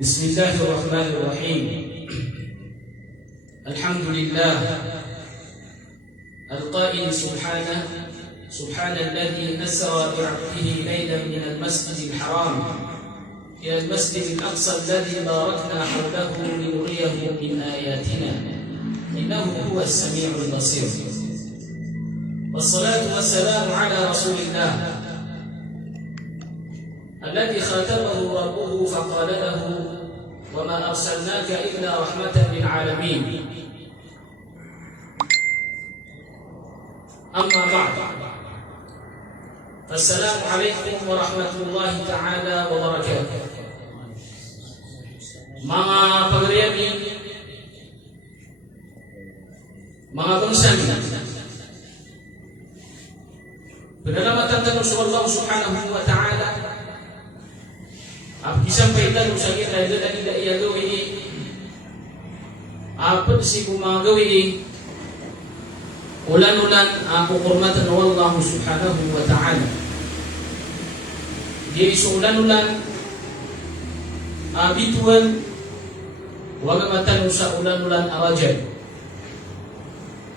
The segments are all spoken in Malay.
بسم الله الرحمن الرحيم. الحمد لله القائل سبحانه: سبحان الذي أسرى بعبده ليلا من المسجد الحرام إلى المسجد الأقصى الذي باركنا حوله لنريه من آياتنا إنه هو السميع البصير. والصلاة والسلام على رسول الله الذي خاتمه ربه فقال له: وما أرسلناك إلا رحمة للعالمين. أما بعد، فالسلام عليكم ورحمة الله تعالى وبركاته. Mga pagriyami, mga bangsan, penyelamatan tanah Allah Subhanahu wa Ta'ala. Apa disampaikan usahanya ada tidak ia gawin apa si mga gawin ulan-ulan aku hormatan Allah Subhanahu wa Ta'ala. Jadi ulan-ulan abituan wagamatan usa ulan-ulan arajab.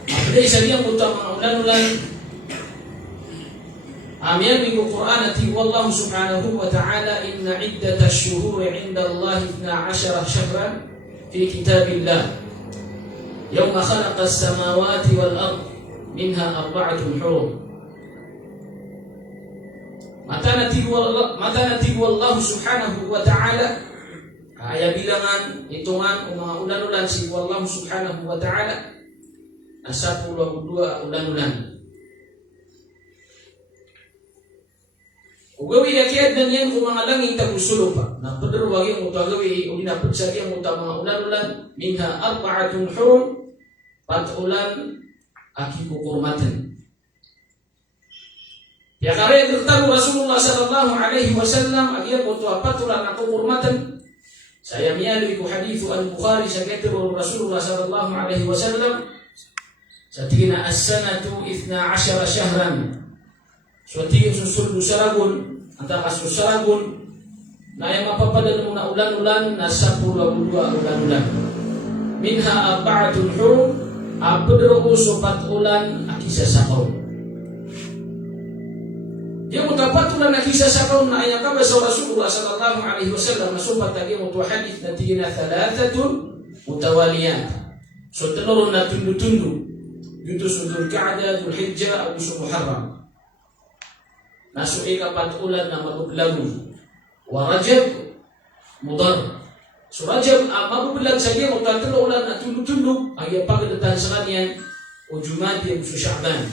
Apa isa dia utama ulan-ulan Amin minggu Quran ati wallahu subhanahu wa ta'ala inna iddatash shuhuri 'inda Allah 12 syahran fi kitabillah yawma khalaqas samawati wal ard minha arba'atun hurum. Mata nati wallahu subhanahu wa ta'ala aya bilangan hitungan mga ulan-ulan si wallahu subhanahu wa ta'ala 12 ulan-ulan. Ugawi yakiat dan yang kumangalangin tagusulo pa na padarwagi ang utagawi o dinapagsari ang utama ulan-ulan minha arba'atun hurum patulan aki kukurmatan. Ya karya tertaru Rasulullah sallallahu alaihi wasallam aki ang patulan na kukurmatan. Saya miyali ku hadithu al-Bukhari sa ketiru Rasulullah sallallahu alaihi wasallam sa tingina as-sanatu 12 syahran. Suati susul dusaragun antara susaragun na yang mapapadala muna ulan-ulan na 12 ulan-ulan. Minha arba'atun hurum apodro usopat ulan akisa sakaw. Yang mutapat ulan akisa sakaw na ayang kabasa Rasulullah sallallahu alaihi wasallam nasupat tagi mutu hadith na tigina 3 mutawaliyat. So telurun na tundu-tundu yutus Dzulqa'dah, Dzulhijjah, Agustus, Muharram. Nasu'i kapat ulan na mabublagu wa Rajab Mudar. So Rajab mabublag sa dia magtatalo ulan at tunduk-tunduk ay pagdatan sa kanyan o Jumadi o Sya'ban.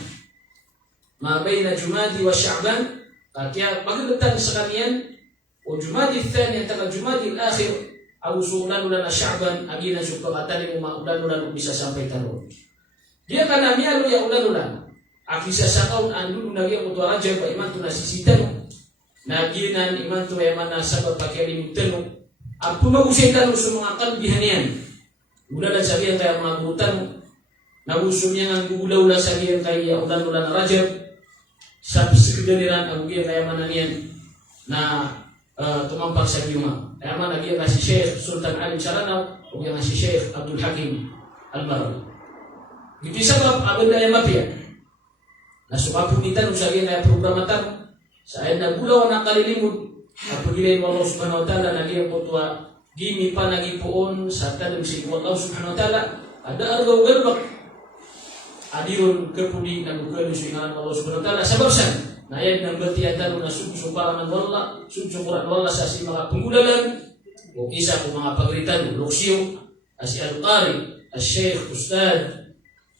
Mabay na Jumadi wa Sya'ban kaya pagdatan sa kanyan o Jumadi Thani at Jumadi al-Akhir ang usulan-ulan na Sya'ban agi na supakatan mo ulan-ulan bisa sampai taron. Dia kan namiyalo ya ulan-ulan akisa sakaun andu nagi mutu Rajab ba iman tu nasisitan naginan iman tu yaman nasabab pakai limutan apa magusitan usul mengakal bihanian udah sabihan kaya magutan nagusumnya ngan gugula-ula sabihan kaya ulan-ulan Rajab sabi sekidariran abugian kaya mananian na tumampang sa biyuma kaya man nagiyan na si Sheikh Sultan Alim Saranaw o yung si Sheikh Abdul Hakim Al-Marawi gitu sabab abanda yang mapia na sumapunitan usagin na programatan sa ayat na gulaw na kalilimod apagilay mo Allah subhanahu wa ta'ala naging putwa gimi pa nagipuon sa talim si Allah subhanahu wa ta'ala ada argaw galbak adirun kepuli nagugalo sa ingalan Allah subhanahu wa ta'ala sabab san na ayat ng bertiatan na sumsumparan ng wala sumsumparan wala sa si mga penggulalan o isa kung mga pagritan luksyo si Al-Qari Al-Sheikh Ustad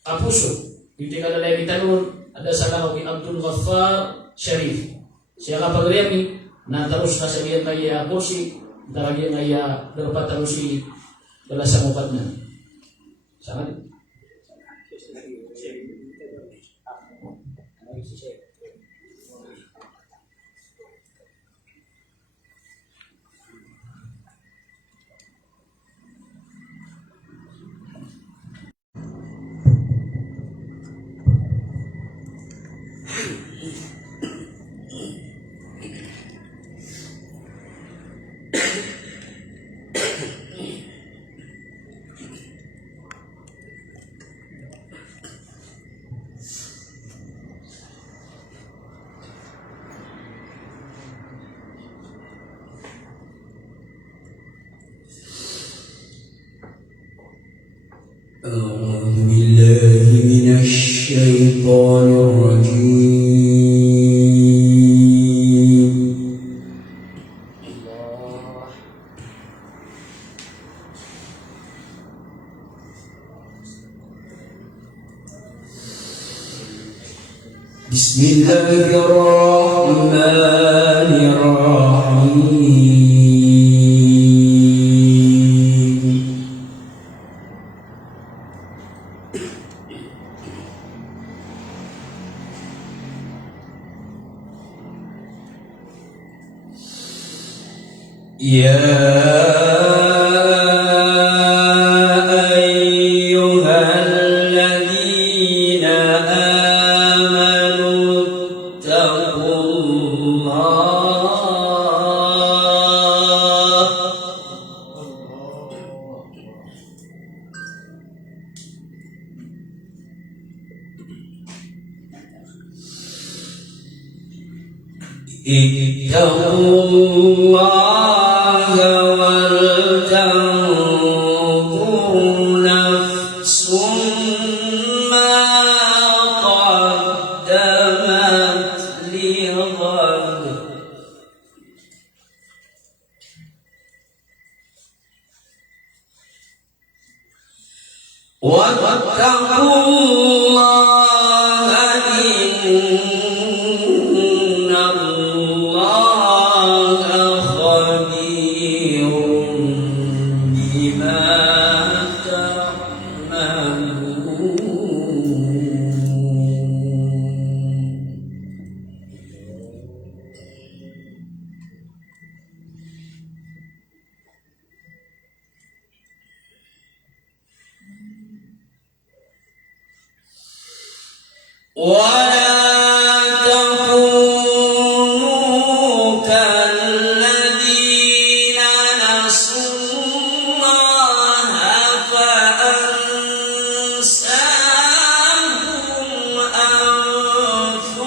Apuso hindi ka lalay tanong ada salah ni Abdul Ghaffar Sharif. Siya kapagriyami na terus kasabihan kaya kursi daragyan kaya dapat terus si balasa mukat na. Sangat. أعوذ بالله من الشيطان الرجيم. بسم الله الرحمن الرحيم. يا اتقوا الله ولتنظر نفس ما قدمت لغد واتقوا الله إن الله خبير بما تعملون. ولا تكونوا كالذين نسوا الله فأنساهم أنفسهم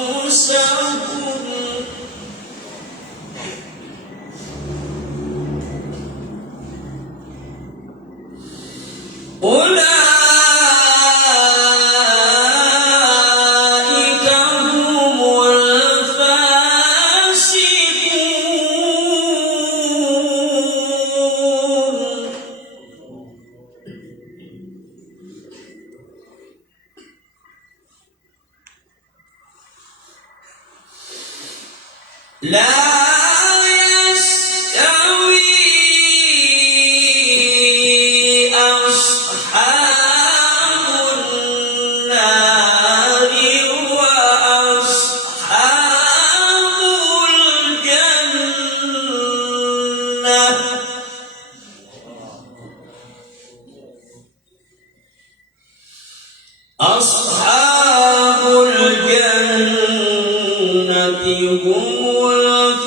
أولئك هم الفاسقون. لا يستوي أصحاب النار وأصحاب الجنة. أصحاب الجنة هم الفائزون.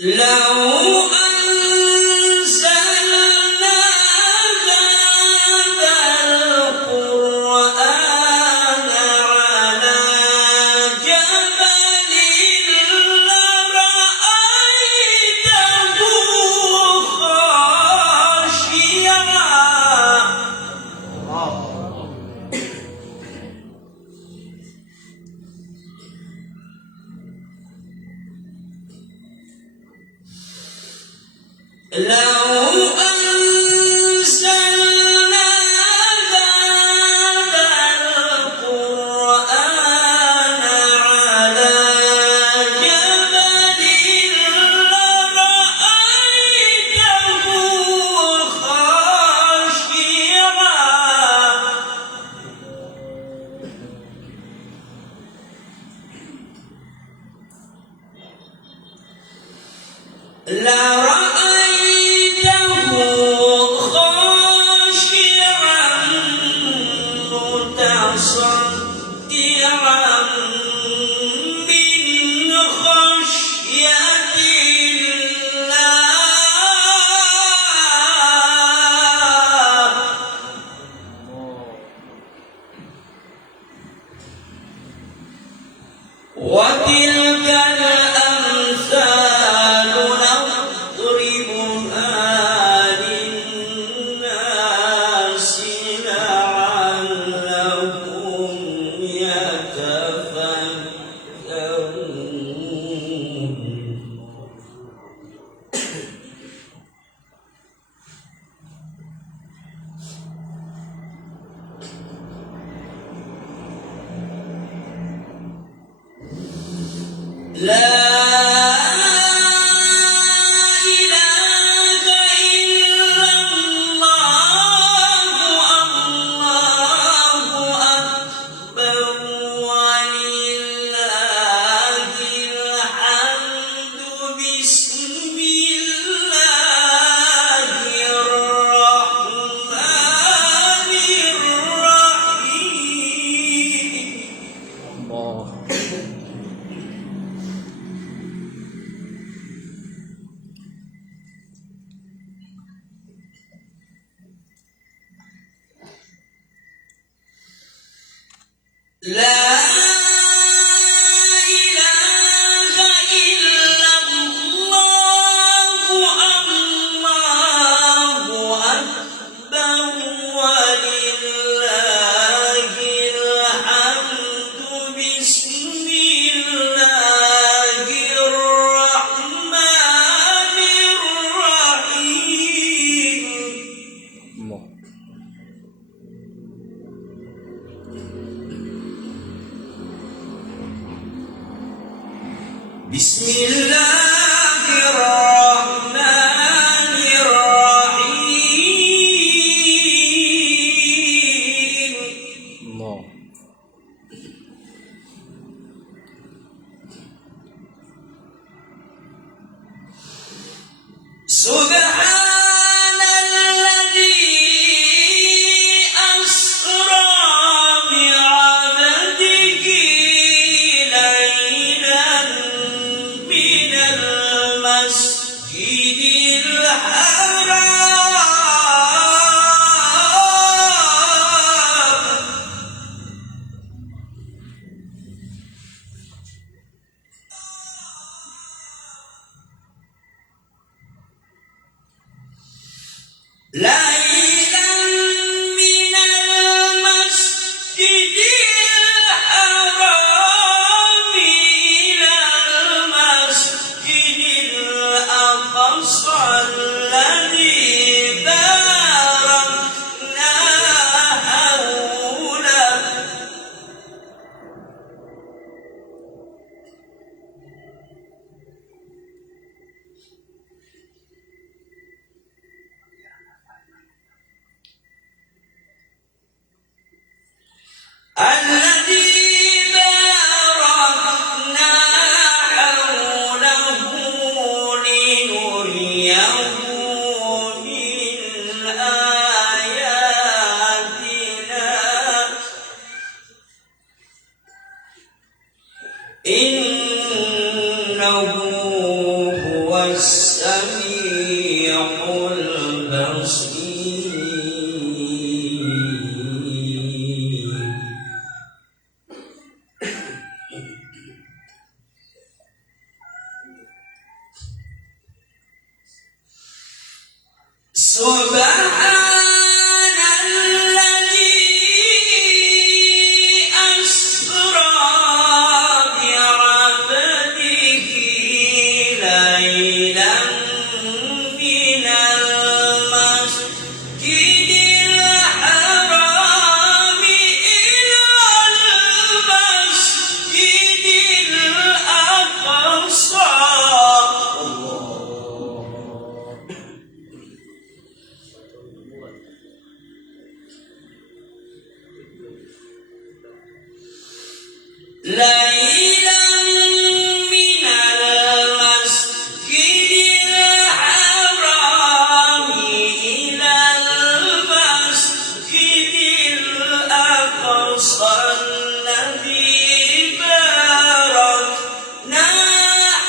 لو أنزلنا هذا القرآن على جبل لرأيته خاشعا لو أنزلنا هذا القرآن على جبل لرأيته خاشعا متصدعا من خشية وتلك الأمثال نضربها للناس لعلهم يتفكرون. لا إله إلا الله، الله أكبر، ولله الحمد. بسم الله الرحمن الرحيم. لا إله إلا الله، الله أكبر، ولله الحمد. بسم الله الرحمن الرحيم. بسم الله الرحمن الرحيم. سبحان الذي أسرى بعبده ليلا من المسجد الحرام ليلا من المسجد الحرام إلى المسجد الأقصى الذي باركنا حوله الذي باركنا حوله لنريه من آياتنا إنه هو السميع البصير. سبحان الذي أسرى بعبده ليلا من المسجد الحرام إلى المسجد الأقصى ليلا من المسجد الحرام إلى المسجد الأقصى الذي باركنا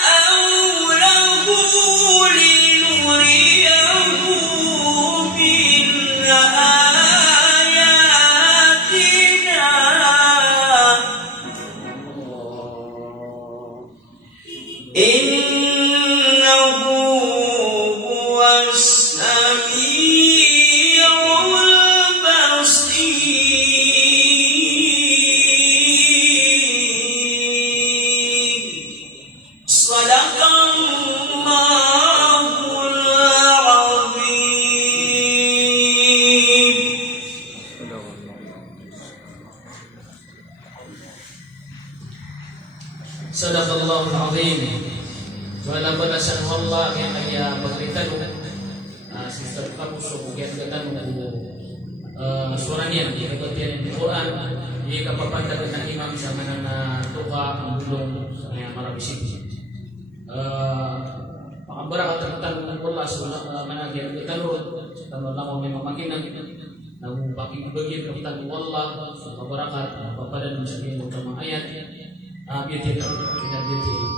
حوله لنريه من آياتنا Sadaqallahul azim. Wala balasan Allah yang kaya pagritan sister kamu so bukan dengan suaranya di bagian di Quran di kapapandagan ng imam sa manana tuka bulong sa mga marabisip. Makabara ka tentang Allah subhanahu managyan itanod tanong lang may mamaginan nang pakibagyan tentang Allah sa barakat papadan sa mga utama ayat bitin bitin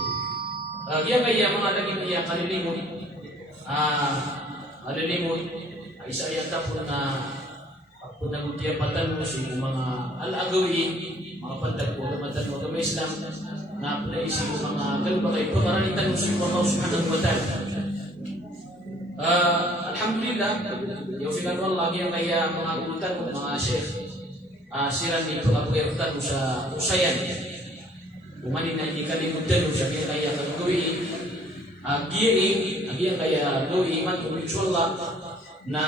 dia kaya mga lagi niya kalilimot kalilimot isa ayat tapon na pagpunagutiapatan mo sa mga al-agawi mga pantagpagpatan mo ng Islam na place yung mga galbakay pagkaranitan mo sa Allah subhanahu wa ta'ala. Alhamdulillah yung finalwal lagi ang kaya mga urutan mo mga sheikh siran dito kapuyarutan mo sa usayan umanin na hindi kalimutan mo sa kaya kagawin giring ang kaya gawin iman kung inshallah na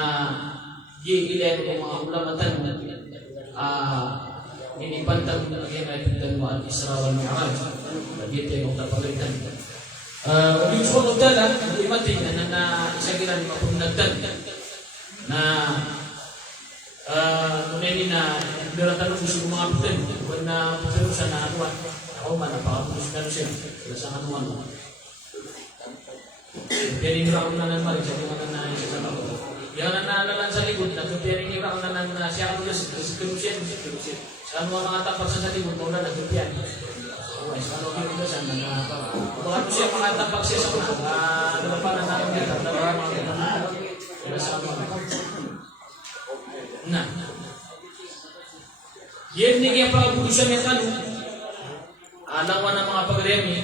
gigilan ko mga ulamatan ini pantang lagi na ipindan mo al-Isra wal Mi'raj lagi tayo ng tapagalitan inshallah dala imati na isagiran mapunagdan na tunay na beratan ko sa mga putin kung na putin sa naanuan ako man napakapos na siya sa anuan mo piring raon na naman sa mga nanaisa sa mga yang nanalan sa likod nagpiring raon na nang siya ako sa kerusyen sa mga tapak sa likod mo na nagpiyan okay sa ano kito sa mga bakit siya mga tapak siya sa mga lapanan na kita na sa mga nah yan ni kaya pag-uusap niya kanu alawan ng mga pagremi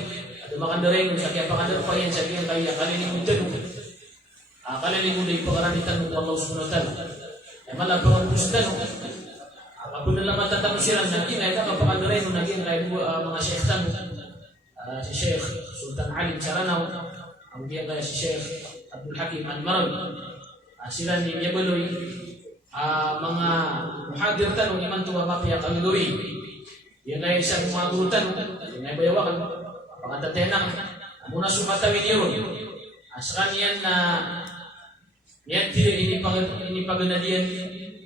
at makandaring sa kaya pakandar pa yan sa kaya kalilimutan kalilimutan yung pagkaranitan ng Allah subhanahu wa ta'ala ay malapang pusutan ako na lang matatapos siya naging ay kakapakandaring naging kaya mga sheikhtan si Sheikh Sultan Alim Saranaw ang diyan kaya si Sheikh Abdul Hakim Al-Marawi sila ni Yabaloy mga muhadir tanong iman tuwa mapya kami gawin yan ay isang mga guru tanong yan ay bayawakan pagkatatenang muna sumatawin yun sa kanyan na yan ini paganadian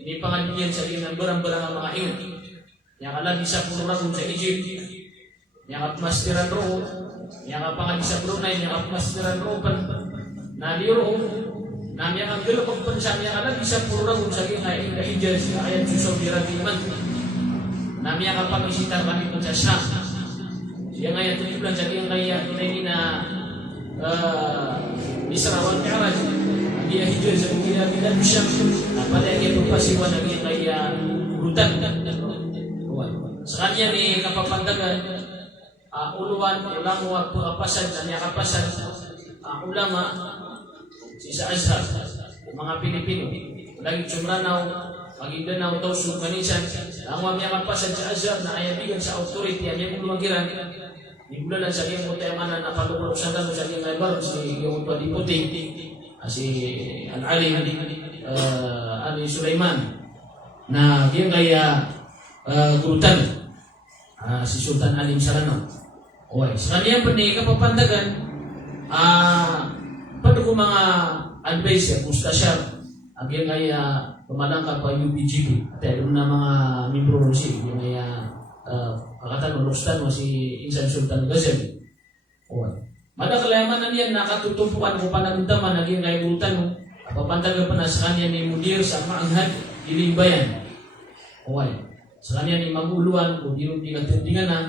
ini pangandian sa ng barang-barang ang mga ingat yan kalagi sa puluragon sa Egypt yan kapmastiran roho yan kapangadi sa Brunei yan kapmastiran roho na liro Nami ang gelo pagpansa niya alam isang pururagon sa kinain na Hijaz na ayan sa Saudi Arabia. Nami ang pag-isitar kami kung sa Sham. Siya ngayon tutulan sa kiyang kaya ini na Isra wal Mi'raj. Dia Hijaz sa kiyang bilang Sham. Pada yang berpasiwan na kiyang kaya rutan. Sa kanya ni kapapandagan uluan, ulama, pagkapasan, na kapasan, ulama, sa Azhar, mga Pilipino, lagi Sumranaw, Maguindanao, Tausug, Manisan, ang mga kapasan sa Azhar na ayabigan sa authority, ang yung lumagiran, di bulan sa kiyang mutayamanan na palupulok sa dano sa kiyang kaibar, si yung padiputi, si Al-Ali, Ali Sulaiman, na kiyang kaya gurutan, si Sultan Alim Saranaw. Okay, sa kanya pa ni kapapandagan, pada ko mga advice mustasyar ang yung kaya pamalangka pa UPGP at ayun na mga membro rin siya yung kaya kakatan ulustan mo si Insan Sultan Ghazali madakalayaman na niyan nakatutumpukan ko panagdaman naging kaya urutan mo papantagal pa na sa kanya ni Mudir sa Maanghad Ilimbayan sa kanya ni Maguluan kung di katindingan na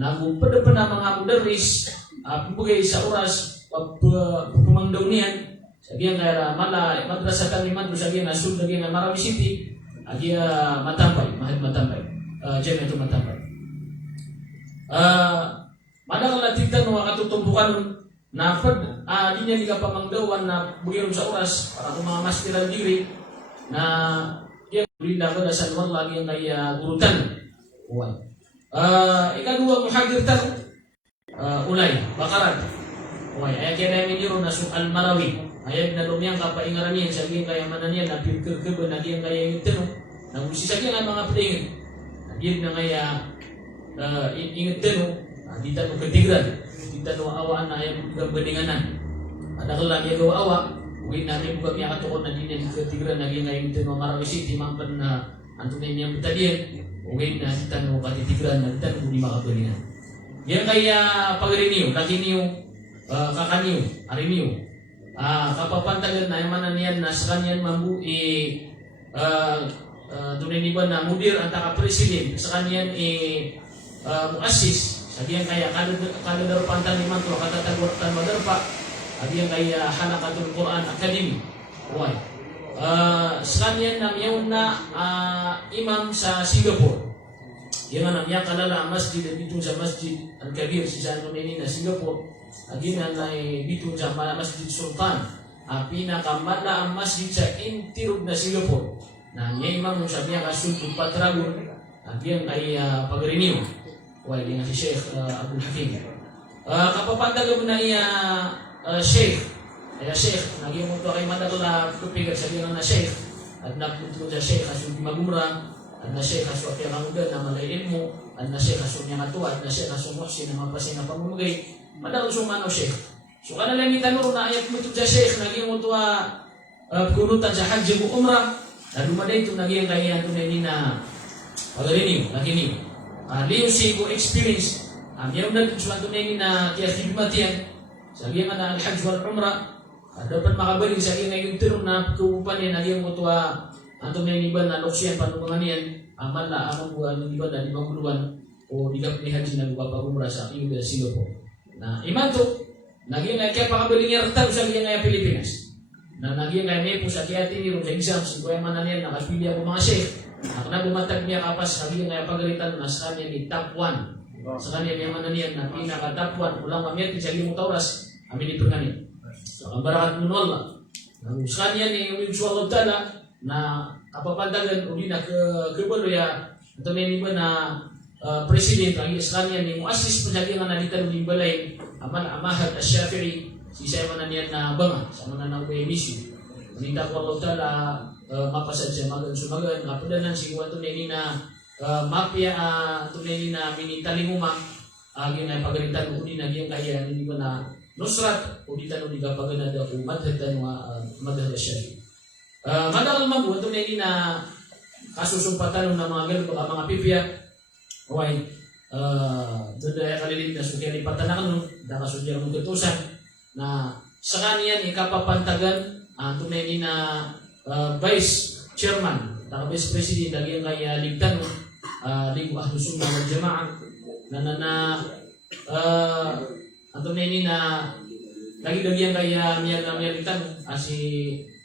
nagupada pa na mga mudaris pagpugay sa oras pagpumangdaw niyan sabihan kaya mala madrasa taliman sabihan na sud lagi na Marami City agia matampay mahal matampay diyan ito matampay madang latitan no katutumbukan na pag di niya liga pamangdawan na bugiron sa oras para kung mga mastiran diri na yan rinda ko dasan man lagi ang kaya gurutan ikadua muhadir tan ulay bakaran ay kaya namin yun na Al-Marawi ay nalumiyang kapaingaran niya sabihin kaya manan niya na pinagkagaba na diyan kaya yung tanong nagusisagyan ang mga pedingin na diyan na kaya ingat tanong Di tanu ketigran, di tanu awaan na yang bukan beninganan. Ada kelam ya gawa awa, win namin bukan yang katukon na din yang ketigran lagi ngayon tinu marawisi timampan na antunin yang betadian, win na di tanu katitigran na di tanu di makabeningan. Yang kaya pagriniu, kakiniu, kakaniu, ariniu. Kapapantagan na yung mana niyan na sa kanyan mambu tunay ni ba na mudir antaka presiden sa kanyan muasis sabihan kaya kada darpantan liman to katatagwatan madarpa sabihan kaya halakatul Quran Academy why sa kanyan na yung na imam sa Singapore yung namanya kalala masjid dito sa Masjid Al-Kabir sa tunay ni na Singapore agina na dito sa Masjid Sultan pinakamala ang masjid sa intirog na Singapore na niya imam nung sabi niya kasunod patragon at yan ay pagriniw wala nga si Sheikh Abdul Hakim kapapandaga mo na iya Sheikh kaya Sheikh naging mo ito kay madato na tupigar sabi nga na Sheikh at napunto sa Sheikh kasunod magumra at na Sheikh kasunod kaya kamugan na malayin mo at na Sheikh kasunod niya katuwa at na Sheikh kasunod muhsin na mapasin na pamumugay madato sumano Sheikh so ka na lang itanuro na ayat mo ito sa Sheikh naging mo ito kunutan sa Hajj mo umrah lalu pada itu naging kaya tunay na pagarini lagi ni liyo si ko experience meron na suatu tunay na tiya khidmat yan sabi nga na al-hajj wal umrah dapat makabalik sa iya ngayon turun na kuupan yan naging mutuwa ang tunay ni ba na loksyan panungan yan amal na amang buwan ng iba na 5 buwan o di ka haji na magpapagumra sa iyo da Singapore na iman to naging kaya pakabalik niya rata sa iya ngayon Pilipinas na naging kami po sa kiyati ni sa exam si Kuya Mananian nakapili ako mga sheikh ako na bumatag niya kapas naging kaya pagalitan na sa kanya ni top 1 sa kanya niya Mananian na pinaka top 1 ulang mamiyat sa limang tauras amin ito ngayon so ang barakat mo Allah sa kanya ni Uminsuwa Tala na kapapandagan uli na kebalo ya ito may iba na president ang sa kanya ni muasis po siya nga nalitan ng balay Ahmad Ash-Shafi'i si saya Mananian na banga sa mananaw ko emisyon. Minta ko Allah Ta'ala mapasad siya magan kapadanan si Kuwa tunay na mapya tunay na minitalimuma agin na pagalitan ko din nagyang kaya hindi ko na nusrat o di tanong di kapaganada o madhatan madhada siya. Madagal mabuhat tunay na kasusumpatan ng mga ganun baka mga pipya okay doon daya kalilim na sukya ni patanakan da kasudya mong ketusan na sa kaniyan ikapapantagan tunay na vice chairman na vice president lagi kaya ligtan Ligu Ahlus Sunnah wal Jamaah na tunay na lagi kaya miyan ligtan si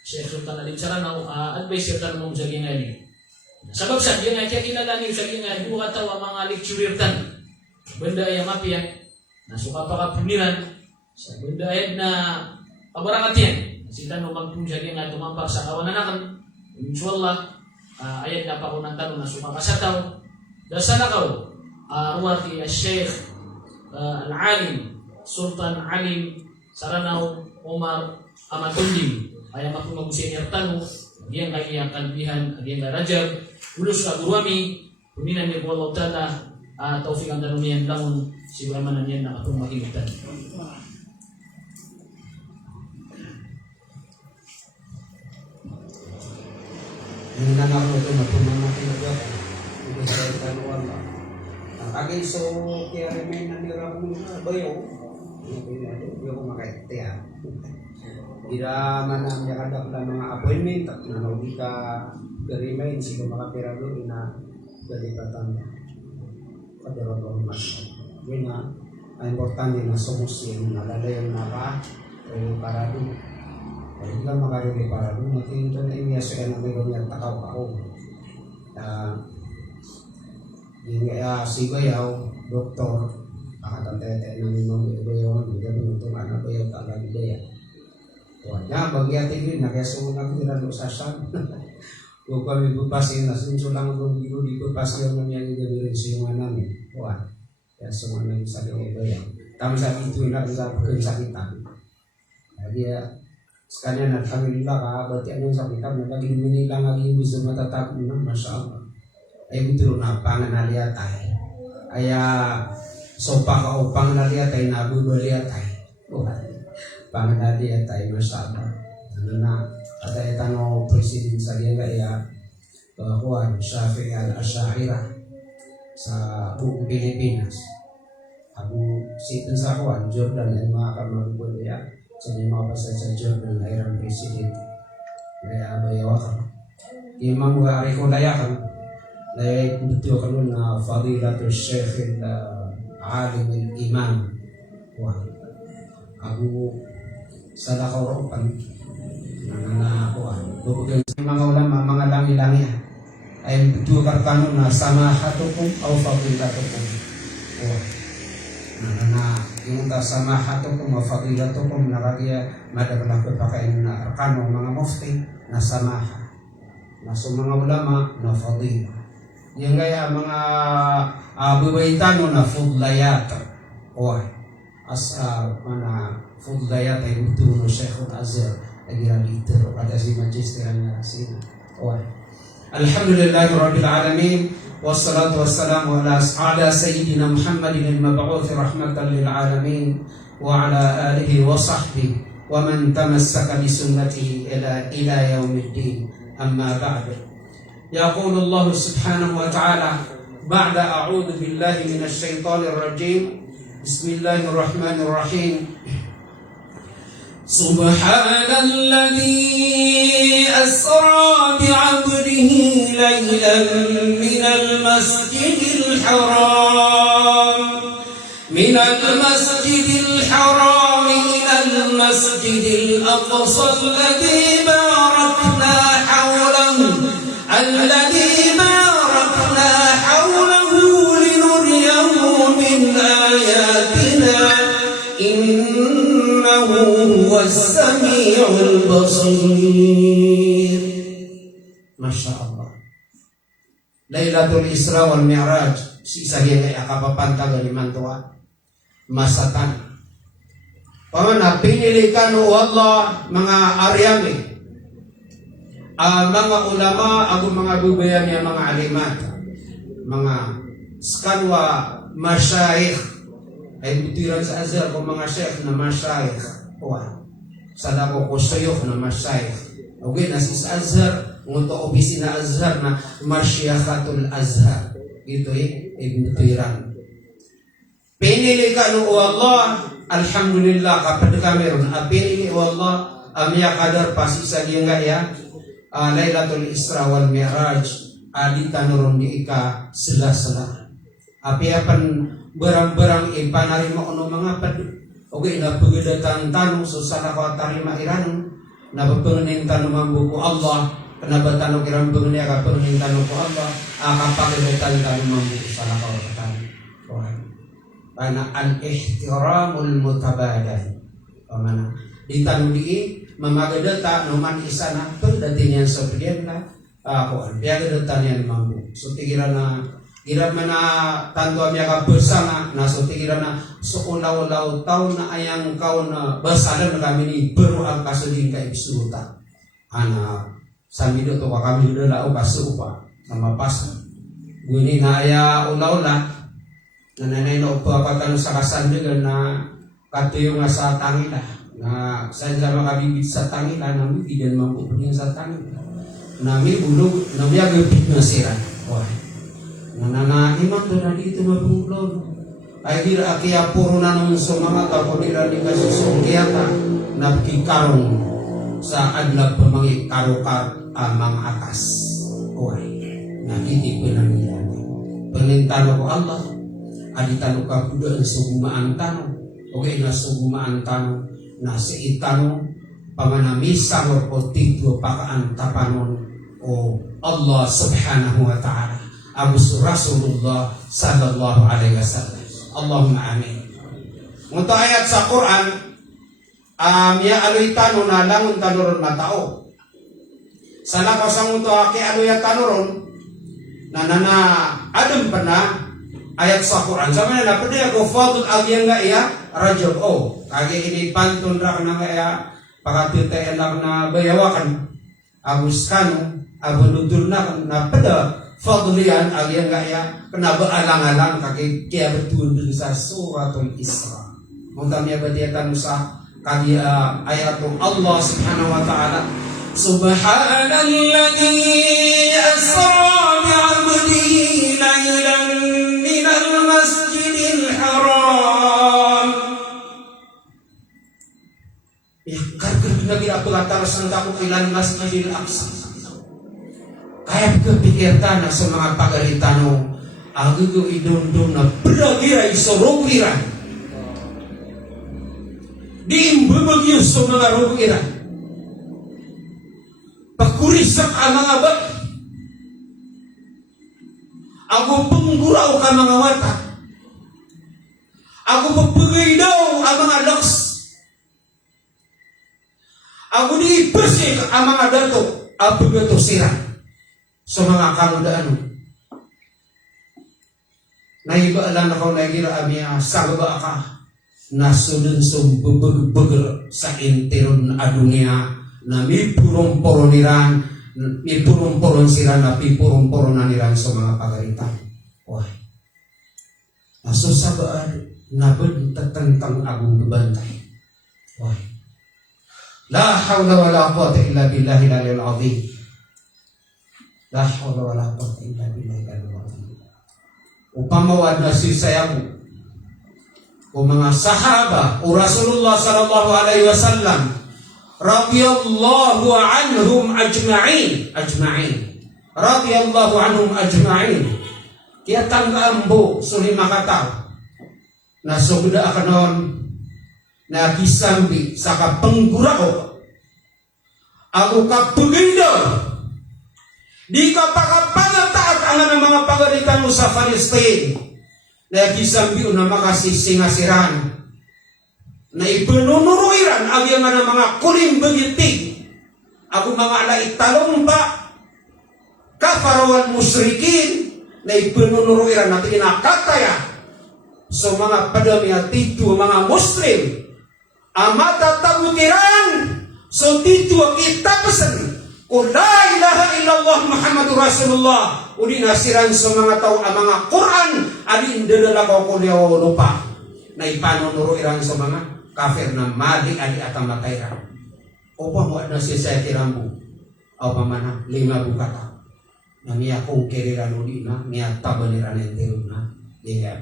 Sheikh Sultan Alim Saranaw advice yan mo sa gina ini sabab sa gina kaya kinalani sa gina buka tawa mga lecturer tan benda yang mapi yan na suka pakapuniran sa benda ayat na abarakat yan sila no magpunja nga tumampak sa kawananakan insyaallah ayat na pa ko ng tanong na sumakasataw dasalakaw ruwati al-Sheikh al-Alim Sultan Alim Saranaw Omar Amatundim ay makumagusin yung tanong diyan kaya kalbihan diyan ka Rajab ulus ka guruami puninan ni Allah Ta'ala taufik ang tanong niyan langon si Waman niyan na akong makimitan. Yung nanakaw ito na pumamakin na doon. Ito sa itanuan lang. Ang agay so, kaya rin nanira ko na bayaw. Hindi ako makaitiya. Tidak mana menyakadap lang mga appointment at nanawag ka garimain sila makapira doon na galipatan kadarabang mas. Yun na, ang importante na sumusin, nalalayan na ka, o para doon. Hindi lang makayuli para doon. Matinto na imiyasa ka na mayroon niya takaw ako. Yung si Bayaw, doktor, pakatantay-tay na nimang Bayaw, hindi naman itong anak Bayaw talaga Bayaw. Wanya, bagiatin yun, nakyasungan ako nila sa saan. Huwag kami pupasi, nasunso lang ako dito, di pupasi yung nangyari gawin sa yung namin. Wah, kaya sungan namin sa Bayaw. Tama sa ito yung nakita pagkakisakitan. Jadi sekalian alhamdulillah ka berarti ano sa kita lagi diminila lagi bisa matatap na masyaallah ay bitro na pangan aliat ay aya So pakaupang naliatay nabubaliatay. Pangnaliatay masyadong. Na atay tanong presiden sa diya ya Juan Shafi'i al-Ash'ariyah sa buong Pilipinas. Abu sitin sa Juan Jordan ang mga kamagulya sa mga basa sa Jordan na irang presiden. Kaya bayawakan. Imam wa arikulayakan na ito kanun na fadilatul Sheikh al-Alim al-Imam wa Abu Sadaqawropan na bubugan sa mga ulama, mga langi-langi ay dua kanun na samahatukum o fadilatukum na yung samahatukum o fadilatukum na kaya madagalang pagpakain na arkano mga mufti na samaha na so mga ulama na fadila yung kaya mga bubaitano na fudlayat o as mana fudlayat ay uturo Sheikh al-Azhar agiran itu ada si magister yang sini. Alhamdulillah rabbil alamin wassalatu wassalamu ala sayyidina Muhammadin al-mab'uth rahmatan lil alamin wa ala alihi wa sahbihi wa man tamassaka bi sunnatihi ila yaumiddin. Amma ba'd. Yaqulu Allah subhanahu wa ta'ala ba'da a'udzu billahi minasy syaithanir rajim. Bismillahirrahmanirrahim. سبحان الذي أسرى بعبده ليلا من المسجد الحرام إلى المسجد الأقصى الذي باركنا حوله لنريه من آياتنا إنه هو السميع البصير. Masya Allah. Lailatul Isra wal Mi'raj sisa yang akapapantag limantua masatan. Pamana pinilikan Allah mga aryami, mga ulama, ako mga bubayan niya mga alimat, mga skanwa masyayikh ay butiran sa Azhar ko mga syekh na masyayikh. Sada ko suyok na masyayikh. Okay, nasi sa Azhar untuk opisina Azhar na masyayikhatul Azhar. Ito butiran. Pinili ka no Allah, alhamdulillah kapag kami ron. Pinili Allah, amya kadar pasisa dia enggak ya? Lailatul Isra wal Mi'raj adita nurun di ika sela-sela. Apiapan barang-barang ipanarima ono mga padu. Okay, na pagdatan tanong so sana ko tarima iran na pagpengening tanong mambuko Allah, kenapa tanong iran pengening ka pengening tanong ko Allah, akapagdatan tanong mambuko sana ko tanong. Karena al-ihtiramul mutabadal. Pamana ditanong di mamagadata numan isana pagdating yan sa pilihan ako piagadatan yan mambu. So tigiran na ira mana tanto amya ka bersama na so tigiran na so ulaw-ulaw taon na ayang kaon na basalan na kami ni baru ang kasudin ka ibsuta. Ana sami do to kami do lao kasupa sama pas. Guni na aya ulaw-ula na nanay no pagkakano sa kasandigan na katuyo nga sa tangila na sa sama kabibit sa tangila na mi diyan mamupudin sa tangila. Nami bulog nami agapit na sira. Wah. Nana iman to na dito mabulog. Ay dira akia puro na nung sumama tapos dira di kasusong kiyata na kikarong sa adlab pamangi karukar amang atas. Wah. Nakitipin na niya. Penintano ko Allah. Aditano ka kuda na sugumaan tanong. Okay na sugumaan tanong na si itanong pamanamisang o potito pakaan tapanon o Allah subhanahu wa ta'ala abus Rasulullah sallallahu alaihi wasallam. Allahumma amin. Untuk ayat sa Quran ya aloy tano na langon tanoron na tao. Sana ko sang untuk aki aloy tanoron na adam pa na ayat sa Quran. Sama na pwede ako fadul agyan nga iya rajul kage ini pantun ra na nga iya pakatutay lang na bayawakan abus kano abuludul na pwede fadlian agian gaya kena bealang-alang kaki kia betul sa suratul Isra. Mutamnya badiatan Musa kali ayat Allah Subhanahu wa taala Subhanalladzi asra bi'abdihi laylan minal masjidil haram. Ya karena nabi apalatar sangka ilan masjidil aqsa. Kaya kepikir tanah semangat pagaritano agugo idondong na beragira isorogiran diimbebagyo sa mga rogiran pakurisak ang mga bat ako pengguraw ka mga wata ako papagay daw ang mga loks ako diipasik ang mga dato apagato sira sa mga kamudaan naibaalan ako nagira amia sagaba ka nasunod sa bubag-bugar sa interon na dunia na may purong-poroniran may purong-poron sila na pipurong-poronan niran sa mga pagalitan. Why? Nasusabaan nabad tatantang agong gabantay. Why? La hawla wa la quwwata illa billahi al-aliyyil azim. La hawla wa la quwwata illa billahi al-aliyyil azim. Upamawad na sisayamu o mga sahaba o Rasulullah sallallahu alaihi wasallam radhiyallahu anhum ajma'in radhiyallahu anhum ajma'in kaya tanggambo suli makataw na sugda akanon na kisambi sa kapenggurao ako kapugindo di ka pakapangataat ang mga pagalitan mo sa Palestine na kisambi na makasisingasiran na ipinunuruiran ang yung mga kuling bagitig ako mga alaitalong ba kafarawan musrikin na ipinunuruiran na tinakataya so mga padami at tito mga muslim ang matatabutiran so tito kita pesan kung la ilaha illallah Muhammadur Rasulullah uli nasiran sa mga tao ang mga Quran alin dalala ko kulyaw lupa na ipanunuruiran sa mga kafir na mali ali atang matayran upang mo na siya sa tirambo o pamana 5 bukata na niya kong kiriran uli na niya tabaniran ang tirun na niya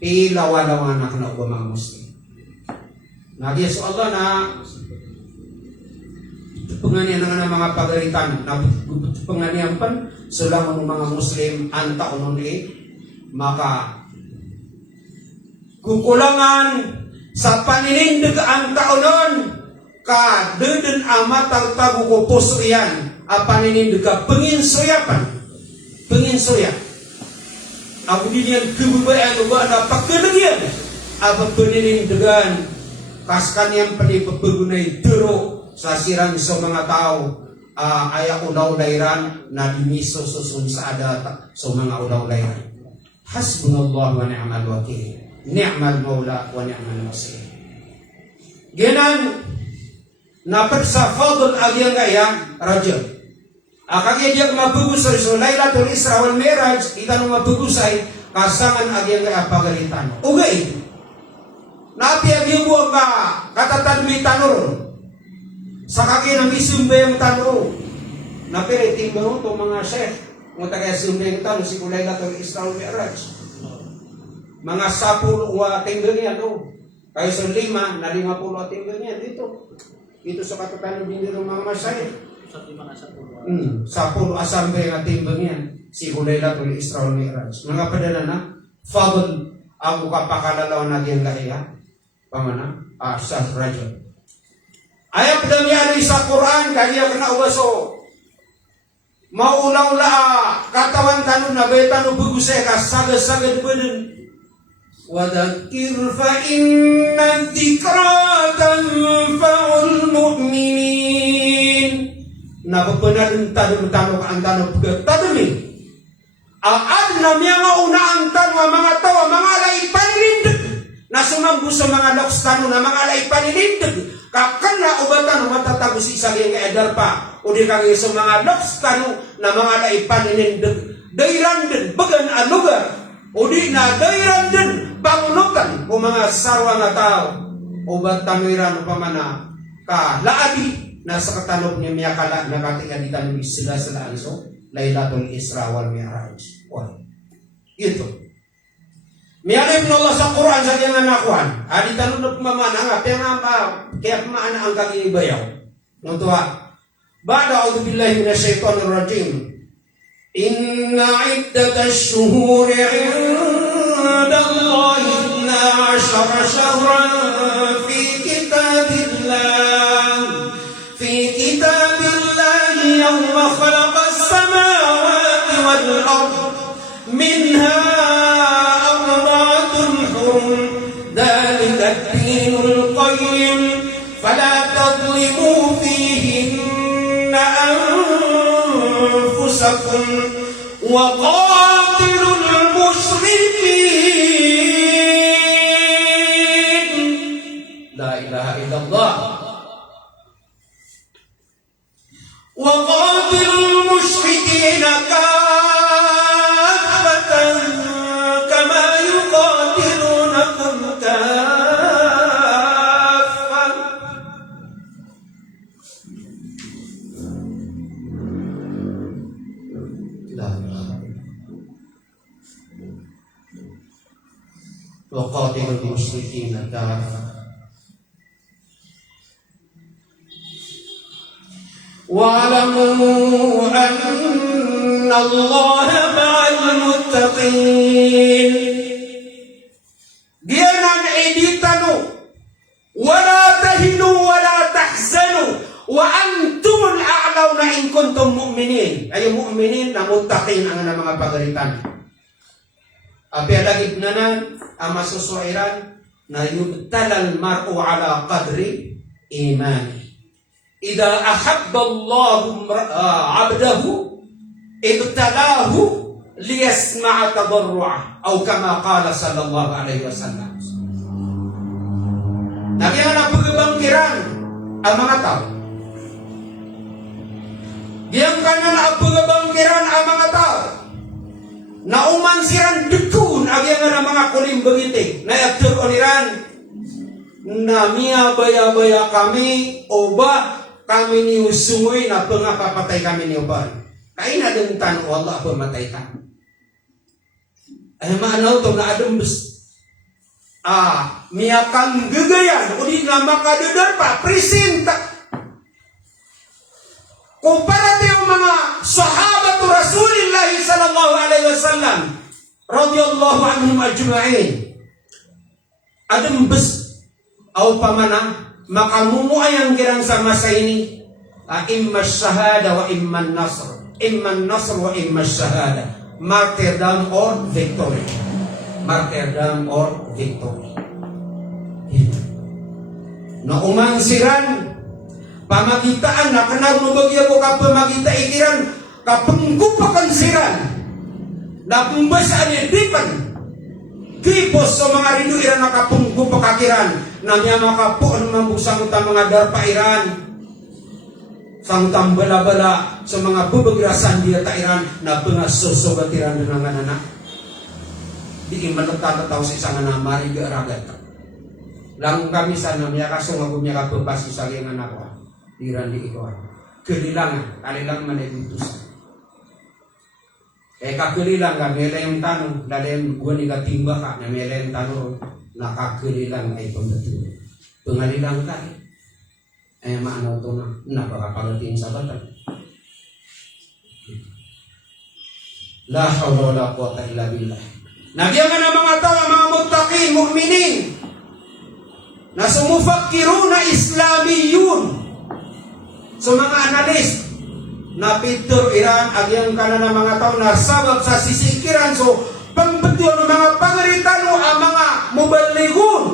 pilawalaw anak na uba mga muslim nagya so Allah na penganian ng mga pagalitan na penganian pan sulang ng mga muslim ang taon ni maka kukulangan sa paninindig ang taonon ka deden amat tagu ko puso yan a paninindig ka penginsoyapan penginsoya ako din yan kebubayan uba na pagkalagyan apa paninindigan kaskan yang panipapagunay dero sa sirang sa mga tao ay ulaw layran na dimiso susun sa adat sa mga ulaw layran. Hasbunallah wa ni'mal wakil. Ni'mal maula wa ni'mal nasir. Genan napad sa fadl agyang gaya rajab. Akagya diyak mapugusay so Lailatul Isra wal Miraj itanong mapugusay kasangan agyang gaya pagalitan. Ugay. Napi agyang buwag ka katatadmi tanur. Sa kakinang isumbay ang tano na piriting ba ito mga chef mga taga-isumbay ang tano si Lailatul Isra wal Miraj mga 10 tinggal niya kayo sa 5 na 50 tinggal niya dito sa katutano din ng mga masayit sa 10 asambay ang tinggal niya si Lailatul Isra wal Miraj mga padala na fadl ang kapakalalaw na diyan lahiya pamana sa Rajab ayat dami sa Quran kaya kena ubaso maulaw la katawan tanun na betanu bugusay ka sagad-sagad beden wadakir fa inna dzikra tanfa'ul mu'minin na bebenaden tadun tanu ka antano tadun aad na mga unaan tanu mga tawa mga lay paninindig na sumambu sa mga loks tanu na mga lay paninindig kakana ubatan matatago si isa nga edar pa o di kang sa mga loks tanu na mga laipaninindeg dairanden bagan anugar udi na dairanden pangunutan o mga sarwa nga tao obat tamiran pamana ka laadi na sa katanong ni miyakala nakatiganitan ni sila sa so Lailatul Isra wal Mi'raj. Wah. Itu. Miyalip na Allah sa Quran sa kiyang anakuan. Adi tanong na pumamana nga kaya pamaana ang kaging ibayaw. Nguntua. Ba'da a'udhu billahi minasyaitonir rajim. Inna iddatash shuhuri 'inda Allahi 12 shahran fi kitabillahi yawma khalaqas samawati wal ard minha arba'atun hurum dhalika ad-dinul qayyim fala tadlimu fihinna anfusakum wa qatilul musyrikin. La ilaha illallah. Wa qatilul musyrikina kaffatan kama yuqatilunakum kaffan. La ilaha wa qatilul musyrikina kaffatan. Wa'lamu anna Allah ma'al muttaqin. Diyanan editanu wala tahinu wala tahzanu wa antumul a'launa in kuntum mu'minin. Ayo mu'minin na muttaqin ang mga pagalitan. Api alagid nanan ang masusuiran na yubtalal mar'u ala qadri imani. Idza ahabba Allahu 'abdahu ibtalahu liyasma'a tadarru'ah atau kama qala sallallahu alaihi wasallam. Nagyan na pagbangkiran ang mga tao. Diyan kanya na pagbangkiran ang mga tao. Nauman siran dukun agyan na mga kulimbagitik na yatur oniran na miya baya-baya kami oba kami ni usungoy na pangapapatay kami ni uban. Kaya na din tanong Allah pamatay ka. Ay maanaw to na adumbes. Miyakang gagayan o di na makadadar pa presenta. Kumpara yung mga sahabatu Rasulillah sallallahu alaihi wasallam radhiyallahu anhum ajma'in. Adumbes au pamana makamumuay ang girang sa masa ini imma shahada wa imma nasr wa imma shahada, martyrdom or victory, na umansiran pamagitaan na kanang nubagya ko ka pamagita ikiran kapunggupakan siran na pumbasaan edipan tipos sa mga rinuiran na kapunggupakiran na niya makapuan mambusang utang mga darpairan sang tambala-bala sa mga bubagrasan diya tairan na pengasusubatiran ng mga anak di imanagtatataw sa isang anak marigaragat lang kami sana niya kasong ako niya kapabasi sa iyang anak ko diran di ikaw kelilangan kalilang manibutusan kakelilang ka mela yung tanong lalim buwan ni katimba ka na mela yung tanong nakakelilang ay pambetul pengalilang ka ay maanaw ito na napakapagating sa batang la hawla wala quwwata illa billah. Nagyangan ang mga tao mga muttaqin mu'minin na sumufakkiruna islamiyun so mga analist na Peter Iran agyang kana ng mga tao na sabab sa sisikiran so pambetul ng mga pangaritano ang mga muballighun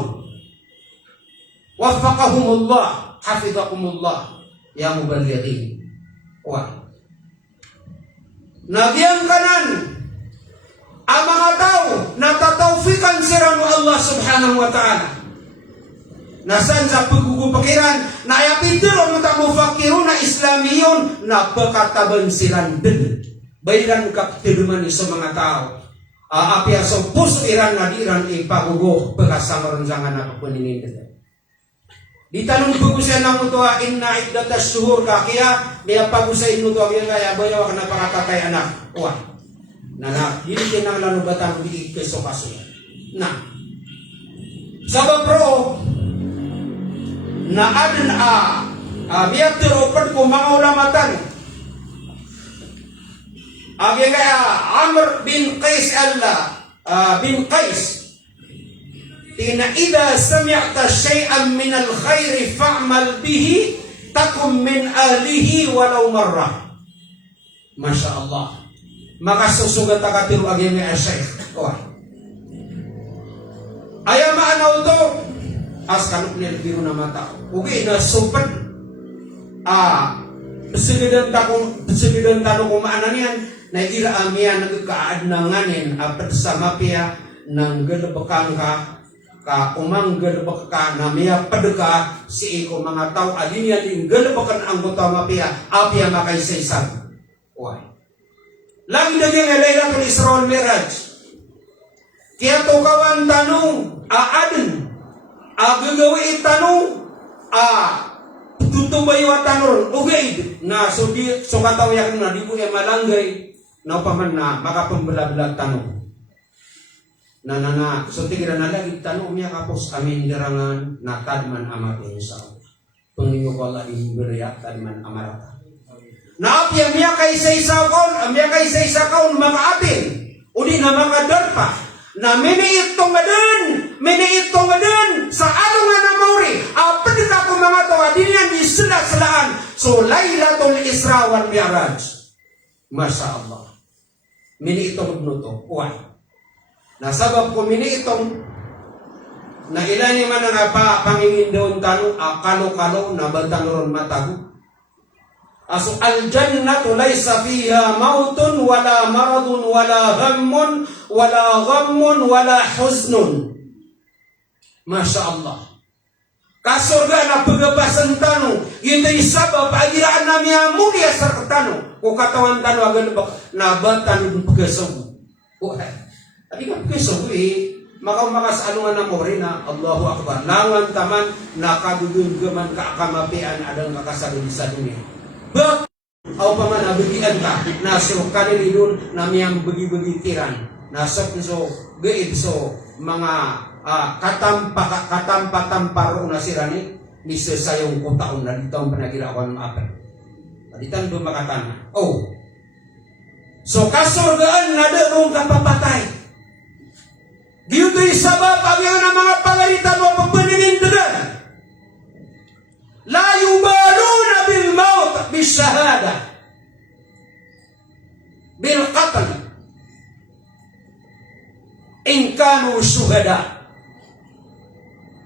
waffaqahumullah hafizakumullah ya muballighin wa nagyang kanan ang mga tao na tatawfikan sila ng Allah subhanahu wa ta'ala nasan sa pagkukupakiran na ayapitiro mo tamufakiro na Islamiyon na pagkataban silang din Bayiran kaptiduman sa mga tao. Apia so puso iran na diran ipagugo pagkasamaron sa nga napapuninindad. Di tanong pag-usay ng ito, inna iddatas suhur ka, kaya niya pag-usay ito, kaya bayaw ka napakatatay anak. Uwa, na hindi kinang lanubatan di keso kaso. Na, sabab pro, na adan biyag tiropad ko mga ulamatan. Kaya Amr bin Qais bin Qais, Tina idha sami'ta syai'an min al-khairi fa'mal bihi takum min ahlihi walau marrah. Masya Allah. Maka susugat akatiru agami asyaikh. Wah. Ayam ma'anaw to. Askanuk nil biru na mata. Ugi na supan. Besididan tanong kumaanan yan. Na ira amiya nagkakaadnanganin apat sa mapia ng galabakang ka umang galabak ka na miya padaka si iko mga tao adin yan yung galabakan ang buta mapia apia makaisaysan. Why? Lagi naging Laylatul Isra wal Miraj. Kaya to kawan tanong aadin gagawi tanong tutubay wa tanong ugaid na so kataw yak na di ko malanggay na paman na makapambalablag tanong. Na so tigira na lagi tanong niya kapos amin dirangan na tadman amatin sa panginoon ko Allah iberiak tadman amarata. Na apya miya kay sa isa kaon makaatin uli na makadarpa na miniitong madan sa along nga na mauri apad ka ko mga tawa din yan di sila-silaan so Laylatul Isra wal Mi'raj. Masya Allah. Miniitong nuto. Why? Nasabab ko miniitong na ilan man nga pangingin doon tanong kalo-kalo na bantanuron matago. Aso al-jannatu laysa fiha mautun wala maradun wala ghammun wala huznun. Masya Allah. Kasurga na pagabasan tanong hindi sabab agiraan na miya mulia sa tanong kung katawan tanong agan na bantanuron pagasaw. Adi ka pagasaw makakas ano nga na mo rin na Allahu Akbar langan taman nakadudungaman kaakamapian adang makasagun sa dunia. Bak aw pa man abagian ka nasok kanili dun na miyang bagi-bagi tiran nasok so gaib so mga katampa-tamparo na sirani ni sesayong ko taon na dito ang panagirawan ng apel. Aditan doon makatana. Oh. So kasurgaan na doon kapapatay. Giyuto'y sabab ang yung mga pangalitan mo pagpaninindran. La yubaluna bil maut bil shahada bil qatl in kanu syuhada.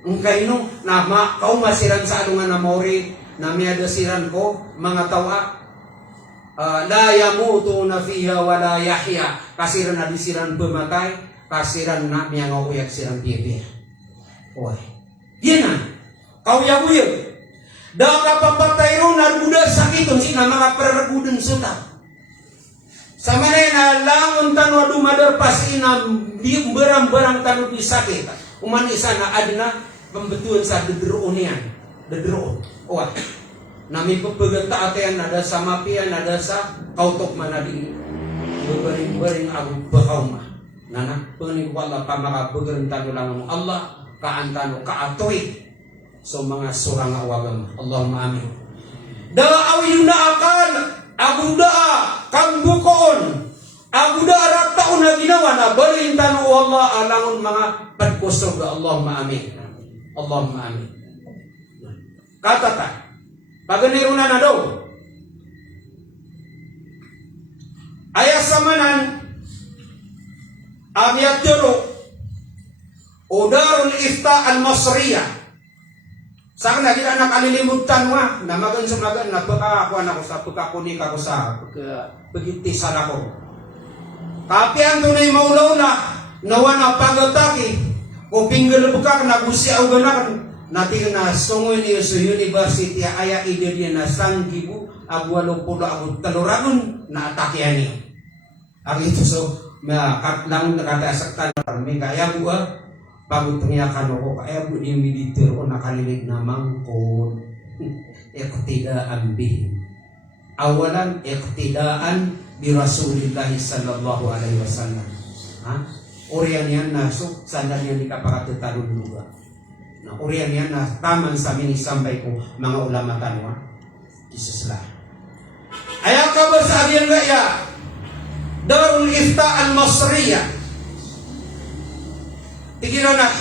Ang kaino na kau masiran sa alungan na mori na miyadasiran ko mga tawa la yamutuna fiha wala yahya kasiran na disiran pematay kasiran na miyang uyak siran pipi. Oy. Yan na. Kau yabuyo. Da kapapatay ro naruda sakiton sina mga peragudon suta. Sama na langon tanwa dumadar pasina di barang-barang tanu di sakit. Uman isa na adna pembetulan sa dedroon yan. Dedroon. Owa. Nami pagpagata atayan nada sa mapian nada sa kautok manadi. Bebaring-baring aku bakauma. Nana pening wala pa makapagarin tanu langon Allah kaantano kaatoy. So mga surang awagam. Allahumma amin. Da awiyuna akan aguda kang bukon. Aguda rataon na ginawa na balintano Allah alangon mga pagkusog. Allahumma amin. Allahumma amin. Katata. Paganiruna na daw. Ayas samanan abiyat yoro Udarul Ifta al-Masriyah. Sa akin kita anak alilimutan wa na magan sa magan na pagkakuan ako sa pagkakunik ako sa pagkitisan ako. Tapi ang tunay maulaw na nawa na pagataki o pinggel buka na gusya o ganakan natin na sungoy niyo sa university aya ide niya na 1,000 agwalo pulo ako taluragon na atakihan niyo. Ari itu so lang nakata saktan may kaya buwa pagod pengiyakan ako kaya bu ni militer o nakalilig na mangkon iqtidaan bihim. Awalan iqtidaan bi Rasulillah sallallahu alaihi wasallam. Urian yan na so sandal yan di kapakatutarun lugar. Na urian yan na taman sa minisambay ko mga ulama tanwa. Kisaslah. Ayaw ka ba sa agian gaya? Darul Ifta al-Masriyah. Tigilan na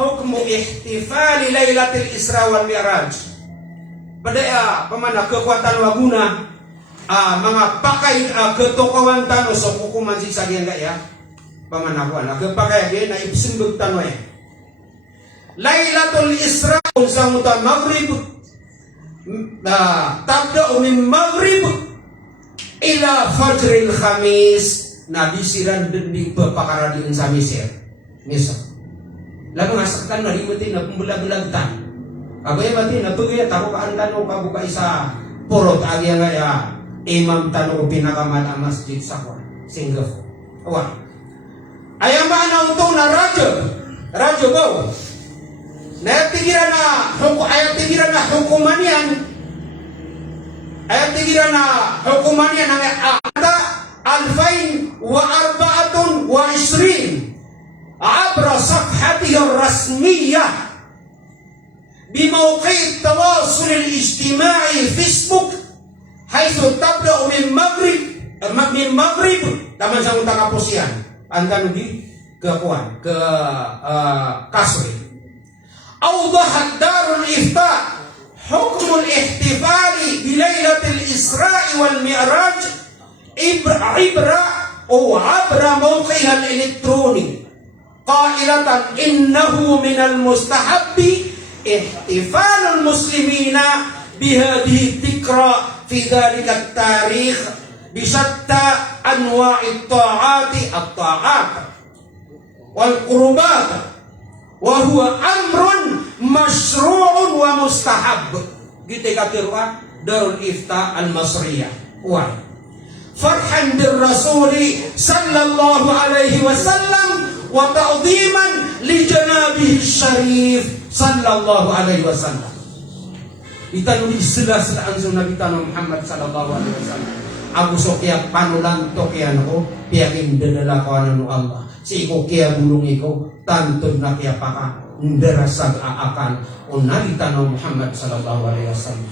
hukmu ihtifali Lailatul Isra wal Mi'raj. Badaya pamana kekuatan waguna mga pakay ketokawan tano sa hukuman si sagian gaya. Pamana ko na kepakay gaya na ibsimbag tano eh. Lailatul Isra sa muta maghrib tabda'u min maghrib ila fajril khamis na bisiran di papakaradian sa misir. Misa. Lalu ngasaktan na ributin na pumbulag-bulag tan. Kabaya batin na pagaya tako kaan tano kabuka isa purot agya nga ya imam tano pinakaman ang masjid sakwa. Singapore. Awa. Ayang ba na utong na radyo ba? Ayat tigiran na hukuman yan. Ayat tigiran na hukuman yan ang ata alfain wa arba'atun wa isrin abra safhatihi ar-rasmiyah bimawqi' at-tawasul al-ijtima'i Facebook haythu tabda'u min maghrib taman sa untang kapusian antano di kekuan ke kasri. أوضحت دار الإفتاء حكم الاحتفال بليلة الإسراء والمعراج عبر موقعها الإلكتروني قائلة إنه من المستحب احتفال المسلمين بهذه الذكرى في ذلك التاريخ بشتى أنواع الطاعات والقربات وهو أمر مشروع ومستحب. Gitu kata Darul Ifta al-Masriyah. Why? Farhan bir Rasuli sallallahu alaihi wasallam wa ta'dhiman li janabihi syarif sallallahu alaihi wasallam. Itanuli sila-sila ang Nabi Muhammad sallallahu alaihi wasallam. Aku sokya panulan tokyan ko piyakin dadala ko anu Allah. Si iko kaya bulong iko tantod na kaya paka nderasag aakan o nalitanaw Muhammad sallallahu alaihi wasallam.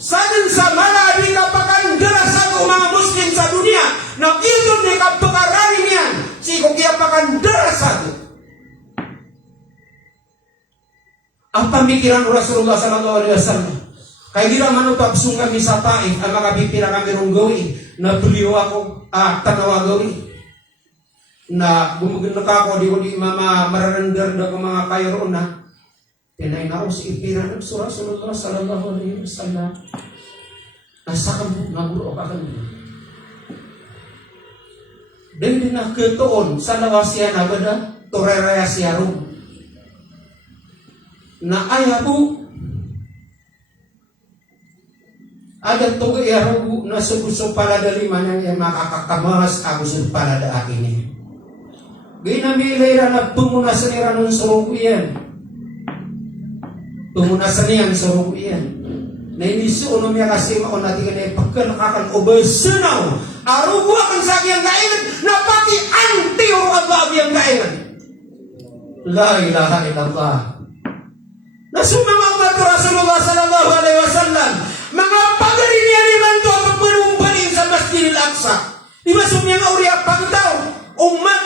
Sadin sa malabi kapakan nderasag o mga Muslim sa dunia na idon ni kapakararin yan si iko kaya pakan nderasag. Ang pamikiran Rasulullah sallallahu alaihi wasallam kaya di naman ito absungan ni sa Taif ang mga bipira kami rong gawin na tuliw ako tanawa gawin na gumaganda ka ako di mama mararandar na ko mga kayo roon na tinay na ako si ipira ng Rasulullah sallallahu alaihi wasallam nasa kami naguro ka kami dan din na ketoon sa lawasya na bada toreraya siya roon na ayabu ada togo yarugu na suguso pala daliman yang makakakamas ako sa pala da akin eh. Ginamilay na tumunasan nila ng suruguyan. Tumunasan niyan suruguyan. Na hindi suunom niya kasi ako natin na ipagkalakakan o besenaw. Arugo akong sagyang kaingan na pati anti o Allah ang kaingan. La ilaha illallah. Nasumang umat Rasulullah sallallahu alaihi wasallam. Mga pagarin niya naman ito ang magmanumbanin sa Masjid al-Aqsa. Di ba sumiyang uriya pagdaw umat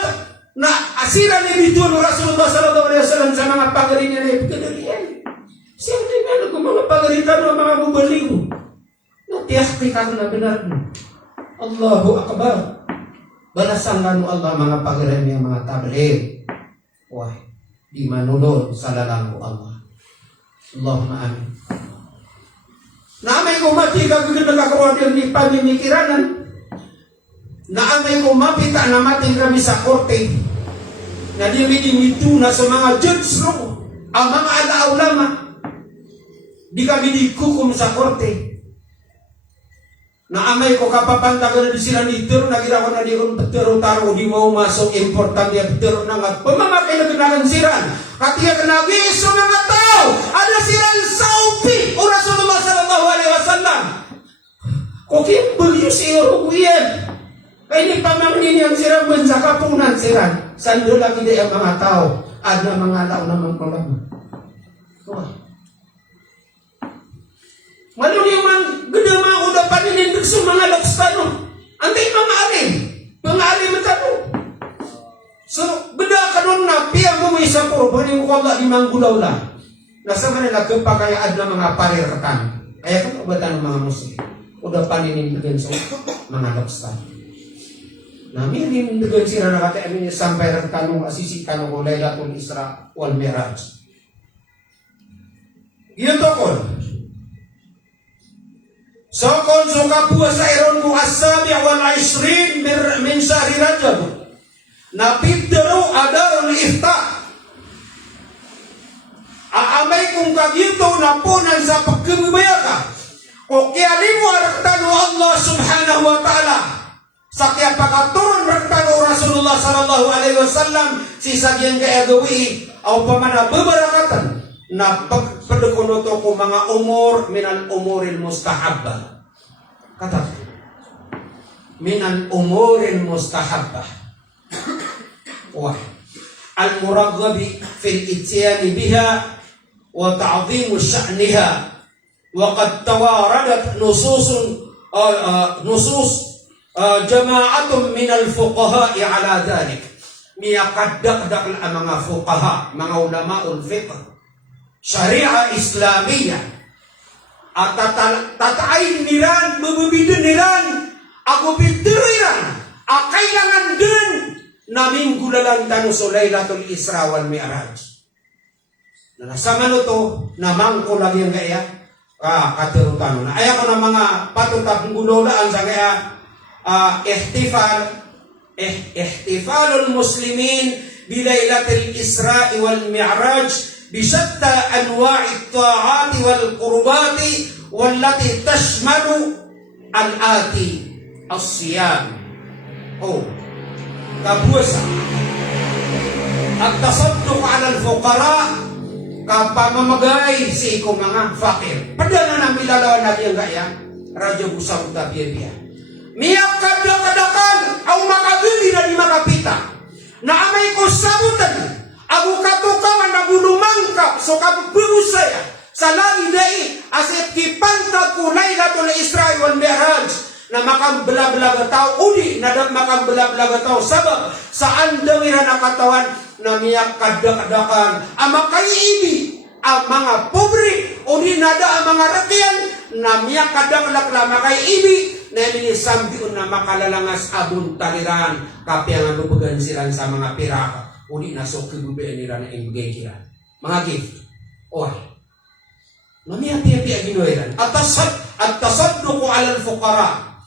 na asira ni Bidun Rasulullah sallallahu alaihi wasallam sa mga pagarin niya na ipagkadariyan. Siyempre nga kung mga pagarin ka mga bubaliw. Natiyakti ka na benar mo. Allahu Akbar. Balasan ka Allah mga pagarin niya mga tabligh. Wah, di manulod sa lalang Allah. Allahumma amin. Na amay kumati kagagod na kakawadir ni pamimikiranan. Na amay kumapita na mating kami sa korte. Na diniding ito na sa mga judge law. Ang mga alaulama. Di kami dikukum sa korte. Na amay ko kapapantagan na sila nito, nagira ko na di ko betero taro, di mo masok importante ya betero na nga. Pamamakay na ganagan siran. Katiya ka nag-iiso mga tao. Ada siran sa upi. O Rasulullah sallallahu alaihi wasallam. Kukin beliau si Uruguayan. Kaya ni pamangkin yang siran bensa kapunan siran. Sando lagi dia mga tao. Ada mga tao naman pala. Maluni man gede mah udah paninin sa mga lokstano. Antay mga alim matano. So beda kanon na pia mo may sapo bani mo Allah di manggulaw la. Nasa manila kepakayaan na mga parir katan. Kaya kan obatan mga muslim. Udah paninin dengan sa mga lokstano. Na mirin dengan sira na kata amin sampai rektanong asisi kanong ko Lailatul Isra wal Mi'raj. Iyon tokol. So kon suka puasa iron ku as-sabi' wal 20 min syahri Rajab. Napidro adarul ifta. Aamay kung kagito na punan sa pagkembayaka. O kialimu araktano Allah subhanahu wa ta'ala. Sa kaya pagkaturon araktano Rasulullah sallallahu alaihi wasallam si sagyan kaya gawi o pamana bebarakatan na pagpadukunoto ko mga umur minal umuril mustahabba. Kata minal umuril mustahabba. Wah, al-muraghabi fil ityani biha wa ta'dhimu sya'niha wa qad tawaradat nusus jama'atun minal fuqaha'i ala dhalik. Miyakaddak-dak ang mga fuqaha, mga ulamaul fiqh syariah Islamiyah at tatayin niran, bubibidin niran, ako bitiran, kailangan din namin gulalan tanu sa Lailatul Isra wal Mi'raj. Nasama no to, namang ko lagi yung gaya, katirutan na. Ayaw ko na mga patutap gulolaan sa gaya, ihtifalul muslimin bilailatul Isra wal Mi'raj بشتى أنواع الطاعات والقربات والتي تشمل الآتي الصيام كبوسة التصدق على الفقراء kapamamagay si ikaw mga fakir. Padala na milalawan natin ang gaya radyo busang tabiya. Miyak kadakadakan au makagili na di makapita na amay ko sabutan Abu katukawan na gulumangkap so kabubugo saya sa lagi dai asit kipanta ko Lailatul Isra wal Mi'raj na makambela-bela tao uli na makambela-bela tao sabab sa andang na katawan na miyak kadakadakan ang makaiibi ang mga pobre uli nada ang mga rakyat na miyak kadakalak na makaiibi na minisambiun na makalalangas abun taliran kapiyang mabubugan silang sa mga piraka uli nasok kibubeen nila na imbigay kira. Mga gift. Mamiyati-yati aginoiran. At-tasadduqu ala al-fuqara.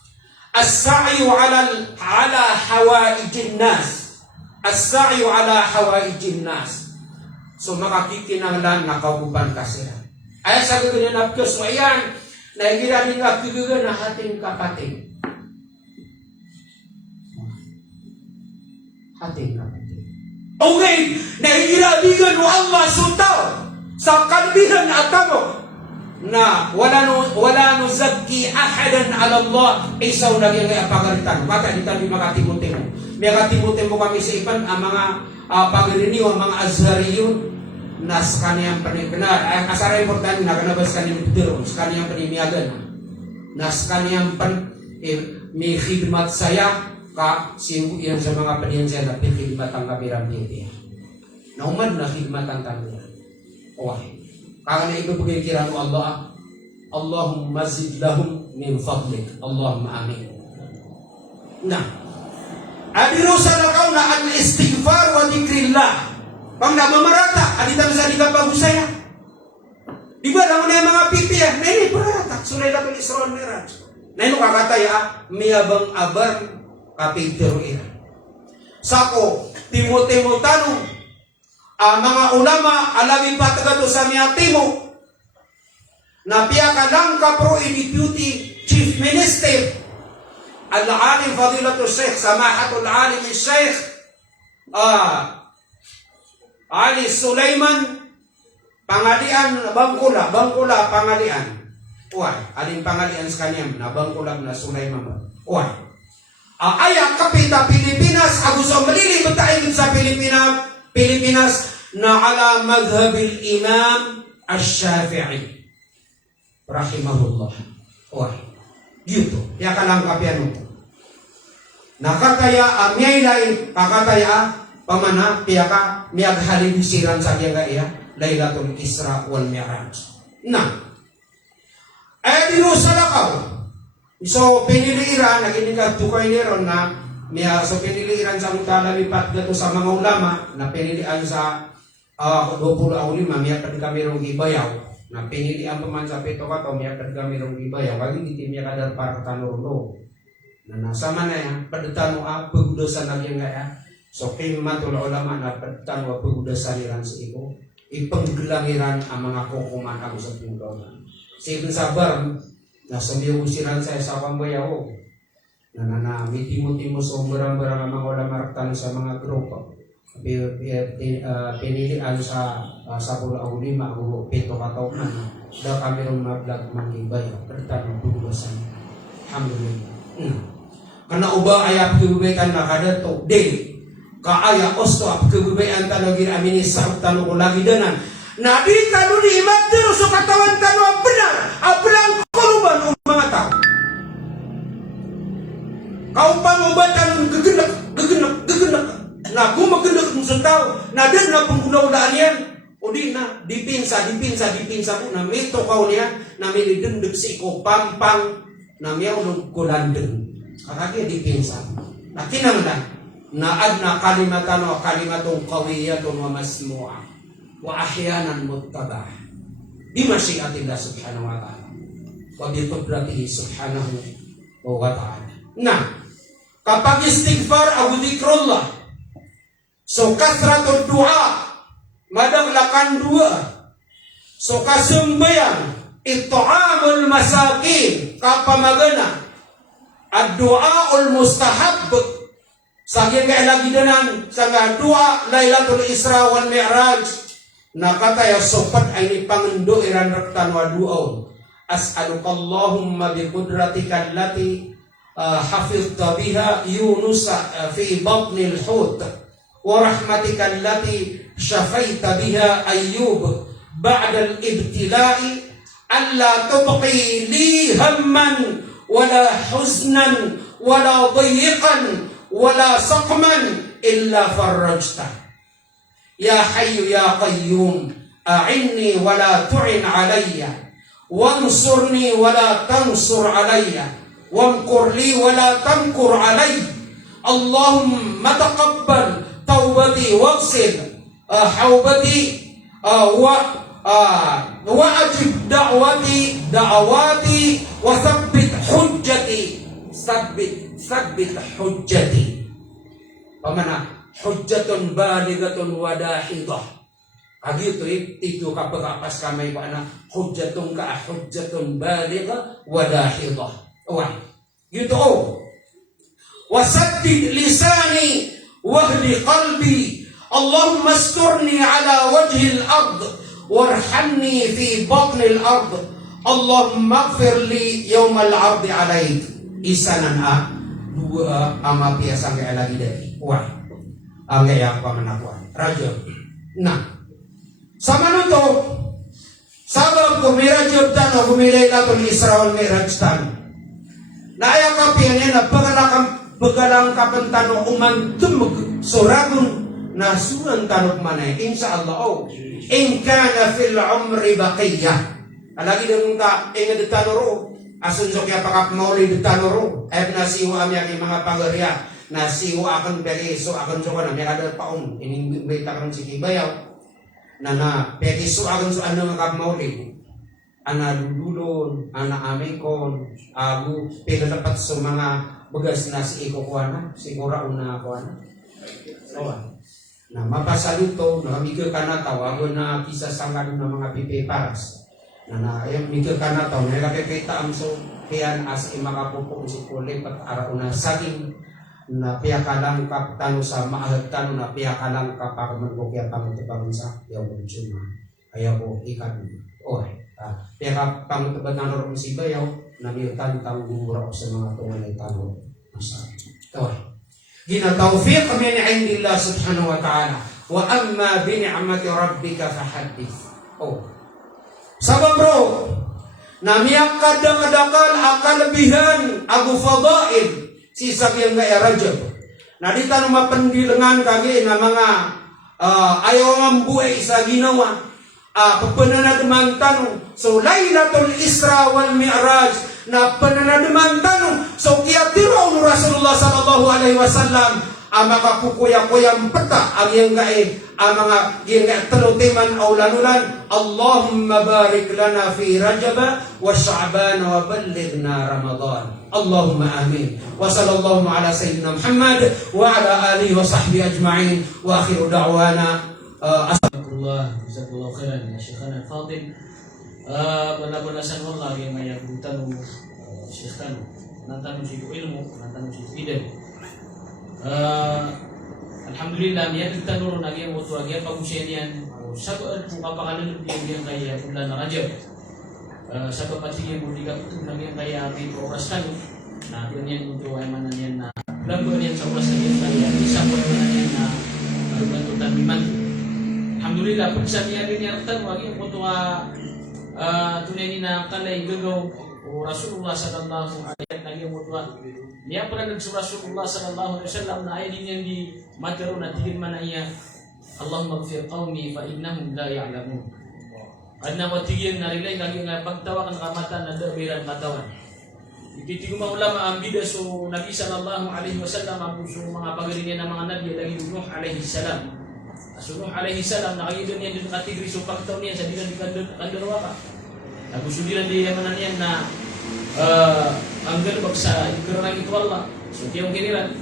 As-sa'yu ala hawaijin nas. As-sa'yu ala hawaijin nas. So makakikinanglan na kaukupan kasira. Ay sa gagawin na napkos mo yan. Nahigira din ka kigugan na hating kapatid. Hating kapatid. Okay, nahihirabigan mo Allah sultaw sa kalbihan at tamo na wala no zaki ahadan ala Allah isaw na yung pagalitan. Maka dito di makatimutin mo. Makatimutin mo kami sa iban ang mga pagrinio, ang mga azhariyun na sa kaniyang panipinar. Asara importante na kanabas kaniyang bidiro, sa kaniyang panimiyagan. Na sa kaniyang may khidmat saya ka siyo yan sa mga paninsya na pinkhidmat ang kabiram niya. Naumad na khidmat ang tanong. Kaya na ibabagay kira mo Allah, Allahumma zid lahum min fadlik. Allahumma amin. Adiru sa lakaw na al-istighfar wa dikrillah. Pang namamarata, aditan sa ligabago saya. Diba lang na yung mga pipiya, na yun parata, sunay na ito Isra wal Mi'raj. Na yun kakataya, miyabang abar, kapitero ina. Sako, Timoteo tanong, mga ulama, alawin patagato sa miya timo, na piyaka lang kapro i-deputy chief minister al-alim fadilatul Sheikh Samahatul Alim Sheikh Ali Sulaiman Pangalian Bangkula Pangalian. Uy, alin pangalian sa kanya na Bangkula na Sulaiman. Uy. Ayak kapita Pilipinas agusto malilibot tayo sa Pilipinas na ala madhabil Imam Ash-Shafi'i rahimahullah. Uy. Dito, ya kalang kapiano. Nakataya amyay lain kakataya pamana piyaka miyag halibisiran sa kaya iya Lailatul Isra wal Mi'raj. Nah, dinusalakaw. So, piniliran, naginikat tukay niron na so piniliran sa mutala lipat gato sa mga ulama na pinilian sa 25 miyakad kami rong ibayaw na pinilian paman sa pito ka to miyakad kami rong ibayaw kagi hindi miyakadar para katanuro na nasa mana yan padetano pagudasan na yan kaya so kimatul ulama na padetano pagudasan niran sa iko ipanggelangiran ang mga kukuman ako sa pungkaw. Sige sabar na sabiyo usiran saya sa pambayaw na mitimo-timo sa barang-barang ang mga ulama raktan sa mga grupo. Pinilian sa 10 o 5 o 7 katauhan da kami ron mablag mangibayaw pertama pugusan. Alhamdulillah. Kana uba ay pagbibikan na kadato dili kaaya osto pagbibikan tanogir amini sa tanu lagi danan. Nabi tanu di imatir so katawan tanu benar ablang korban mga tao. Kau pangobatan gegenak. Nah, kung maggendak sa tao, na din na panggunawdaan yan. O di na, dipinsa po na mito kau niya, na milidendek si ko pampang, na miyaw nung kulandeng. Kakakya dipinsa. Na kinanglan, na adna kalimatan o kalimatong kawiyatun wa masmu'a, wa ahyanan muttabah. Di masyiatillah subhanahu wa ta'ala. Wa bitubratihi subhanahu wa ta'ala. Nah, kapag istighfar abu zikrullah, so kasratul doa, madaglakan dua, so kasembayang, it'amul masakin, kapamagana, ad-du'aul mustahab, saging lagi danan, sa doa Lailatul Isra wal Mi'raj, nakataya sopat ay ni pangendo iran raktan wa du'aw, as'alukallahumma bi qudratika allati hafidta biha Yunus fi batnil hut wa rahmatika allati syafaita biha Ayyub ba'da al-ibtila'i alla tubqi li hamman wala huznan wala dayiqan wala saqman illa farrajta ya hayyu ya qayyum a'inni wala tu'in alayya wansurni wala tansur alayya wamkur li wala tamkur alay. Allahumma taqabbal taubati waghsil haubati wa ajib da'wati wa thabbit hujjati thabbit hujjati. Pamana hujjatun balighatun wadahidah. Agito itu kapag-apas kamay ko ana hujjatun baligha wadahidah. Wah, gitu wasaddid lisani wahdi qalbi Allahumma asturni ala wajhi al-ard warhamni fi batni al-ard Allahumma ighfir li yawm al-ard alayk. Isanan dua ama biasa kaya lagi dari wah angay ang pamanakuan raja. Nah sama nuto sabab kumirajab tano kumilailatul Isra wal Mi'raj tano naya kapiannya na bagalang kapantano umantumag suragun na sunan tanok manay insyaallah in kana fil umri baqiyah alagi dong ta inga detanoro asun so kaya pakap mauli detanoro ay nasiwa amyang mga pagariya nasiwa akan begiso akan so kana may ada paong ini beta kan sikibayaw na begiso akan so ano mga mauli ana dululon, ana amikon, abu pinadapat sa mga bagas na si ikukuana, sigura una kuana. Na mapasaluto, na mamigo ka na tawagon na kisah sangkado ng mga pipiparas. na ayam mikir kana taw na nakikita am so kian as imakapupong si kulipat arauna saging na piyakalang kap tanu sa maahag tanu na piyakalang kap para magbukya pangutabangon sa yaw cuma ayaw ko ikan piyakap pangutaban na ron si bayaw na miutan tang gumura sa mga tungalay tanu masa gina tawfiq min indillah subhanahu wa ta'ala wa amma bi ni'mati rabbika fahaddith. Sabab bro na miyak kadang-kadang akalebihan agu fadail si sakyang gaya Rajab na di tanong mapanggilangan kagi na mga ayaw ngambuhay sa ginawa papananadaman tanong so Laylatul Isra wal Mi'raj na pananadaman tanong so kiyatiro Rasulullah sallallahu alaihi wasallam makakukuya-kuyang peta ang yung mga yung talutiman o lanulan Allahumma barik lana fi Rajab wa Sha'ban wa ballighna Ramadan Allahumma amin wa sallallahu ala sayyidina Muhammad wa ala alihi wa sahbihi ajma'in wa akhiru da'wana jazakallahu khairan ya Syekhana Fadil bala-balasan wallah yang maya butanu Syekhana nantanu siku ilmu nantanu siku ide alhamdulillah niya kita nurun lagi yang waktu lagi pagusenian satu pangkalan yang kaya bulan Rajab satu pati yang bertiga itu lagi yang kaya diprograskan nah kemudian untuk emanannya na bulan yang sebelas lagi yang kaya bisa emanannya na bantuan iman alhamdulillah pencarian ini artan lagi untuk tunai na kalai gagaw Rasulullah sallallahu alaihi wasallam niya pernah dengan Rasulullah sallallahu alaihi wasallam na ayat yang di matarun at tigil man iya Allahumma ighfir qaumi fa innahum la ya'lamun anna watigin narilay kagi nga pagtawakan kamatan na dabiran katawan ititig mga ulama ang bida so Nabi sallallahu alaihi wasallam ang so mga pagalinyan ng mga nabi lagi Nuh alaihi salam Nuh alaihi salam nakagidon niya din kategori so pagtaw niya sa digan di kandarwa ka nagusudiran di yamanan yan na ang galbag sa ikirang ito Allah so tiyong kiniran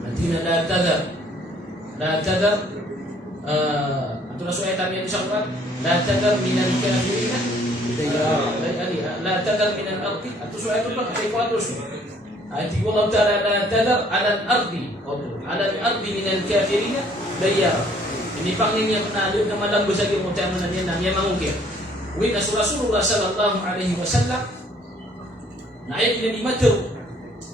nanti na la tadar ito na suetan niya sa Quran la tadar minan kafirina la tadar minan ardi ito suetan ba kaya ko atos ayati ko Allah ta'ala la tadar ala al-ardi minan kafirina dayara ini pangin niya panalo na malanggo sa iyo mo tayo na niya mangungkir win na Rasulullah sallallahu alaihi wasallam na ayat na imato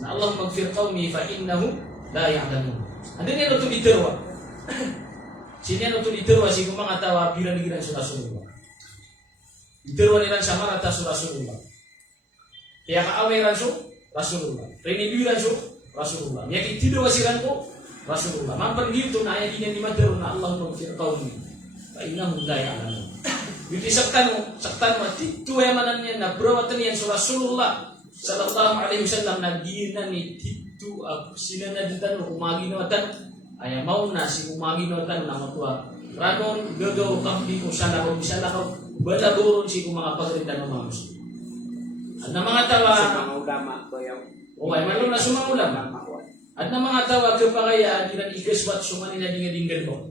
na Allahumma ighfir qaumi fa innahum la ya'lamun. Ano niya no to diterwa? Sino no to diterwa si mga tawa biran-biran sa Rasulullah. Diterwa nila sa marata sa Rasulullah. Kaya kaaway ran so Rasulullah. Renibiran so Rasulullah. Niya kitido wasiran ko Rasulullah. Mampan dito na ayat niya imato na Allahumma ighfir qaumi fa innahum la ya'lamun. Biti saktan mo titu emanan niya na brawatan niya sa Rasulullah sallallahu alaihi wasallam na gina ni titu sinana ditan umagi no tan ay mau na si umagi no tan na matua ranon gagaw kampi ko sana ko bisa lakaw balagoron si mga pagrinda ng mga muslim at na mga tawa ulama bayaw ay malo na sumang ulama at na mga tawa kapagayaan dinan ikaswat sumanin na dingadinggan mo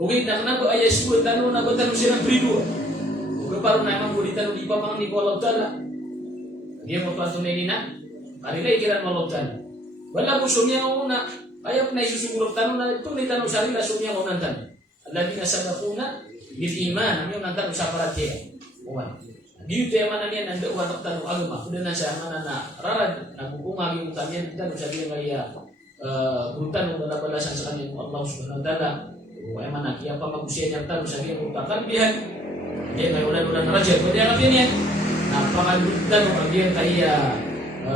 ugit na kanako ayas ko tanong na ko tanong silang prido ug paro na man bulitan di pa mang ni ko Allah taala dia mo patunay nina kanila ikiran mo Allah taala wala mo sumya una ayaw na isusugurog tanong na ito ni tanong sarila sumya ko nantan alladina sabaquna bil iman ang nantan sa parate uwan dito man niya nando wa tanong agama kuda na sa mana na rarad nagugumagi mo kanyan tanong sa dia kaya butan mo balasan sa kanyan Allah subhanahu wa taala ay mana kaya pa magusiya niyang tanong sa kanya kalbihan dia may ulan-ulan na Rajab kaya kapin yan napakalutan mo ang dia kaya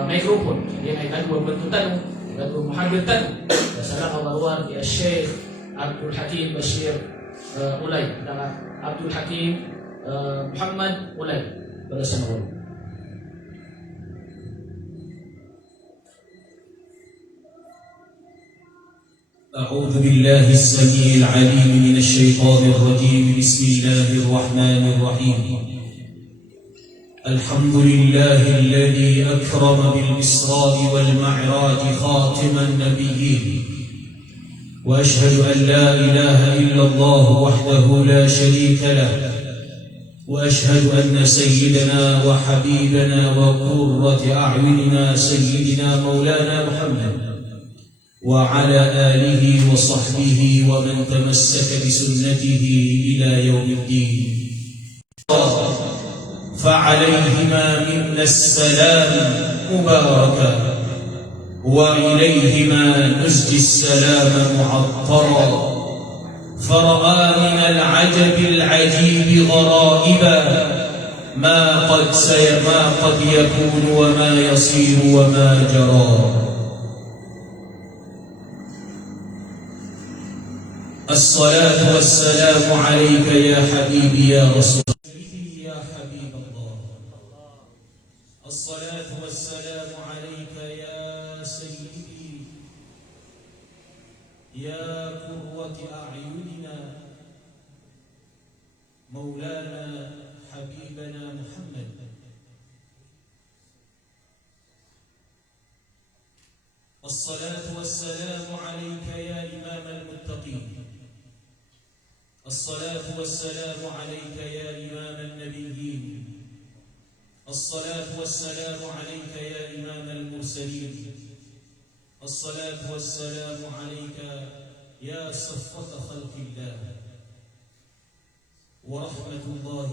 microphone dia may kadwa bentutan kadwa muhadirtan salamat warwar ya Syekh Abdul Hakim Bashir Ulay Abdul Hakim Muhammad Ulay balasan ko أعوذ بالله السميع العليم من الشيطان الرجيم بسم الله الرحمن الرحيم الحمد لله الذي أكرم بالإسراء والمعراج خاتم النبيين وأشهد أن لا إله إلا الله وحده لا شريك له وأشهد أن سيدنا وحبيبنا وقرة أعيننا سيدنا مولانا محمد وعلى آله وصحبه ومن تمسك بسنته إلى يوم الدين. فعليهما منا السلام مباركا، وإليهما نزجي السلام معطرا. فرأى من العجب العجيب غرائبا ما قد يكون وما يصير وما جرى. الصلاة والسلام عليك يا حبيبي يا رسول الله يا حبيب الله. الصلاة والسلام عليك يا سيدي يا قرة أعيننا مولانا حبيبنا محمد. الصلاة والسلام عليك يا إمام المتقين. الصلاة والسلام عليك يا إمام النبيين. الصلاة والسلام عليك يا إمام المرسلين. الصلاة والسلام عليك يا صفوة خلق الله ورحمة الله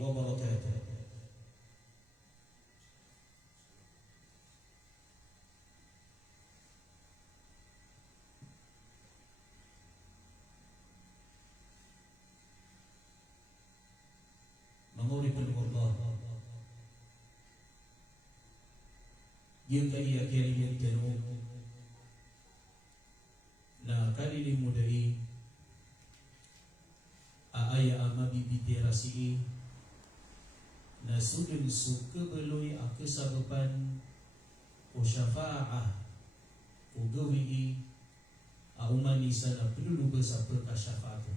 وبركاته. Menguripun Allah yang kaya kalimat janu na kalili mudai aaya ama bibiterasi na sudun suka beloi akasabapan o syafa'ah o gawi aumanisa na perlu bersapa kasyafa'atun.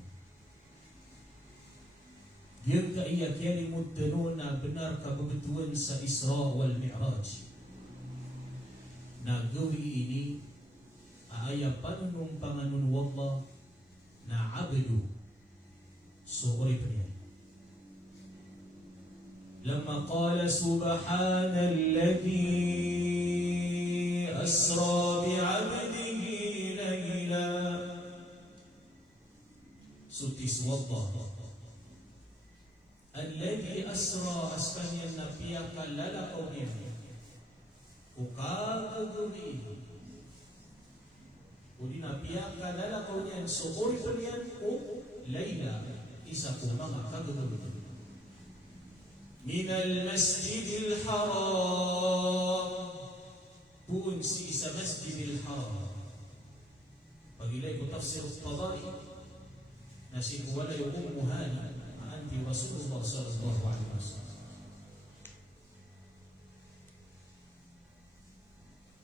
Dia kaya kalimut tanu na benar kabetulan sa Isra wal Mi'raj. Na gawi ini aya panunong panganun wallah na abdu suuri penian. Lama qala subhanalladzi asra bi'abdihi layla sutis wallah alladhi asra askanyan napiyaka lala qawniya ukagagumi udi napiyaka lala qawniyan suhuri puniyan o layla isa kumanga kagagumi minal masjidil haram pun si isa masjidil haram pagilay ko tafsir al-Tabari nasi wala yung umuhani anti Rasulullah sallallahu alaihi wasallam.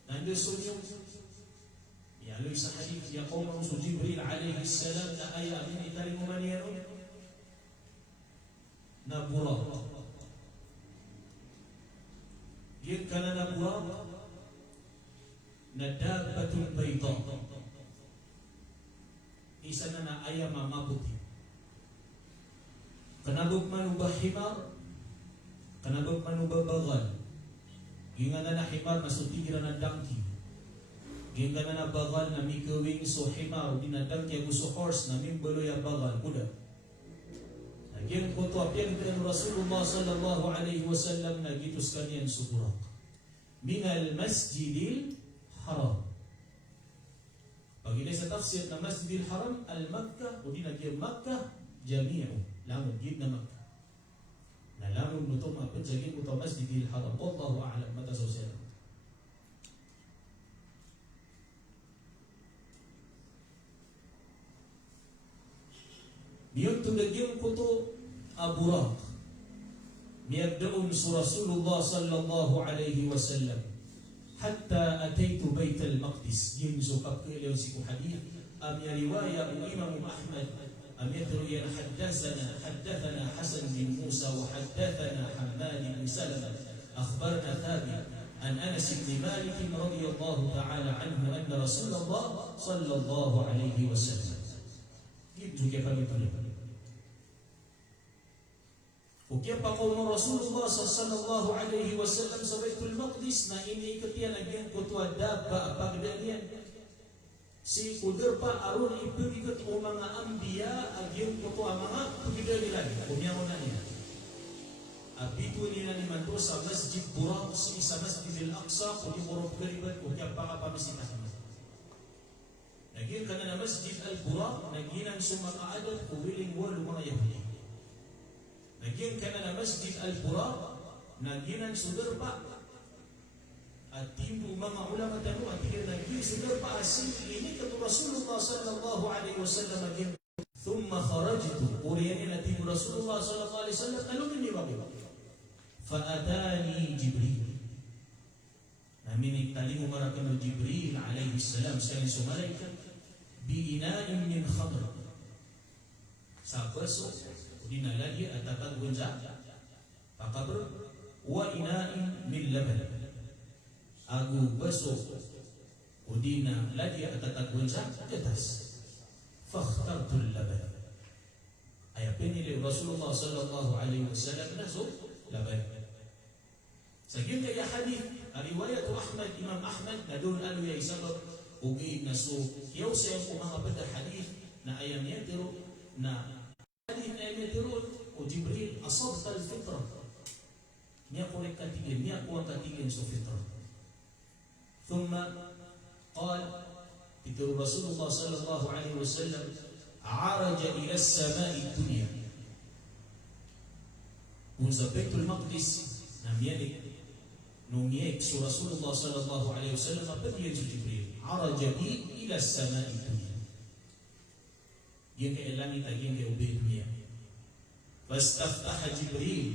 Nanda sunyum ya lu sa hadith ya qawm Jibril alaihi salam na ayat ini tali mumaniyan na buraq. Dia kana na buraq na dabbatul bayda. Isa na ayat mamabuti. Kanabog manubah himar, kanabog manubah bagal. Gingan na himar na sutigira na donkey. Gingan na bagal na mikawing so himar, dinadangkya gusto horse na mimbaloy ang bagal, kuda. Nagyan ko to, apyan ka Rasulullah sallallahu alaihi wasallam na gitus kanyan suburak. Minal masjidil haram. Pag inay sa tafsir na masjidil haram, al-Makkah, o dinagyan Makkah, jami'u. Lamun gid na Makkah. Na lamun mo ito mapagjagin mo ito masjidil haram. Wallahu a'lam mata sosial. Biyang tulagyan ko ito aburak. Miyagdaon sa Rasulullah sallallahu alaihi wasallam. Hatta ataytu bayt al-Maqdis. Yung sukap ko ilaw si kuhadiyah. Amya riwaya Imam Ahmad أمير حدثنا حسن بن موسى وحدثنا حماد بن سلمة أخبرنا ثابت عن أنس بن مالك رضي الله تعالى عنه أن رسول الله صلى الله عليه وسلم جبت كيف نقول Ukiapa kaum Rasulullah sallallahu alaihi wasallam sa Baitul Maqdis na ini ketian agian kutua dabba pagdanian si kuder pa arun ipigikat o mga ambiya agian kutua mga pagdanian kumyangon niya abitu nila ni manto sa Masjid Buraq sa Masjid Al-Aqsa kung imurog karibat ukiapa ka pamisinahan naging ka na Masjid Al-Buraq naging ang sumakaadot kuwiling walo mga Yahudi naging ka na Masjid Al-Buraq naging ang sudarpa at timpo mga ulama tanu at naging sudarpa asin ini katu Rasulullah sallallahu alaihi wasallam naging thumma kharajtu uriyan na timpo Rasulullah sallallahu alaihi wasallam alun ni wagi fa'atani Jibril namin talingo marakan Jibril alaihi salam sekali sumalaikat bi ina'in min khamr sa baso dinalagi at tatagwanja pakabro wa ina'in min laban agu baso udina lagi at tatagwanja atas fakhtartul laban ay pinili Rasulullah sallallahu alaihi wasallam naso laban sagim kaya hadith riwayat Ahmad Imam Ahmad nadun alu ya sabab ugi naso yaw sa mga pada hadith na ayam yatiro na hadith na yatiro o Jibril asabta al-fitra niya korek katigin niya kuwang katigin sa fitra thumma qal bitiru Rasulullah sallallahu alaihi wasallam araja ila as-sama'i dunya unsa Baitul Maqdis namiyalik numiyek su Rasulullah sallallahu alaihi wasallam apa dia Jibril araja ila as-sama'i dunya yang ke langit yang ke ubay dunia fastaftaha Jibril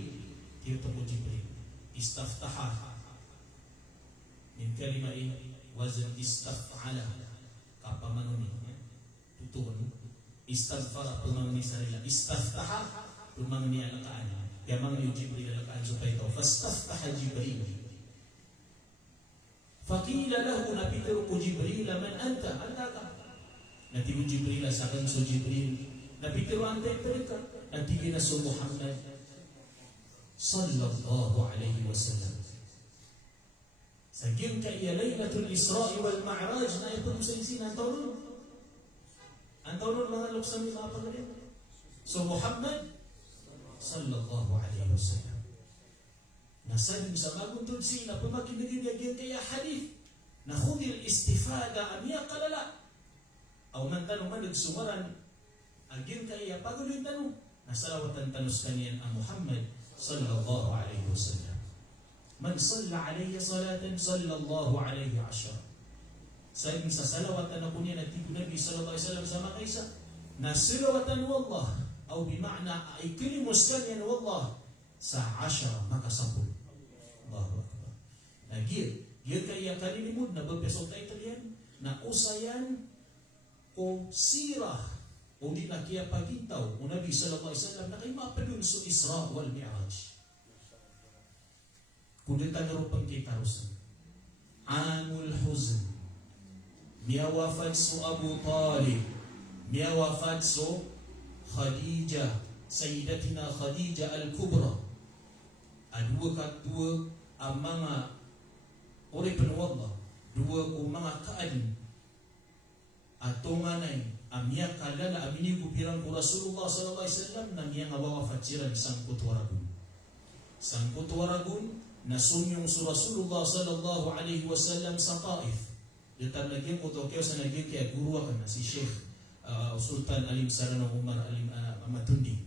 tirtabu Jibril istaftaha min kalimah wazn istaf'ala kapamanuni tutun istaghfara pemangni sarila istaftaha pemangni alakaan yamang Jibril alakaan supaya tahu fastaftaha Jibril faqila lahu nabi teruku Jibril man anta nanti Jibril asakan so Jibril nabi teru anta terika nanti gina so Muhammad sallallahu alaihi wasallam sagim ka iya Lailatul Isra wal Mi'raj na ito sa isin antawnon mga luksami mga pagalit so Muhammad sallallahu alaihi wasallam nasalim sa maguntod sila pumakinigin yagyan kaya hadith na khudil istifada amiya kalala aw man tanong man nagsumaran agin kaya paguloy tanong nasalawatan tanus kaniyan ang Muhammad sallallahu alaihi wasallam man salla alayya salatan sallallahu alaihi ashar sa salawatan ako niya natigo Nabi sallallahu alaihi wasallam sama kaysa na salawatan wallah aw bima'na ay kinimus kaniyan wallah sa 10 makasampul Allahu Akbar nagir yun kaya kanilimod na bagpesok tayo talian na usayan o sirah o di na kaya pagitaw o Nabi sallallahu alaihi wasallam na kayo mapadun sa Isra wal Mi'raj kung dito narupang kita rusan Amul Huzn miya wafat so Abu Talib miya wafat so Khadijah Sayyidatina Khadijah Al-Kubra adua katua ang mga uri penuwallah dua kong mga kaadin ato nga na amya kalala amini kupirang ko Rasulullah sallallahu alaihi wasallam na miya nga wawafat siran sangkut waragun nasunyong su Rasulullah sallallahu alaihi wasallam sa Taif ditan lagi ko to kaya sa naging kaya guru kan si Sheikh Sultan Alim Sarano Umar Alim Matundi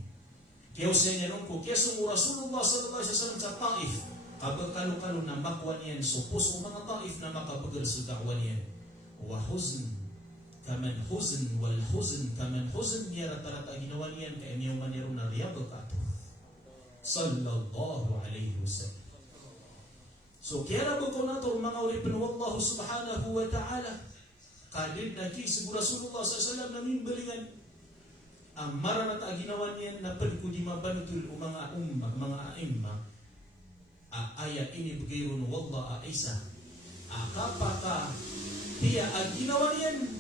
kaya sa niya nung ko kaya su Rasulullah sallallahu alaihi wasallam sa Taif kabagkalo-kalo na makwan yan so puso mga Taif na makabagal sa da'wan yan wa huzn kaman huzn wal huzn kaman huzn niya rata-rata ginawa niyan kaya niyo maniro na riyabag ato sallallahu alaihi wasallam so kaya ko na ito mga ulipin wallahu subhanahu wa ta'ala kadid na kisi Rasulullah sallallahu namin balingan ang maranat ginawa niyan na pwede ko di mabanutul o mga mga aimma ayat ini begirun wallah Aisyah kapaka dia ginawa niyan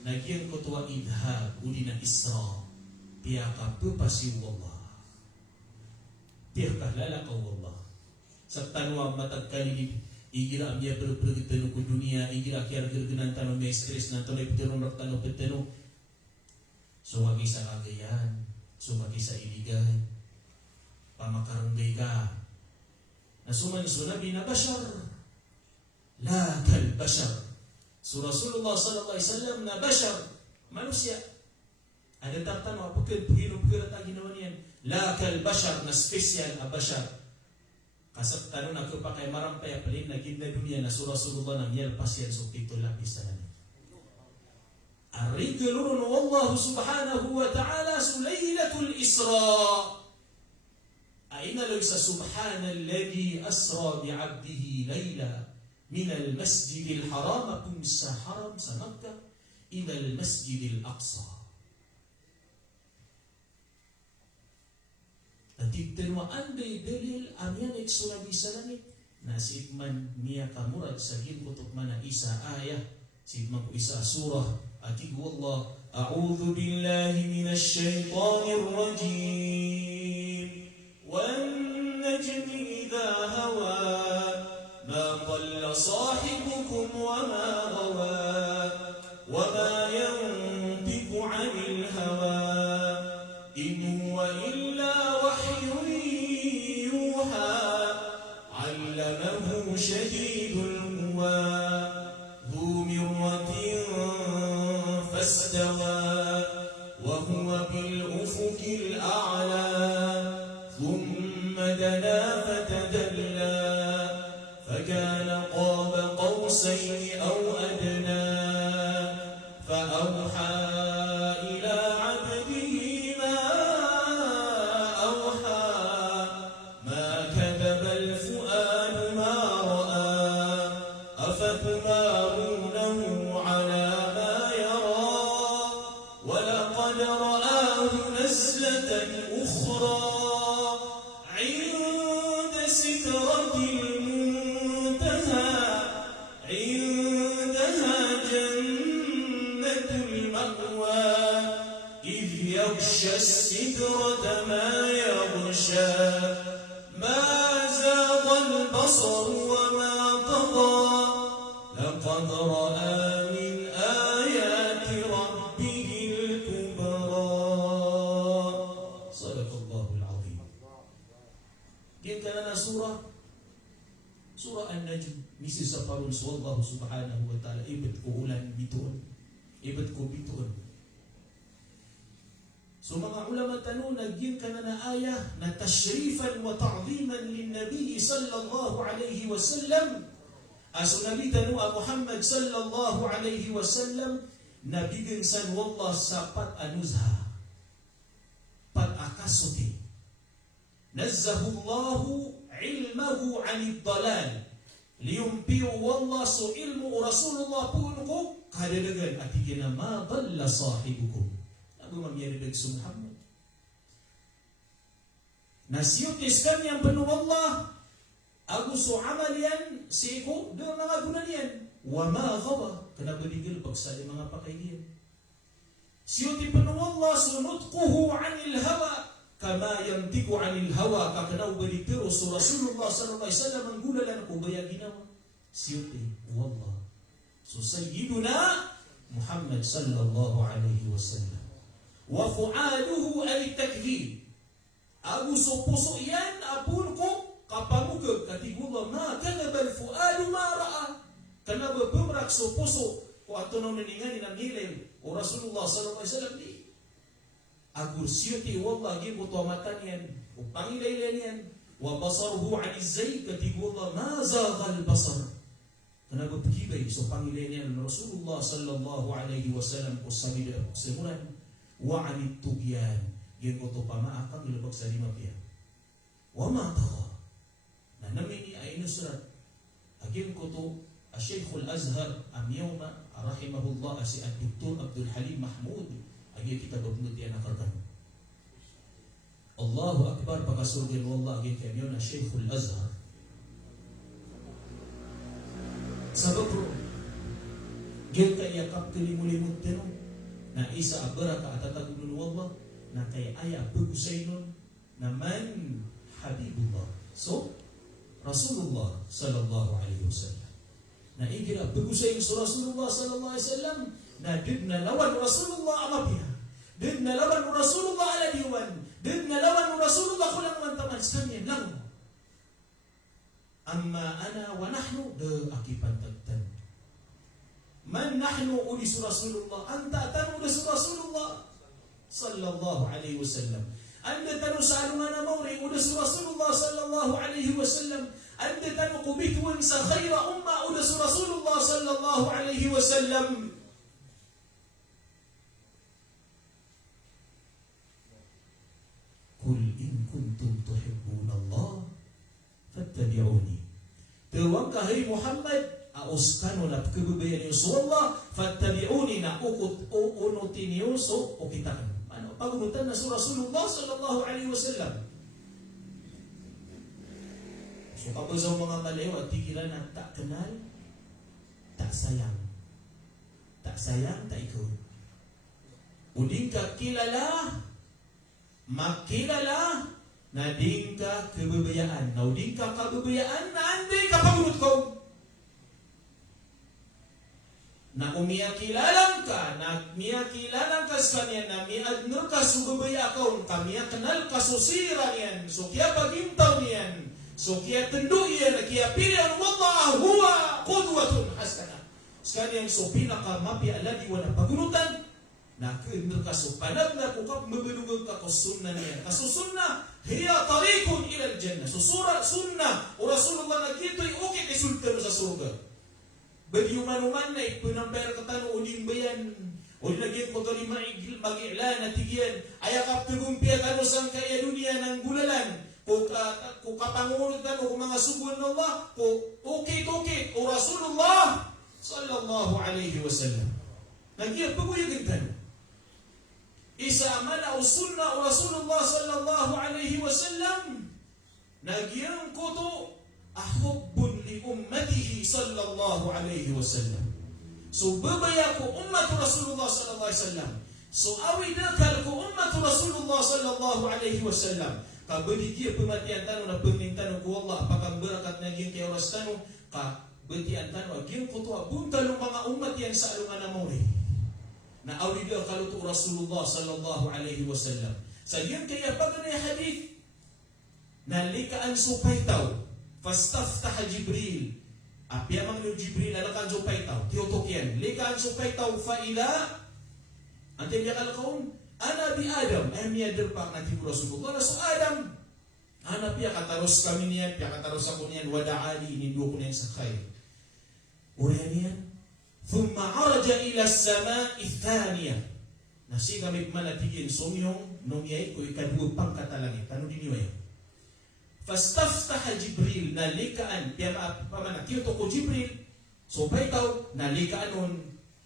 nagyan ko tuwa idhab udina Isra dia kapupasi wallah Tiakah lala kau Allah. Saktanwa matagkali igira amya perutenu ku dunia, igira kiar gergenan tanu mestres nanto le petenu tanu petenu. Suma kisah kagayan, suma kisah iligan, pamakarang ka. Nasuman sunabi na bashar, la kal bashar. So Rasulullah sallallahu alaihi wasallam na bashar, manusia. Ada tartano apa ke pugiro tagi naman yan. La kal bashar na special a bashar. Kasap tanong na pakai marampay apalin na gitna dunia na Rasulullah na miyal pasyan so pito lapis na الرجل والله سبحانه وتعالى ليلة الإسراء. أين ليس سبحان الذي أسرى بعبده ليلة من المسجد الحرام كمس حرم سمكة إلى المسجد الأقصى. Natibten wa anday dalil amyan eksulabi sa langit nasib man niya kamurad sa ginkutok man isa ayah sib man ko isa surah أتي والله أعوذ بالله من الشيطان الرجيم والنجم إذا هوى ما ضل صاحبكم وما غوى وما ينطق عن الهوى إن هو إلا وحي يوحى علمه شديد القوى ذو مرة فاستوى وهو بالأفق الأعلى ثم دنا فتدلى فكان قاب قوسين أو أدنى فأوحى إلى عبده ما أوحى ما كذب الفؤاد ما رأى أفتمارونه على نزلة أخرى عند سدرة المنتهى عندها جنة المأوى إذ يغشى السدرة ما يغشى ما زاغ البصر وما طغى لقد رأى من آيات ربه الكبرى. Surah An-Najm misi saparun wallahu subhanahu wa ta'ala ibad ko ulan bituon ibad ko bituon. So mga ulama tanong nagyin ka na ayah na tashrifan wa ta'ziman lin nabiy sallallahu alayhi wa sallam. Aso nabi tanong Muhammad sallallahu alayhi wa sallam nabigin san wallah sapat anuzha pat akasuti nazzahu Allahu ilmahu 'anid dalal liyumpiu wallah so ilmu Rasulullah pun ko kadadagan atigina ma dalla sahibukum abu mamiyaridag su Muhammad nasiyutis kanyang penuh Allah agu so amalian siku doon mga gunanian wa ma ghawa kana baligil pagsa mga pakaidian siyuti penuh Allah sunutquhu 'anil hawa kama yantiku 'anil hawa kakanaw balitiru so Rasulullah sallallahu alaihi wasallam ang gulalan ko baya ginawa siyuti wallah so sayyiduna Muhammad sallallahu alaihi wasallam wa fu'aluhu ay takdhib abu so puso yan apun ko kapamukag katigula ma kadaba al-fu'adu ma ra'a kana bumrak so puso ko ato nang naningani na milay o Rasulullah sallallahu alaihi wasallam di agur siyuti wallah gibo to matan yan o pangilailan yan wa basaruhu 'ani zay katigula ma zagha al-basar kana bugibay so pangilailan yan Rasulullah sallallahu alaihi wasallam ko sabida semuran wa 'ani tugyan gibo to pamaakang ilabag sa lima piya wa ma tagha na namini ay nusrat agin ko to الشيخ الأزهر am yawma rahimahullah si Dr. Abdul Halim Mahmud agi kita babnut yan akarkan Allahu Akbar pakasurgin wallah agi kami na Syekh Al-Azhar sabab gil kaya kap kalimulimut tino na isa abara ka atatagunun wallah na kay aya pagusay nun na man Habibullah. So Rasulullah sallallahu alaihi wasallam. Na igira begusay sa Rasulullah sallallahu alaihi wasallam na dibna lawan Rasulullah amapia. Dibna lawan Rasulullah ala diwan. Dibna lawan Rasulullah kulang mantaman sekalian lang. Amma ana wa nahnu de akipan tagtan. Man nahnu ulis Rasulullah, anta tanu ulis Rasulullah sallallahu alaihi wasallam. Anda tanu sa'alungan mawri ulis Rasulullah sallallahu alaihi wasallam. Anda tanu kubitun sa khaira umma ulis Rasulullah sallallahu alaihi wasallam. Qul in kuntum tuhibbuna Allah fattabi'uni. Tawangka hai Muhammad auskano na kebebayan Rasulullah fattabi'uni na ukut unutiniyo so ukitan. Ano pagunutan na sa Rasulullah sallallahu alaihi wasallam. So kapag sa mga maliw at tigilan na tak kenal, tak sayang. Tak sayang, tak ikut. Uding ka kilala, makilala, na din ka kebebayaan. Na uding ka kebebayaan, na anday ka pagunut ko. Na umiyakilalang ka, na miyakilalang ka sa kanya, na miadno ka sugabaya ka, kamiya kenal ka susira niyan, so kaya pagintaw niyan, so kaya tendo iyan, kaya pilihan wallah huwa qudwatun hasana. Sa kanyang so pinakamapi aladi wala pagunutan, na kendo ka so panag na kukap mabulugog ka kusunna niyan. Kasusunna, hiya tarikun ilal jannah. Susura, sunna, o Rasulullah na kito'y ukit isulta mo sa surga. Badi manuman na ipunamper katano uling bayan o lagyan ko to ni mag-ilan at tigyan ayakap tugumpiya tano sang kaya dunia ng gulalan kung kapangunod tano kung mga subuan ng Allah kung ukit o Rasulullah sallallahu alaihi wasallam nagyan paguyagin tano isa amala o sunna o Rasulullah sallallahu alaihi wasallam nagyan ko to ahubbun li ummatihi sallallahu alaihi wasallam. So babaya ko ummatu Rasulullah sallallahu alaihi wasallam. So awi dakal ko ummatu Rasulullah sallallahu alaihi wasallam. Kabadi kia pematian tanu na pemintanu ko Allah apakah berakat naging kay oras tanu ka betian tanu aging ko to abunta ng mga umat yan sa alungan na mori. Na awi dakal to Rasulullah sallallahu alaihi wasallam. Sa diyan kaya paganay hadith nalikaan supay taw fastaftah Jibril. Apya mang Jibril alakan supay taw. Tiyotokian. Likaan supay taw faila. Antin dia kalakaon. Ana bi Adam. Ay miyader pak nanti Rasulullah. So Adam. Ana piya kataros kami niyan. Piya kataros ako niyan. Wada'ali. Inindu ko niyan sa khair. Uriyan niyan. Thumma araja ila sama'i thaniya. Nasi kami manatigin sumyong nomiyay ko ikadua pang katalangit. Ano diniway? Fastaftah Jibril nalikaan pamanakil to ko Jibril so paitaw nalikaan nun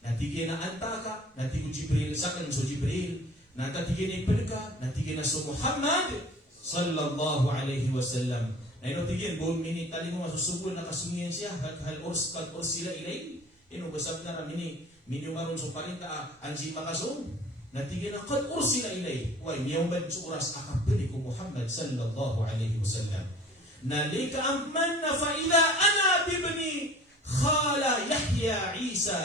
natigin na antaka natigo Jibril sakan so Jibril natatigin na ipalika natigin na so Muhammad sallallahu alaihi wasallam na inotigin buong minit tali mo masusubol na kasungian siya hal ors sila ilay inubasab na ramini minumaron so palinta anji makasong natigin na kad ursila ilay way miyambad sa oras akabili ko Muhammad sallallahu alaihi wasallam nalika amman na faila ana bibni khala Yahya Isa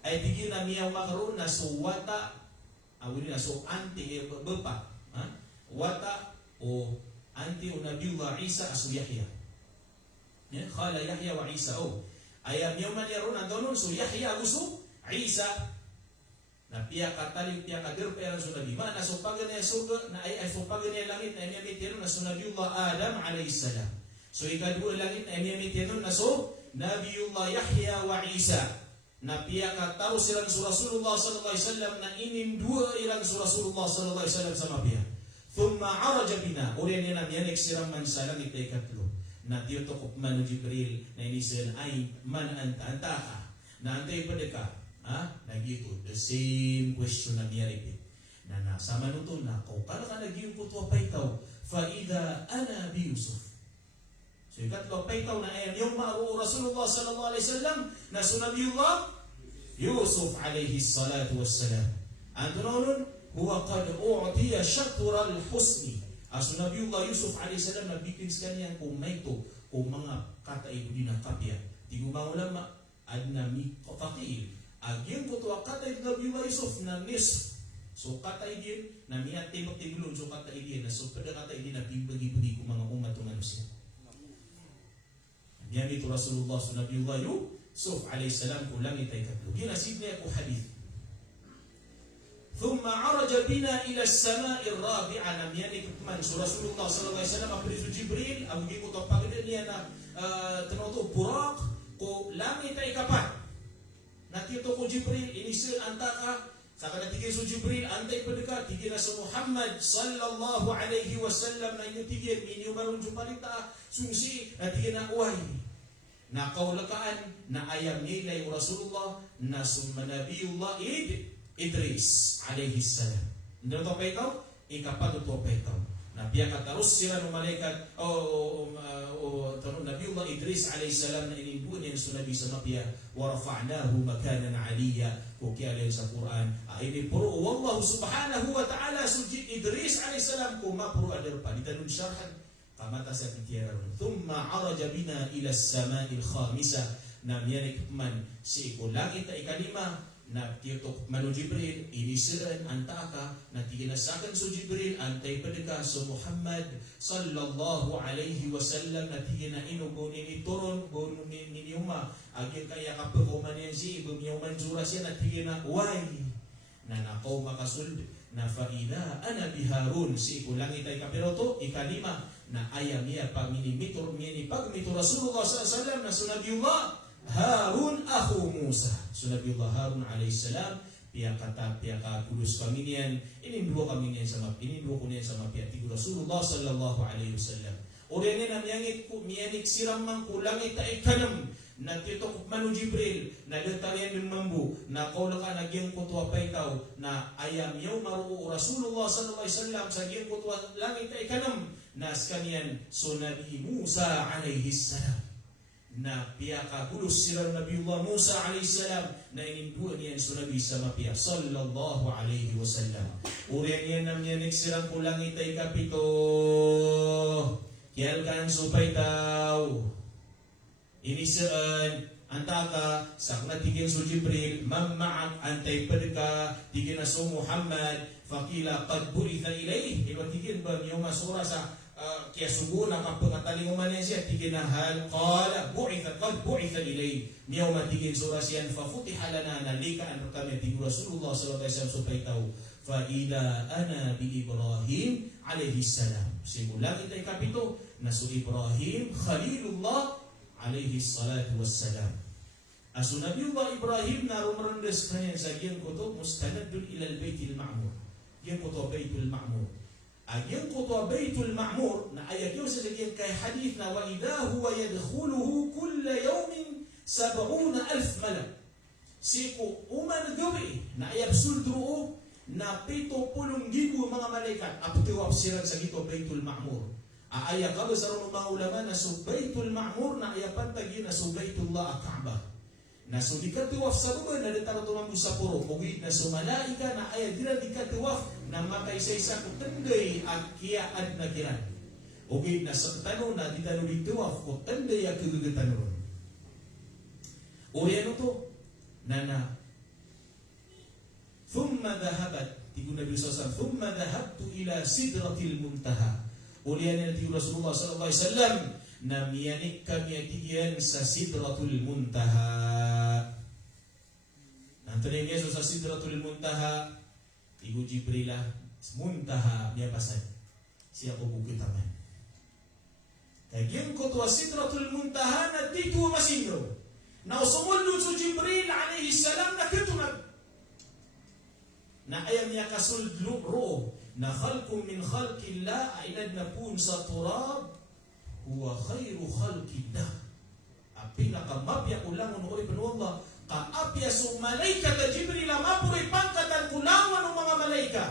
ay tigin na miyaw makaroon na so wata awili na so anti bapa wata o anti o Nabiullah Isa aso Yahya khala Yahya wa Isa ayam miyaw man yaroon na doon so Yahya gusto Isa na piya katali piya kadir pero sunabi mana so pagan niya surga na ay so pagan niya langit na niya mitino na Nabiullah Adam alayhi salam so ikadua langit na niya mitino na so Nabiullah Yahya wa Isa na piya kataw silang Rasulullah sallallahu alaihi wasallam na inin dua ilang Rasulullah sallallahu alaihi wasallam sama piya thumma araja bina uriyan niya na niya silang man sa langit ay katlo na tiyo to man Jibril na inisan ay man anta na antay padeka nagito the same question na niya repeat na nasama nuto na kung kala ka naging kutwa paitaw faida ana bi Yusuf so ikatlo paitaw na ayan yung maro Rasulullah sallallahu alaihi wasallam na sunabiyullah Yusuf alaihi salatu wassalam antunon huwa qad u'tiya shatra al-husni Aso Nabiullah Yusuf alaihissalam na bikin sekalian kung may to kung mga kata ibu dinakapya. Di mga ulama adna mi fakir. Agyang ko to kata ibu Nabiullah Yusuf na nisf. So kata idin na miat tembak tibulun so kata idin na so pada kata idin na bagi-bagi ko mga umat o manusia. Yan ito Rasulullah so Nabiullah Yusuf alaihissalam kung langit ay katlo. Ginasib niya ko hadith. ثم عرج بنا إلى السماء الرابعة نم يعني كمان رسول الله صلى الله عليه وسلم أبرز جبريل أو جيكو تبقى dia na tenoto burak ko langit ay kapat. Nakito ko Jibril inisil antaka saka natigil so Jibril antay padekat tigil na so Muhammad sallallahu alaihi wasallam na inutigil inyo maron jumalita sungsi natigil na uway. Nakaulakaan na ayam nilay Rasulullah na summa Nabiyullah Idris alaihi salam. Ndio to paitaw ikapat to paitaw. Na biya ka terus sila ng malaikat tanong Nabiullah Idris alaihi salam na ininbuan niya sa Nabi sa Nabiya wa rafa'nahu makanan 'aliyya ko kaya sa Quran ini puro wallahu subhanahu wa ta'ala sujud Idris alaihi salam ko mapuro adar pa ditanun syarhan kamata sa tiyara thumma 'araja bina ila as-sama'il khamisah na miyanik man si ko langit ay ikalima na tiyotok manu Jibril inisiran antaka na tiginasakan so Jibril antay padeka so Muhammad sallallahu alaihi wasallam na tigina inugunin ituron gunin niyuma agil kaya kapaguman yan si ibang yuman jura siya na tigina way na nakaw makasuld na faida ana biharun si kulangit ay kapiroto ikalima na ayam niya pag minimitor niya ni pag mito Rasulullah sallallahu alaihi wasallam na sunabiullah Harun akhu Musa. So Nabiullah Harun alaihissalam pihak kata pihak kudus kami niyan ini dua kami niyan sama ini dua kunian sama pihak tiga Rasulullah sallallahu alaihi wasallam. Orang ni namyangit ku miyanik siram mang kulangit ay kanam na titok manu Jibril na detarian min mambu na kaulakan nagyang kutwa paitaw na ayam yaw maru Rasulullah sallallahu alaihi wasallam sa gyang kutwa langit ay kanam na skanian so Nabi Musa alaihissalam. Na pihak kudus sila Nabiullah Musa alaihissalam na ininduan niyan so Nabi sama pihak sallallahu alaihi wasallam. Uriyan niyan namyanik silang kulangit ay kapito kialkan supay tao inisaan antaka sakna tigin so Jibril mamma'ak antay padka tigin na so Muhammad fakila qad buritha ilayh iba tigin ba niyo masura sa kaya sugo na kapangatalinguman niya siya tiginahal qala bu'itha qad bu'itha ilay niyaw matigin sura siyan fafutiha lana nalikaan kami tigu Rasulullah sallallahu alaihi wasallam supaytaw fa ila ana bi Ibrahim alaihi salam simulang itay kapito na su Ibrahim Khalilullah alaihi salatu wassalam asu Nabiullah Ibrahim na rumarandas kanya sa giyang kuto mustanadun ilal baytil ma'mur giyang kuto baytul ma'mur Agyang kutwa Baitul Ma'mur na ayagyo sa sagyang kay hadith na wa idha huwa yadkhuluhu kulla yawmin 70,000 malak. Siku uman gabi na ayabsuldruo na 70,000 mga malaikat aptiwap silang sa gito Baitul Ma'mur. Aaya ka ba sa mga ulama na sa Baitul Ma'mur na ayapantagi na sa Baitullah Kaaba. Na so dikatiwaf sa buwan na ditara tumambu sa puro mugid na so malaika na aya dira dikatiwaf na makaisa-isa ko tenday at kiyaad na kiran mugid na sa tanong na ditano ditiwaf ko tenday at kagagatanon uriano to nana thumma dhahabat tigu Nabi SAW thumma dhahabtu ila sidratil muntaha uriano tigu Rasulullah SAW na miyanik kami atigian sa sidratul muntaha. Nanti niya sa sidratul muntaha, ibu Jibrilah muntaha niya pasay. Siya ko bukit taman. Kagyan ko to sidratul muntaha na dito masingro. Na usumulod sa Jibril alaihi salam na kitunag. Na ayam niya kasuldlo ro na khalqum min khalqillah ainad na pun sa turab huwa khairu khalqillah api nakamapya ulangon uri penwallah kaapya so malaikat na Jibril mapuri pangkatan kulangan ng mga malaika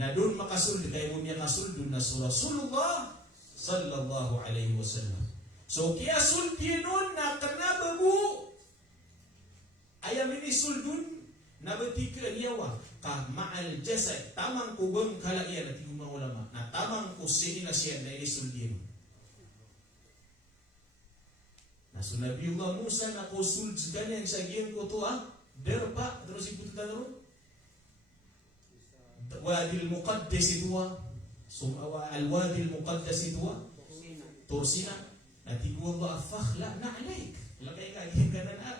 na doon makasuldi kaya mo niya nasuldun na so Rasulullah sallallahu alaihi wasallam so kaya suldi nun na kanababu ayam ini suldun na betika niyawa ka ma'al jasad tamang ko bang kalaian at mga ulama na tamang ko sini na siya na ilisuldin na sunabiullah Musa na ko suldsgan yang sa giyan ko to derpa terus ikut tanong wadil muqaddas itu al-wadi al-muqaddas itu Tursina nanti Allah fakhla na alaik lakay ka giyan ka na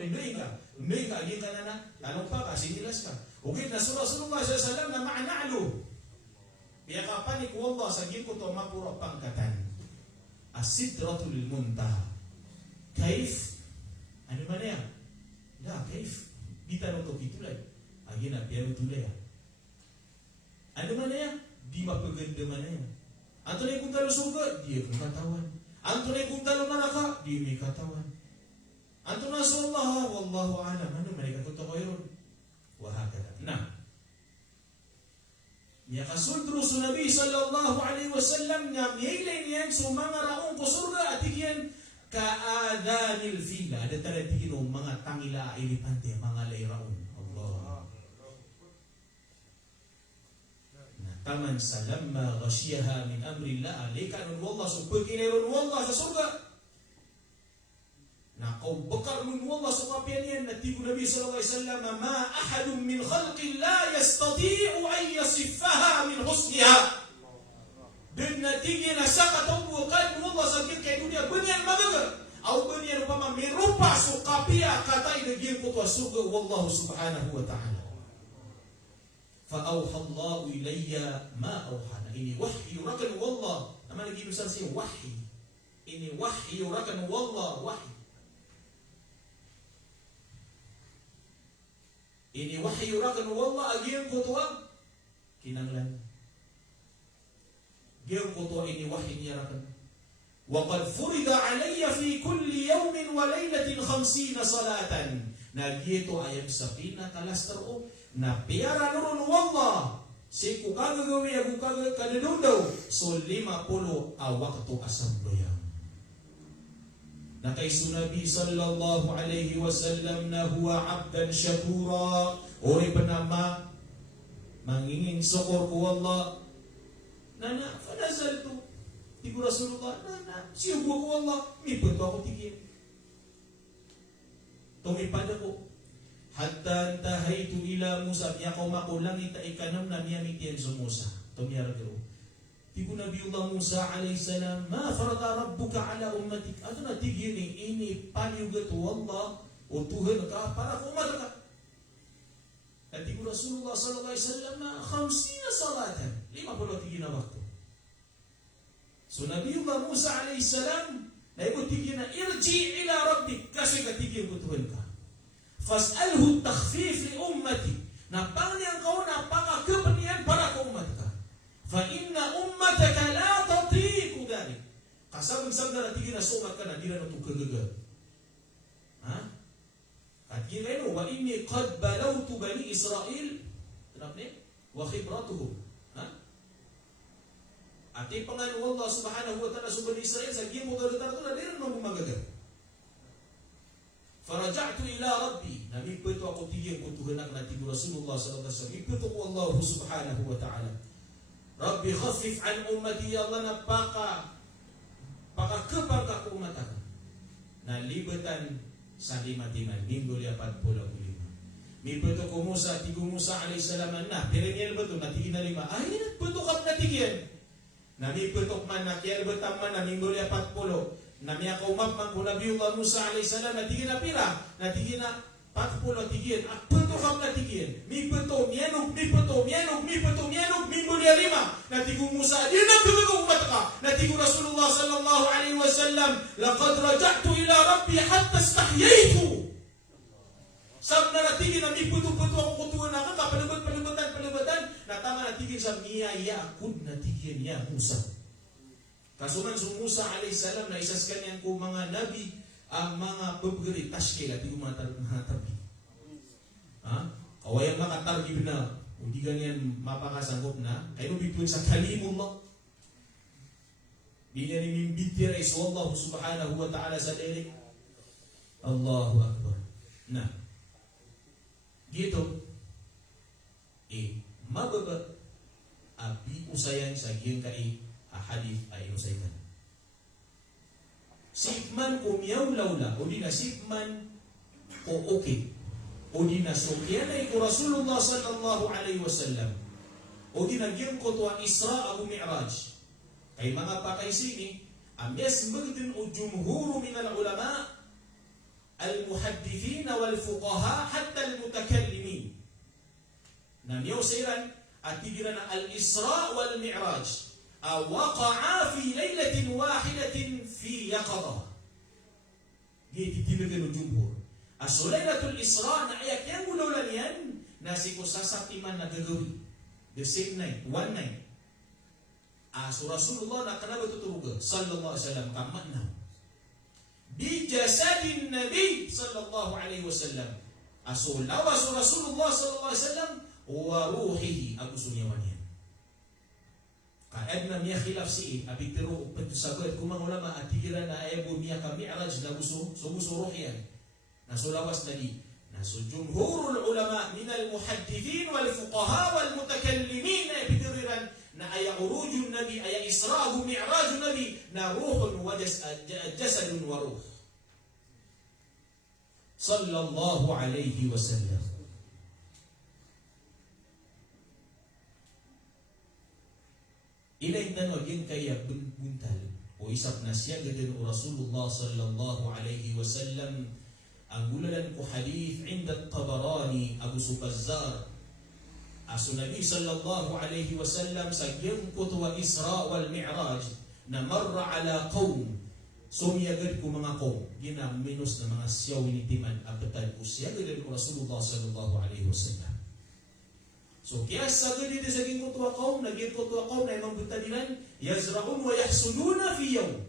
Hindi ka, hindi ka na tanong pa ka, sinilas ka. Okay, na Rasulullah SAW na ma'ana'lo. Kaya kapanik wallah, sagin ko ito mapuro pangkatan. As-sidratul muntaha. Kaif? Ano man yan? La, kaif? Di tanong ito kitulay. Agi na, pero tulay. Ano man yan? Di mapaganda man yan. Anto na kung talo surga, di kong katawan. Anto na kung talo naraka, di may katawan. Antum nasallallahu wallahu a'lam. Ano mereka totoo yun? Wahakala. Nah. Ya kasudru Nabi sallallahu alaihi wasallam nga miyailin yan so mga raong ko surga at iyan kaadanil fila. Ada tala tigino mga tangila ilipante mga layraon. Allah. Taman salamma ghashiyaha min amrillah alayka wallah so pagkineron wallah sa surga. Na kau bekar min wallah sukapian yan natigo Nabi sallallahu alaihi wasallam ma ahadun min khalqi la yastati'u an yasiffaha min husniha dan natigi na saka tawbu kan wallah sakit kay dunia bunyan magaga au bunyan upama mirupa sukapia kata idagin ko to surga wallahu subhanahu wa ta'ala fa auha Allah ilayya ma auhana ini wahyu rakan wallah nama lagi nusan si wahyi ini wahyu rakan wallah wahyi ini wahyu rakan wallah agian kutuang kinanglan giang kutuang ini wahyu niya rakan wa qad furida alayya fi kulli yawmin wa laylatin 50 salatan nagito ayam sapina kalastaro na piara nurun wallah si ku kagagawi aku kadundaw so 50 waktu asambaya na kay Nabi sallallahu alaihi wasallam na huwa abdan syakura ori penama mangingin syukur ku Allah nana fanazaltu tigu Rasulullah nana syukur ku Allah mipet aku tigin tumipada ko hatta intahaitu ila Musa ya qaumaku langit ikanam na miyamitian sa Musa tumiyar ko Tiku Nabiullah Musa alaihissalam ma farada rabbuka ala ummatik ato na tigini ini paliugat wallah o Tuhan ka para ko umat ka at tiku Rasulullah sallallahu alaihi wasallam na 50 salatan 50 tigina waktu so Nabiullah Musa alaihissalam na ibo tigina irji ila rabbik kasi ka tigin ko Tuhan ka fas'alhu takhfif li ummati na pangyan kau na pakakapanian para ko umat ka fa inna ummataka la tatiqu dhalik kasabang sabda na tigina sumat ka na dira no tukagaga ha at gineno wa inni qad balawtu bani Israel tanapne wa khibratuhum ha ati pangan Allah subhanahu wa ta'ala sa bani Israel sa gimo daratar to na dira no gumagaga faraja'tu ila rabbi nabi petu ako tigin ko tuhanak na tigu Rasulullah sallallahu alaihi wasallam ipetu ko Allah subhanahu wa ta'ala Rabbi khafif an ummati ya Allah na paka kebang ka umataka na libetan sa limatiman minggu 45 mibeto ko Musa tigu Musa alaihissalam na pirengel beto na tigi na 5 ay beto kap na tigyan na mibetok man na kiel betam man na minggu 40 na miya ka umap man ko Nabiullah Musa alaihissalam na tigi na pira na tigi na 40 tigyan at beto kap na tigyan mibeto miyanog minggu 5 na tigu Musa di na tugo umat ka na tigu Rasulullah sallallahu alaihi wasallam laqad raja'tu ila rabbi hatta istahyaytu sabna na tigi na miputu-putu ako kutuan na ka palibatan na tama na tigi sa miya yakun na tigi niya Musa kasuman sa Musa alaihi salam na isas kanyan ko mga nabi ang mga pagpagari tashkil at yung mga tabi ha kawayang makatargib na hindi ganyan mapakasangkop na kayo bituin sa kalimullah Bila nimimbitir is Allah subhanahu wa ta'ala sa diri. Allahu Akbar. Nah, gitu. mababa abi usayan sa giyang kai hadith ay usaykan sipman ko miyaw lawla o di na sipman ko okay o di na so kiyanay ko Rasulullah sallallahu alaihi wasallam o di na giyang ko tuwa Isra o Mi'raj kay mga pakay sini am yasmagdin o jumhuru min al-ulama al-muhaddithin wal-fuqaha hatta al-mutakallimin na niyaw sayran at tigiran na al-Isra wal-Mi'raj waqa'a fi laylatin wahidatin fi yaqadha giti tinagan o jumhur so laylatul Isra na ayak yang ulaulan yan na si kusasaktiman na gagawin the same night, one night so Rasulullah na kanaba tuturuga sallallahu alaihi wasallam kamakna bi jasadin Nabi sallallahu alaihi wasallam so lawas Rasulullah sallallahu alaihi wasallam wa ruhihi ang gusto niya man yan kaed na niya khilaf si apitiro pagsagot kung mga ulama at tigiran na ayaw niya ka mi'raj na gusto ruhi yan na so lawas na di na so jumhurul ulama min al muhaddithin wal fuqaha wal mutakallimin na ipitiriran na aya urujun nabi aya isra'u mi'rajun nabi na ruhun wa jasadun wa ruh sallallahu alaihi wasallam ilay tanong yung kaya buntal o isap na siya gadin o Rasulullah sallallahu alaihi wasallam ang gulalan ko hadith inda Tabarani Abu Subazzar so Nabi sallallahu alaihi wasallam sa giyang kutwa Isra wal Mi'raj na marra ala qawm sumiyagad ko mga qawm ginaminos na mga siyaw initiman apetan ko siyagad ko Rasulullah sallallahu alaihi wasallam so kaya sa gadi sa giyang kutwa qawm naging kutwa qawm na imang butadinan yazra'un wa yahsuduna fi yawm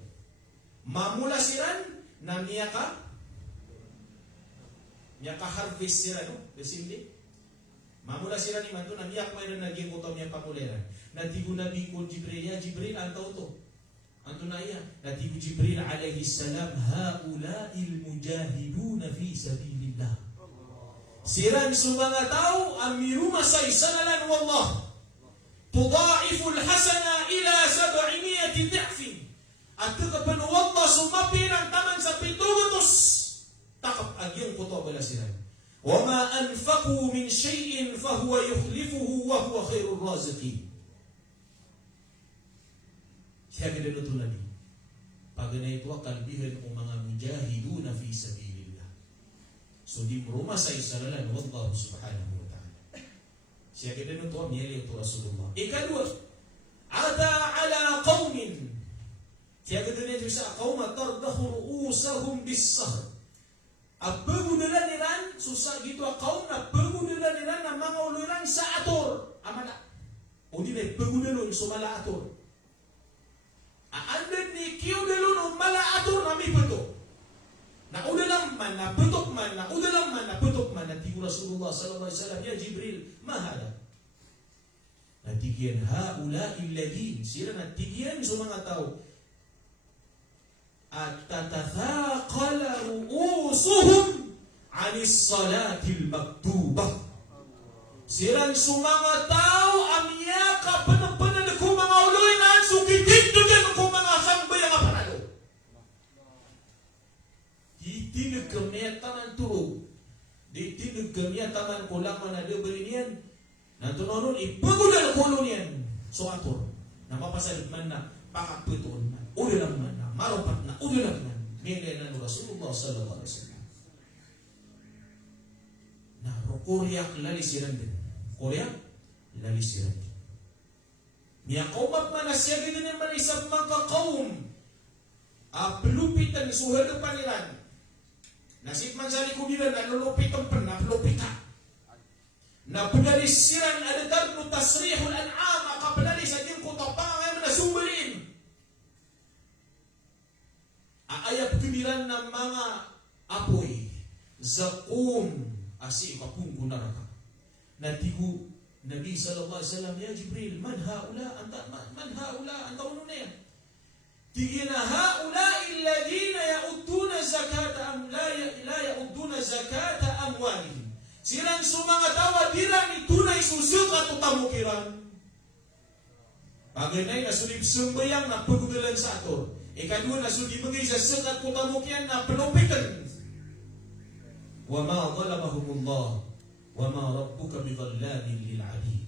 mamula siran na niyaka harvest sila no besimli mamula sila ni manto na niyak may na naging utom niya pamuleran. Natigo Nabi ko Jibril, ya Jibril antaw to. Anto na iya. Natigo Jibril alayhi salam, haula'il mujahiduna fi sabilillah. Siran sumanga tao ang mirumasay sanalan wallah. Tudaifu al-hasana ila 700 di'fin. At kapan wallah sumapin ang taman sa 700 takap agyang kuto bala siran. وَمَا أَنْفَقُوا مِنْ شَيْءٍ فَهُوَ يُخْلِفُهُ وَهُوَ خَيْرُ الرَّازِقِينَ. Siya ginaluto na din. Pag na ito kalbihan o mga mujahiduna fi sabilillah. So di rumasay sa lalan wallahu subhanahu wa ta'ala. Siya ginaluto niyali ito Rasulullah. Ikadwa, ada ala qawmin. Siya ginaluto sa qawma tardahu ru'usahum bis-sahr. Pagmunulan nilan, susah gitu kaum na pagmunulan nilan na mga uluran sa ator. Amana. O di na pagmunulan sumala ator. Aandan ni kiyo dalun mala ator na may beto. Na udalam man, na betok man, na udalam man, na betok man. Natigo Rasulullah sallallahu alaihi wasallam, ya Jibril, mahala. Natigyan haula'il ladin. Sila natigyan sa mga tao. At tatathaqala ru'usuhum 'anis salatil maktubah. Siran sumanga tao ang yaka panapanan ko mga uloy na sukitindugan ko mga sangbay ang panalo. Ditinag kami tanan turog. Ditinag kami tanan ko lang manado berinian. Natunonon ipagulan ko niyan. So ator na mapasalit man na pakaputon man. Ulang man na marupat na ulang man. Nilay na Rasulullah sallallahu alaihi wasallam. Na Korea lalisiran din. Korea lalisiran din. Niya kaumat man na siya din naman isang mga kaum. Pelupitan suhal ng panilan. Nasib man sa likubiran na lulupitan pa na pelupita. Na penalisiran ada darnu tasrihul an'am kapenalis ajin kutopang ngayon na sumberin. Ayat kemiran ng mga apoy zakum asi kapung kunaraka. Natigo Nabi sallallahu alaihi wasallam, ya Jibril, man haula anta ununa. Tigina haula alladhina ya'udduna zakata am la ya'udduna zakata amwalihim. Siran sumanga tawa dirang itunay susuk at utamukiran. Paganay na sulib sumbayang na pagudalan sa ato. Ikadua na sulib bagay sa sukat utamukian na penupitan. Wa ma zalamahumullah wa ma rabbuka bidhallamin lil abid.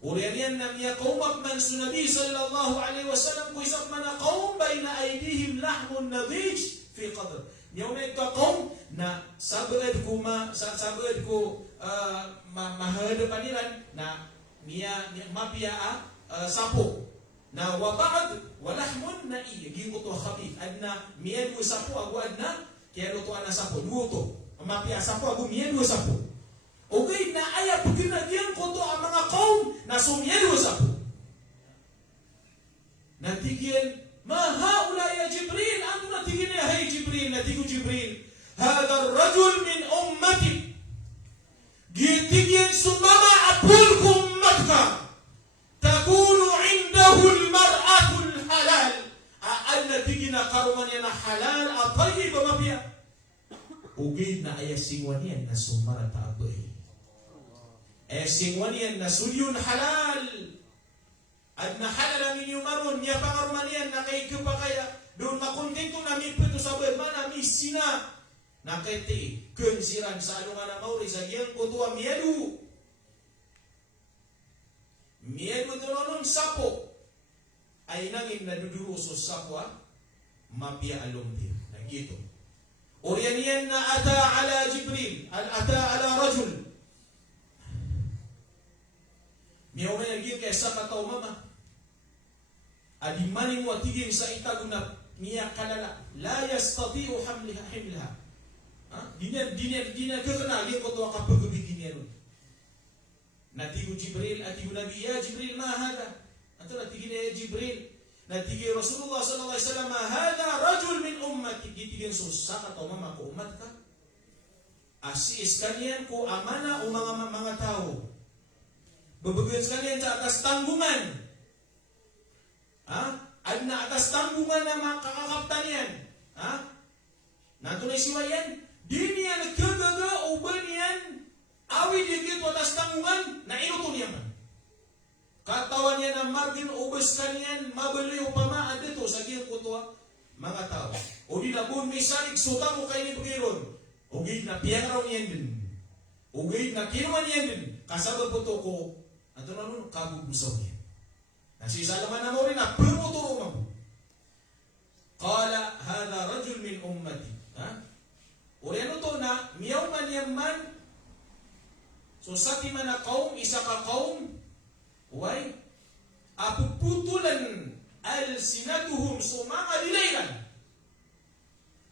Uriyan na miya kaumak man sunabi sallallahu alaihi wasallam ko isak man na kaum bayna aydihim lahmun nadij fi qadr. Niyaw na ito kaum na sabad ko mahadapan nilan na niya mapia sapo na wabad walahmun na iya gingo to khabith adna miyan mo sapo agu adna kaya to ana sapo duo to mapia sapo agu miyan mo sapo okay na aya paginagian ko to ang mga kaum na sumiyan mo sapo natigyan ma haula ya Jibril antu natigyan ya hay Jibril natigu Jibril hadha ar-rajul min ummati gitigyan sumama apulkum matka takunu indahu al-mar'atu al-halal aadna tigina karuman yana halal at-tayyib mabia ugid na aya singwanian na sumara taabay singwanian na sulyun halal adna halal min yumarun niya pangarumanian na kay kupakaya doon makontento na mi pito sa mana misina na kete kensiran sa alungan na mauri sa iyang kutuwa miedu tulonon sapo ay nangin naduduro so sapo mapia alumdir na gito orianian na ata ala Jibril ata ala rajul miyaw na naging kaya sa kataw mama adimani mo atigin sa itaguna niya kalala la yastati'u himlaha dinya kekenali ko to kapagubigin niya natigu Jibril atigu Nabi ya Jibril ma hada atau natigu ya Jibril natigu Rasulullah sallallahu alaihi wasallam hada rajul min ummati gitigin susah atau mama ko umat ka asis kalian ko amana o mga tao bebegan sekalian sa atas tanggungan adna atas tanggungan na makakakaptan yan natunay siwayan dinya nagkagaga uban yan awi digit atas tanggungan na inutol yaman. Katawan niya na margin ubes kanyan mabali upama adito sa giyang kutwa mga tao. O di na buong may salig suta mo kayo ni Bugiron. O gid na piyang raw niyan din. O gid na kinuman niyan din. Kasabag po to ko ato na nun kagugusaw niya. Nasisalaman na mo rin na pumuturo mo. Kala hada rajul min ummati. O yan to na miyaw man yaman. So sa man na kaum, isa ka kaum, why? Apuputulan al-sinatuhum sumanga dilaylan.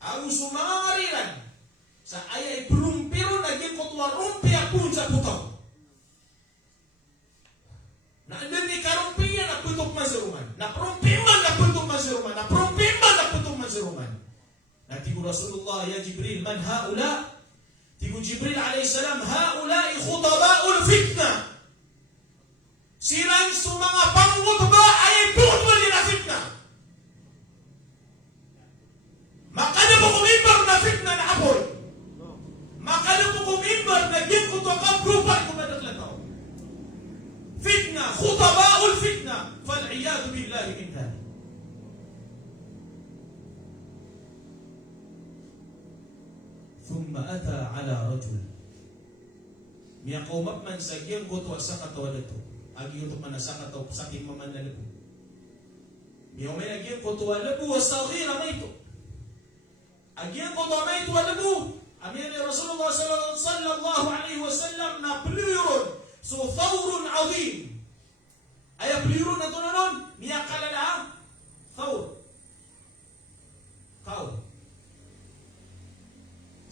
Ang sumanga ngarilan. Sa ayay perumpiro naging kutwa rumpia pun sa putaw. Na andun karumpiya na putok maziruman. Na perumpiman na putok maziruman. Na perumpiman na putok maziruman. Natigu Rasulullah ya Jibril man haula. Tigu Jibril alaihissalam, haulai khutaba'ul fitnah. Siran sumanga pangutba ay putbal na fitnah. Makana mo kumimbar na fitnah na apoy. Makana mo kumimbar na ginko to kaprupan kung madaglan tao. Fitnah, khutaba'ul fitnah. Fal'iyadu billahi min dhalik. ثم أتى على رجل ميقومك من سجين قط وسقط ولده أجي يطب من سقط وسقط من لبو يومين أجي قط ولده والصغير ميت أجي قط ميت ولده أمين رسول الله صلى الله عليه وسلم نبليرون سو ثور عظيم أي بليرون نتونون ميقال لها ثور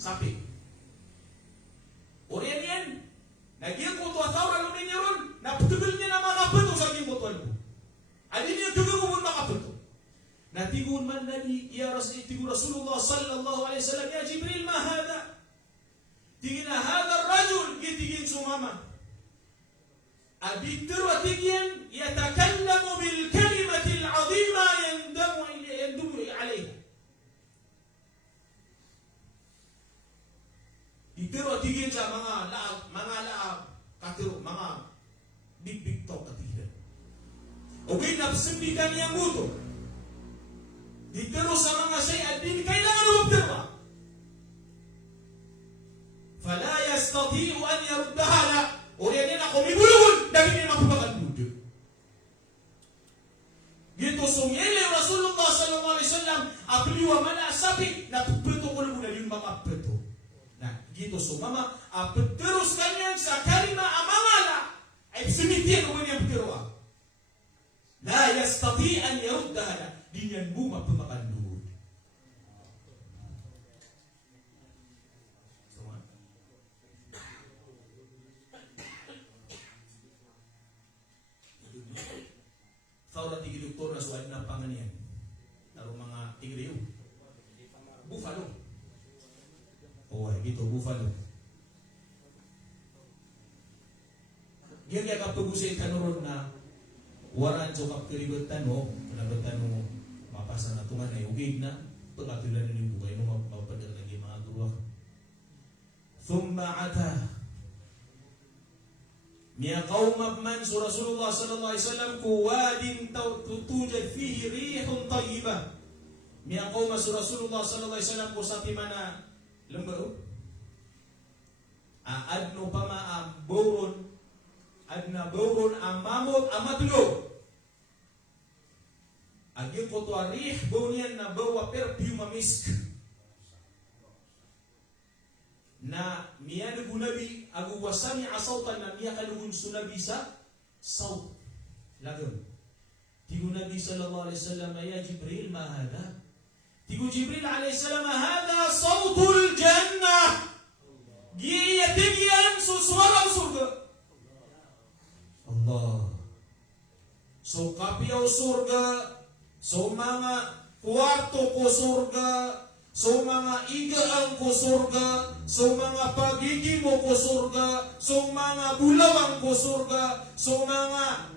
sapi. Orian yan, naging kutuwa tao na luminyaron, napatubil niya na makapunto sa aking kutuwa mo. Adin niya tugumun makapunto. Natigun man nabi, tigu Rasulullah sallallahu alaihi wasallam, ya Jibril ma hada? Tigin na hada rajul, gitigin sumama. Abitir wa tigyan, yatakallamu bil kalimatil azima yandamu alaiha. Itiro tigin sa mga Okay, napsimbikan yang buto. Diterus sa mga say at din kailangan magdara. Fala yastati'u an yaruddaha la. O yan yan ako mibulungon dahil niya mapupakan budo. Gitu sumyele Rasulullah sallallahu alaihi wasallam apliwa mana sabi na pupeto ko muna yung mga peto. Nah, gitu sumama terus kanyan sa kalima amangala ay sumitiyan ko niya putero. La yastati an yaruddaha dinyan buma pumakandud. Taurat tigil doktor na suwad na panganian. Narong mga tigriyo. Buffalo. Oh, gitu buffalo. Diyan kaya kapag-usay kanuron na waran so kapkalibutan mo, kalabutan mo, mapasa na tungan ay ugig na, pagkatulan na yung bukay mo, mapapadal lagi mga gruwa. Thumma ata, miya qawmab man so Rasulullah sallallahu alaihi wasallam kuwadin tutujad fihi rihun tayyibah. Miya qawma so Rasulullah sallallahu alaihi wasallam kusati mana lembaro. Adno pa maamboron, adna boron amamot amatulog. Agil ko to arih bonian na bawa perfume misk. Na miya nagunabi agu wasami asautan na miya kaluhun sunabi sa saut. Lagam. Tigo Nabi sallallahu alaihi wasallam ya Jibril ma hada? Tigo Jibril alaihi salam hada sautul jannah. Giya tigyan suara surga. Allah. So kapiyaw surga, so mga kwarto ko surga, so mga igaan ko surga, so mga pagiging mo ko surga, so mga bulawang ko surga, so mga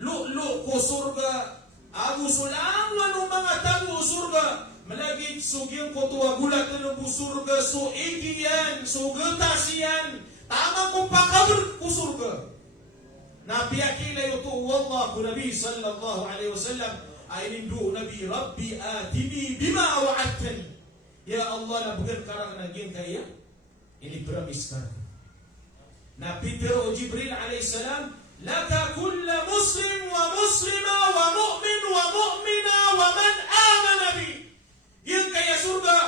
lu'lu ko surga, agusulangan ng mga tango surga, malagig sugyang ko tuwa gulat na po surga, so igiyan, so getasiyan, tama kong pakabur ko surga. Napiyakila yutu wallah ku Nabi sallallahu alaihi wasallam ainindu Nabi Rabbi atini bima wa'adtani. Ya Allah na bukan karang naging kaya ini promise ka. Nabi pero Jibril alaihi salam laka kulla muslim wa muslima wa mu'min wa mu'mina wa man amana bi. Yung kaya surga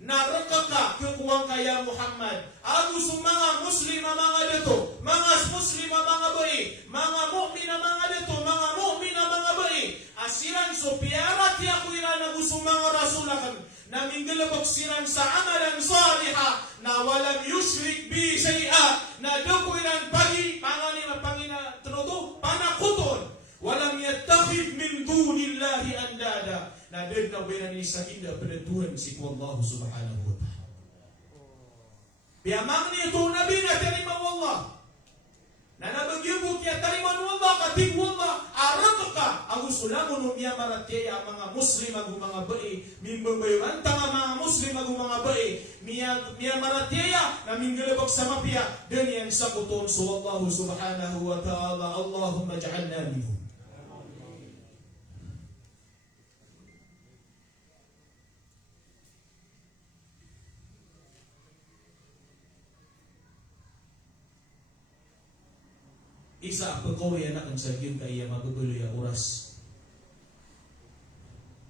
narakaka kekuang kaya Muhammad. Aku mga muslima mga dito, mga muslima mga bayi, mga mu'mina mga dito, mga mu'mina mga bayi. Asiran so piarat ya kuira na gusto mga rasulakan na minggalabok siran sa amalan saliha na walang yushrik bi shay'a na dokuiran pagi pangani mapangina tenuto panakuton walang yattakhid min dunillahi andada na din na wala ni sa hinda penentuhan si Allah subhanahu wa ta'ala. Piyamang ni ito Nabi na terima Allah. Na nabagyubok niya terima Allah katig Allah. Arak ka ang usulamon ng miya maratya ang mga Muslim ang mga bae. Mimbabayuan tanga mga Muslim ang mga bae. Miya maratya na minggalabak sa mapya. Dan yan sa kuton so Allah subhanahu wa ta'ala. Allahumma ja'alna minhum. Isa pagkaway anak ang sagyong kaya maguguloy ang oras.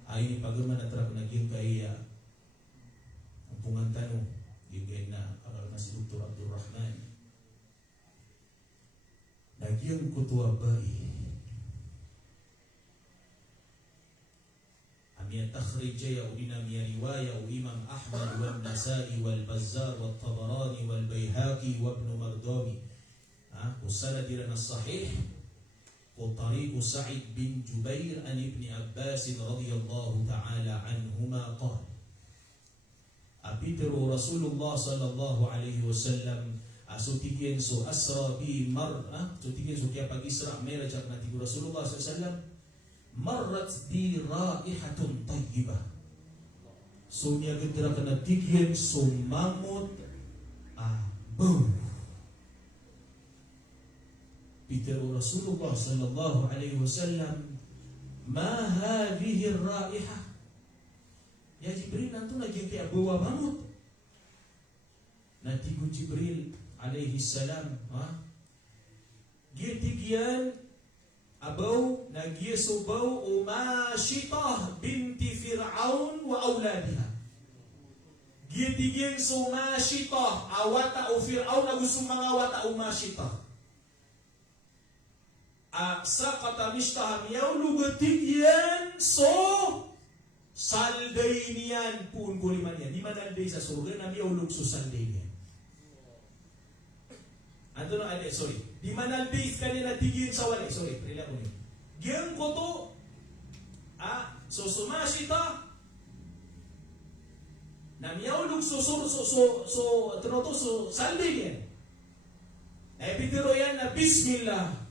Ay pagaman na trap na gyong kaya ang pungantanong yung gaya na akal na si Dr. Abdul Rahman. Nagyong kutuwa ba'i. Amya takhrijaya o inamya riwaya o Imam Ahmad wal Nasai wal Bazzar wal Tabarani wal Bayhaqi wa Ibn Mardami. وسند لنا الصحيح وطريق سعيد بن جبير عن ابن عباس رضي الله تعالى عنهما قال أبيتر رسول الله صلى الله عليه وسلم أسوتيكين سو أسرى بي مرة أسوتيكين سو كيا pagi Isra Mi'raj nanti Rasulullah SAW مرت بي رائحة طيبة so niya gedra kana tigyen so mamut bau. Peter Rasulullah sallallahu alaihi wasallam, "Ma hadhihi ar-raihah?" Ya Jibril nanti lagi kayak bawa banget. Nanti ku Jibril alaihi salam, Giyan abau nagia subau Umashitah binti Fir'aun wa auladiha. Giyan Umashitah awata Fir'aun agus sumanga awata Umashitah. Aksa kata mishtah miyaulu getigyan so saldainian pun kulimannya. Di mana dia sa surga na miyaulog so saldainian. Anto no ade sorry. Di mana dia kanina tigin sa wala sorry. Prila ko ni. Gyang ko to so Umashitah na miyaulog so troto so saldainian. Ay pitiro yan na bismillah.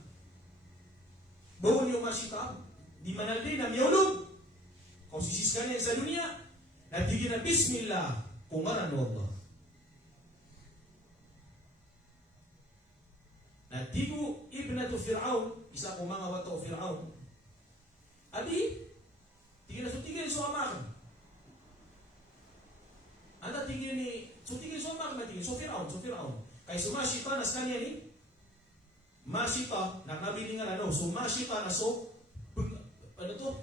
Bawa ni Umashitah di mana dia na miyaulog kau sisiskan yang sa dunia natigin na bismillah kung ngaran Allah. Natigo ibnatu Fir'aun isa ko mga wato Fir'aun abi tigin na sutigin so amar anda tigin ni sutigin so amar natigin so Fir'aun kay Umashitah nas kanya ni Mashitah na nabili nga ano so Mashitah na so ano to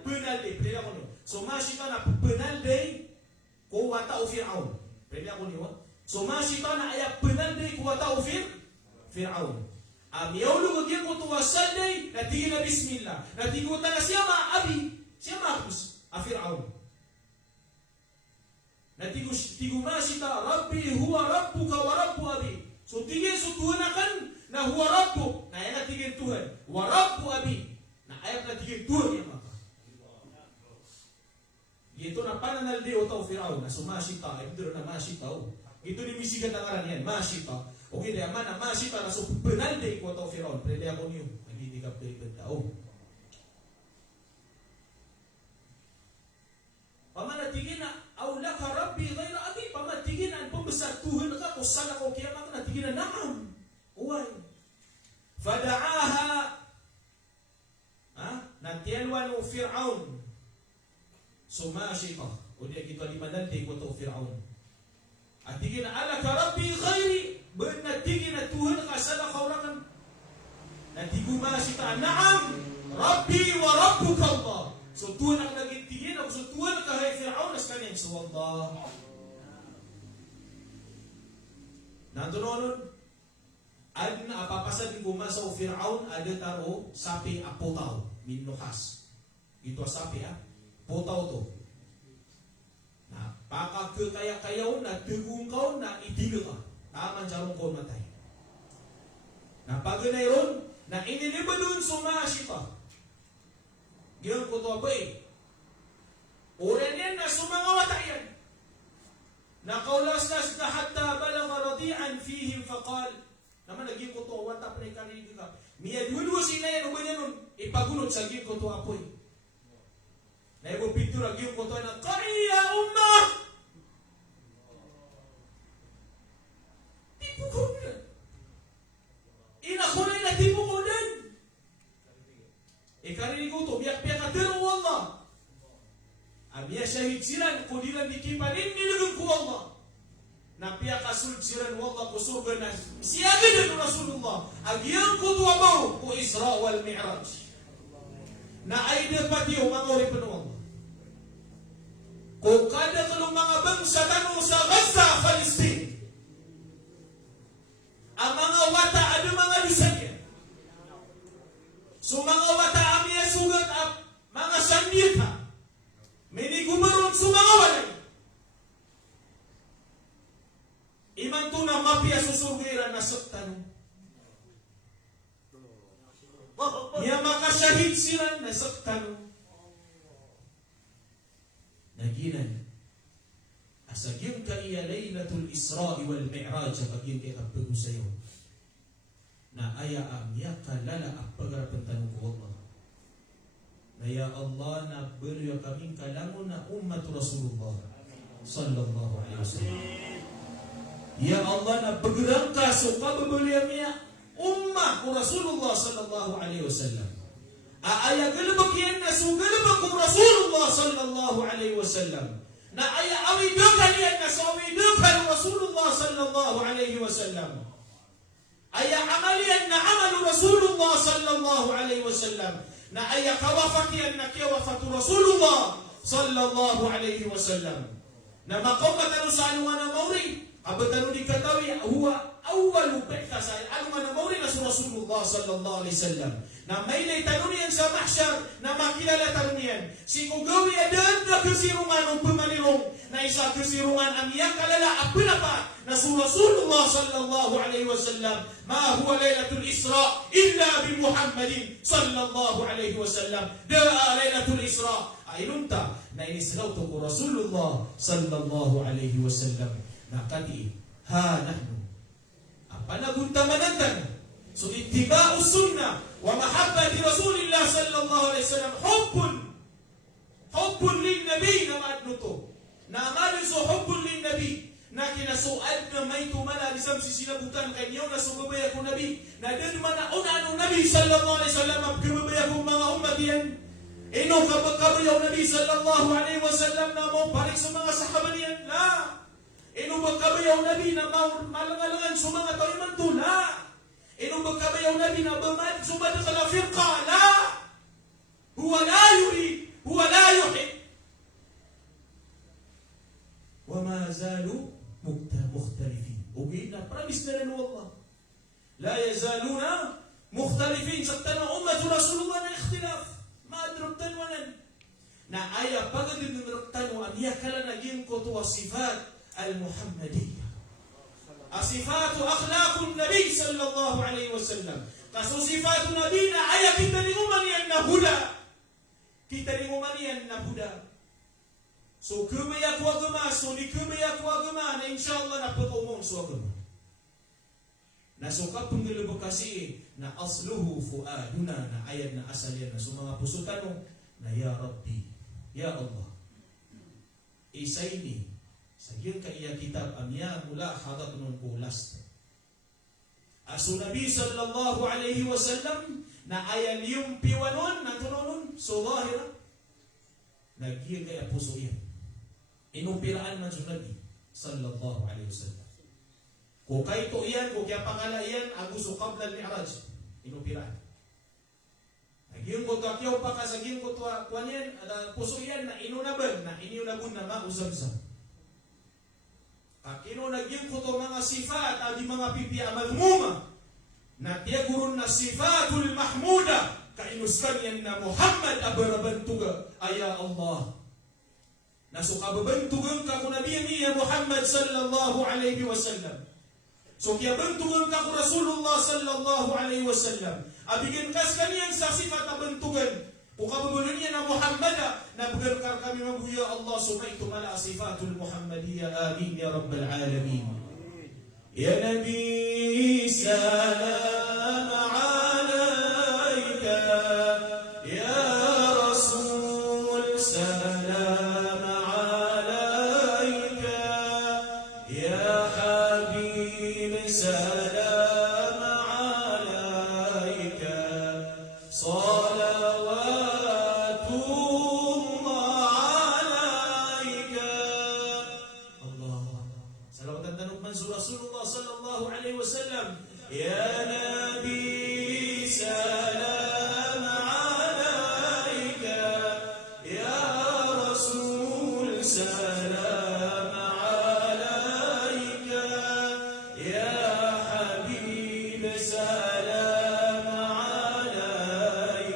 penalty pwede ako niyo so Mashitah na penalty ko wata o Fir'aun pwede ako niyo so Mashitah na aya penalty ko wata o Fir'aun amiyaulu gagyan ko tuwa Sunday natigin na bismillah natigo ta na siya maabi siya makus a Fir'aun natigo Mashitah Rabbi huwa rabbuka wa rabbu abi so tigin so tuwanakan na huwa rabbu na yan natigin Tuhan wa rabbu abi na ayat natigin Tuhan yung maka ito na pananaldi o tao Fir'aun na Umashitah ito na Mashitah ito ni misigan ang ngaran yan Mashitah o hindi naman na Mashitah na so penaldi ko tao Fir'aun pwede ako niyo nagitigap dari tao pamanatigin na awlaka rabbi ghayra abi pamatigin ang pambesar Tuhan ka kung saan ako kiyamat natigin na naam uway fada'aha natielwan o Fir'aun so Mashitah o dia kita limananti ko to Fir'aun at tigin na alaka rabbi ghayri ben natigin na Tuhan ka sana kaurakan natigo Mashitah naam rabbi wa rabbuka Allah so Tuhan ang nagitigin ako so Tuhan ka hay Fir'aun as kanin so Allah nandonon ad na apapasad ni gumasa o Fir'aun ada taro sapi apotaw minukas ito sapi potaw to na pakakakayaw na tegung kau na itiga ka taman jarong kau matay na paganay ron na iniliba dun Umashitah giyan ko to abay oran yan na sumangawatayan na kaulas-las na hatta balagha radi'an fihim faqal naman naging ko to wata pre kanilig ka miya dulo sila yan ubanyan nun ipagulot sa gin ko to apoy na ibo pintura gin ko to na kaya ummah tipo ko na inakunay na tipo ko din ikarinig ko to biyak-biyak ka din wallah amiya syahid silan kudilan dikipanin nilugun ko Allah na pihak kasulsiran wallah ko surga na siyaga din Rasulullah agyan ko tuwabaw ko Isra wal Mi'raj na ay dapat yung mga uri penuwang kung kada kalong mga bangsa tanong sa Gaza, Palestine ang mga wata ada mga disanya so mga wata amiya sugat mga sandita minigumaron sa mga walay iman to na mapia susugiran na saktan niya makasyahid sila na saktan naginan asagim ka iya laylatul Isra wal Mi'raj pagin kay kapag sayo na aya amya kalala ang pagarapan tanong ko Allah na ya Allah na beriyo kaming kalangon na umat Rasulullah sallallahu alaihi wasallam ya Allah na bergerak ka so kababalian niya ummah ku Rasulullah sallallahu alaihi wasallam. Aya gelebek yen nasu gelebek ku Rasulullah sallallahu alaihi wasallam. Na aya awi dekan yen nasu awi dekan Rasulullah sallallahu alaihi wasallam. Aya amalian na amalu Rasulullah sallallahu alaihi wasallam. Na aya kawafat yen na kawafatu Rasulullah sallallahu alaihi wasallam. Na makomatan sa anuman mauri abatan dikatawi huwa awwalu bi'tha sa anuman mauri Rasulullah sallallahu alaihi wasallam. Na may tanunian sa mahsyar na makilala tanunian si kugawi adan na kesirungan o pumanirong na isa kesirungan ang iyang kalala apilapa na si Rasulullah sallallahu alaihi wasallam ma huwa laylatul Isra illa bi Muhammadin sallallahu alaihi wasallam da'a laylatul Isra ainunta na inislaw to ko Rasulullah sallallahu alaihi wasallam na kati ha nahnu apa naguntamanantan so ittiba'us sunnah wa mahabbati Rasulillah sallallahu alaihi wasallam hubbun lin nabi na madnuto na amalu so hubbun lin nabi na kinasuad na may tumala lisam si sinabutan kay niyo na sumabaya ko nabi na din man una nabi sallallahu alaihi wasallam abgabaya ko mga umat yan ino kabayaw nabi sallallahu alaihi wasallam na mo balik sa mga sahabat yan la ino magkabayaw nabi na malangalangan sa mga tayman tula ino magkabayaw nabi na bamad sumada sa firqa la huwa la yurid huwa la yuhib wa ma zalu مختلفين وقلنا promise na rin والله لا يزالون مختلفين سبتنا أمة رسول الله na اختلاف ما أدربتن ونن na aya pagad dinruktan wa niya kala naging ko to sifat al-Muhammadiyya asifatu akhlaqun nabi sallallahu alaihi wasallam kaso sifatu nabi na aya kita ni umanian na huda so kumaya ko agama so ni kumaya ko agama na inshallah na pagumong so agama na so kapung kasi na asluhu fuaduna na ayat na asal yan na so mga pusutan mo na ya Rabbi ya Allah isay ni sa iyong kaiya kitab amya mula hadat nun kulas aso Nabi sallallahu alaihi wasallam na ayan yung piwanon na tunonon so lahira nagiyang kaya puso yan inumpiraan man sa Nabi sallallahu alaihi wasallam kung kayo to iyan kung kaya pangala iyan aguso qabla al-mi'raj inumpiraan nagiyang ko to akyaw pa ka sa giyang ko to kuwan yan puso yan na inunaban na iniunabun na mausabsab akino nagiyang ko to mga sifat adi mga pipiya madmuma na tiya gurun na sifatul mahmuda kainuskan yan na Muhammad abarabantuga aya Allah nasuka babantugan ka kung Nabi niya Muhammad sallallahu alaihi wasallam. So kaya bantugan ka kung Rasulullah sallallahu alaihi wasallam. Abigin kas kaniyang sa sifat na bantugan. Kung kababunan niya na Muhammad na bagarkar kami mabuya Allah sumaitu mala sifatul Muhammadiyya amin ya Rabbal Alamin. Ya Nabi salam alaika ya Rasul salam سلام عليك صلوات الله عليك الله صلوات النبي رسول الله صلى الله عليه وسلم يا نبي سلام عليك يا رسول سلام عليك يا سلام عليك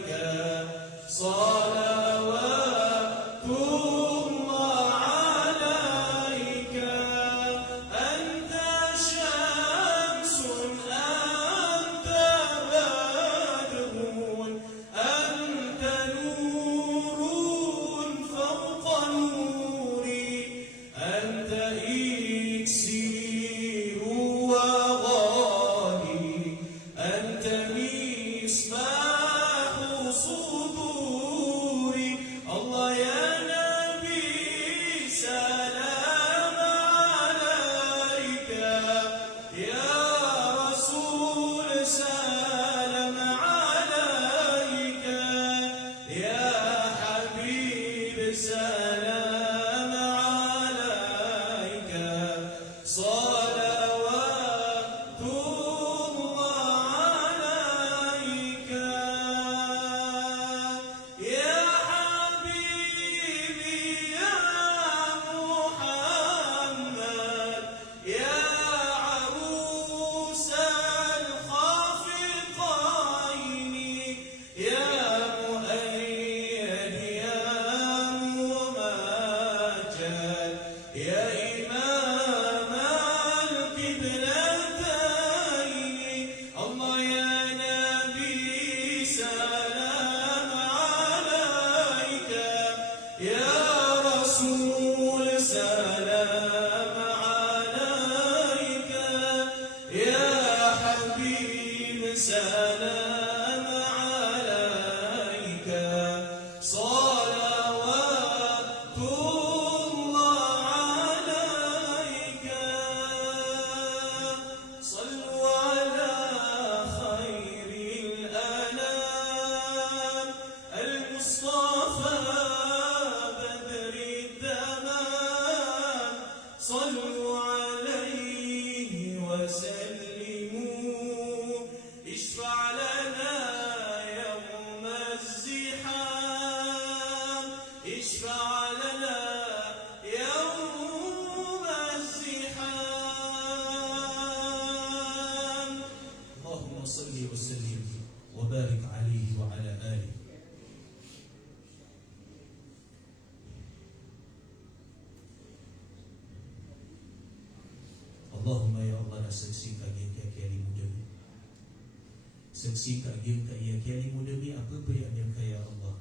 Saksi kagim kaya kali muda mi apa bayar yang kaya Allah.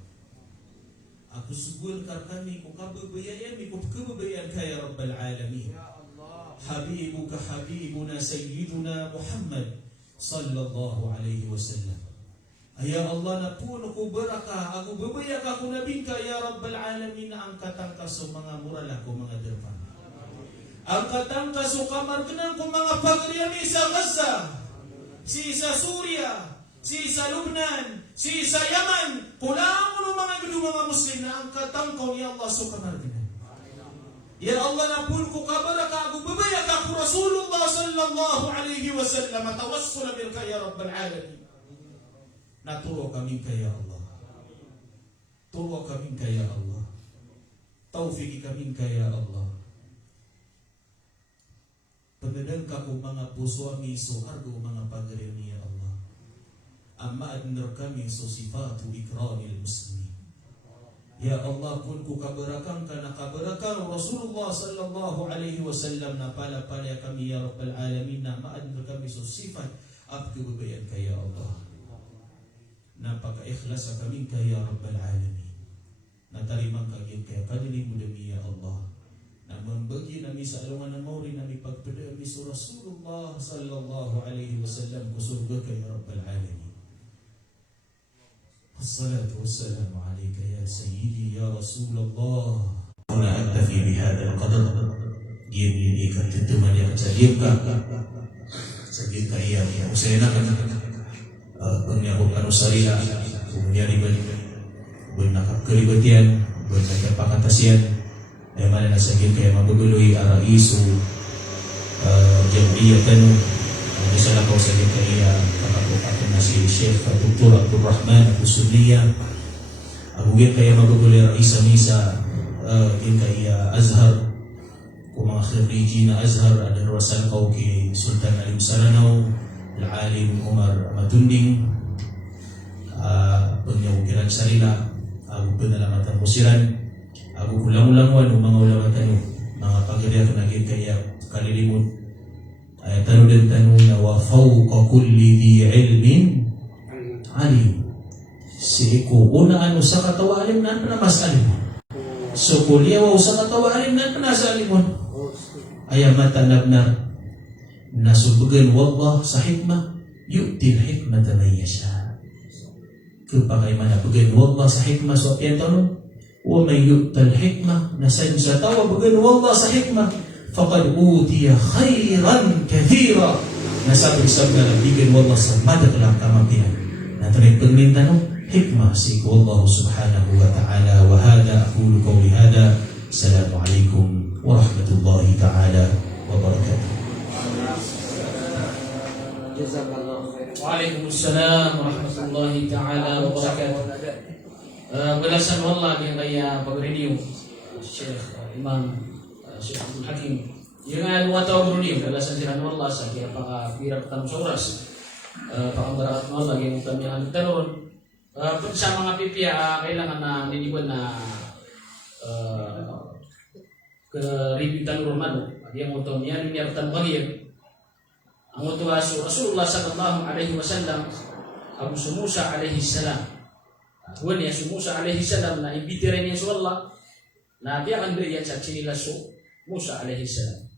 Aku subul kami ku kabe bayar mi ku kebayar kaya Rabbal Alamin. Habibuka habibuna sayyiduna Muhammad sallallahu alaihi wasallam. Ya Allah na puno ku barakah aku bebayar aku nabingka ya Rabbal Alamin angkatan ka sa mga mural ako mga derpan. Angkatan ka sa kamar kenang ku mga pagriyami sa Gaza. Si sa Suria, si sa Lubnan, si sa Yaman, kulang mo mga gedung mga Muslim na angkatan ko ni Allah subhanahu. Ya Allah na pun ku kabaraka aku bebayak aku Rasulullah sallallahu alaihi wasallam tawassul bilka ya Rabbal Alamin. Naturo kami ya Allah. Turo kami ya Allah. Taufik kami ya Allah. Penedang kaku mga pusuami so argo mga pagirimi ya Allah. Amma adnar kami so sifatu ikramil muslimin. Ya Allah pun ku kabarakan kana kabarakan Rasulullah sallallahu alaihi wasallam na pala-pala kami ya Rabbal Alamin na maadnar kami so sifat abdi bebayan kaya Allah. Napaka-ikhlas kami kaya Rabbal Alamin. Natarimang kagim kaya kadili mo demi ya Allah. Na membagi nami sa alungan ng mauri nami pagpadami sa Rasulullah sallallahu alaihi wasallam ku surga kaya Rabbal Alamin. Wassalatu wassalamu alayka ya sayyidi ya Rasulullah. Huna aktafi bihadal qadar. Gini ikan tentuman yang sajib ka. Sajib ka iya usayna kan. Penyahukan usariya kemudian benakap kelibatian benakap pakatasian yang mana nasagin kaya mabaguluhi ara isu jam'iyatan misalnya kau sagin kaya kakapukatan na si Syekh Dr. Abdul Rahman Kusuliya agugin kaya mabaguluhi ara isa misa gin kaya Azhar kung mga khiriji na Azhar ada ruasan kau ki Sultan Alim Saranaw Al-Alim Umar Matunding penyahukiran sarila agu penalamatan musiran agu ulang-ulangan mga ulamatan mga pagkiriya kanagin kaya kalilimut ay tanong din tanong na wa fawqa kulli di ilmin alim si iku una ano sa katawa alim na mas alim so kuliyaw sa katawa alim na sa alimon ayamatan nabnar nasubugan wallah sa hikmah yu'til hikmata man yasha. Bagaimana bagan wallah sa hikmah so apian tanong wa may yu'tal hikmah nasan sa tawa bagan wallah sa hikmah faqad utiya khairan kathira nasabi sabda bigan wallah sa madaglang kamampihan na tanig pagmintanong hikmah si Allah subhanahu wa ta'ala wa hada aqulu qawli hada assalamu alaikum wa rahmatullahi ta'ala wa barakatuh. Waalaikumsalam warahmatullahi ta'ala wabarakatuh. Belasan wallah yang kaya pag-renew Syekh Imam Syekh Abdul Hakim yang luar tahun renew belasan siran wallah sa kaya paka-pira petang soras pakambarakat wallah yang utami ang talon sa mga pipia kailangan na niniwan na keribitan rumano yang utong yan niartan bagir ang utuwa si Rasulullah sallallahu alaihi wasallam Abu Musa alaihi salam. Huwag niya si Musa alaihi salam na ibitirin niya sa Allah na biyakan beriyan sa chinilas Musa alaihi salam.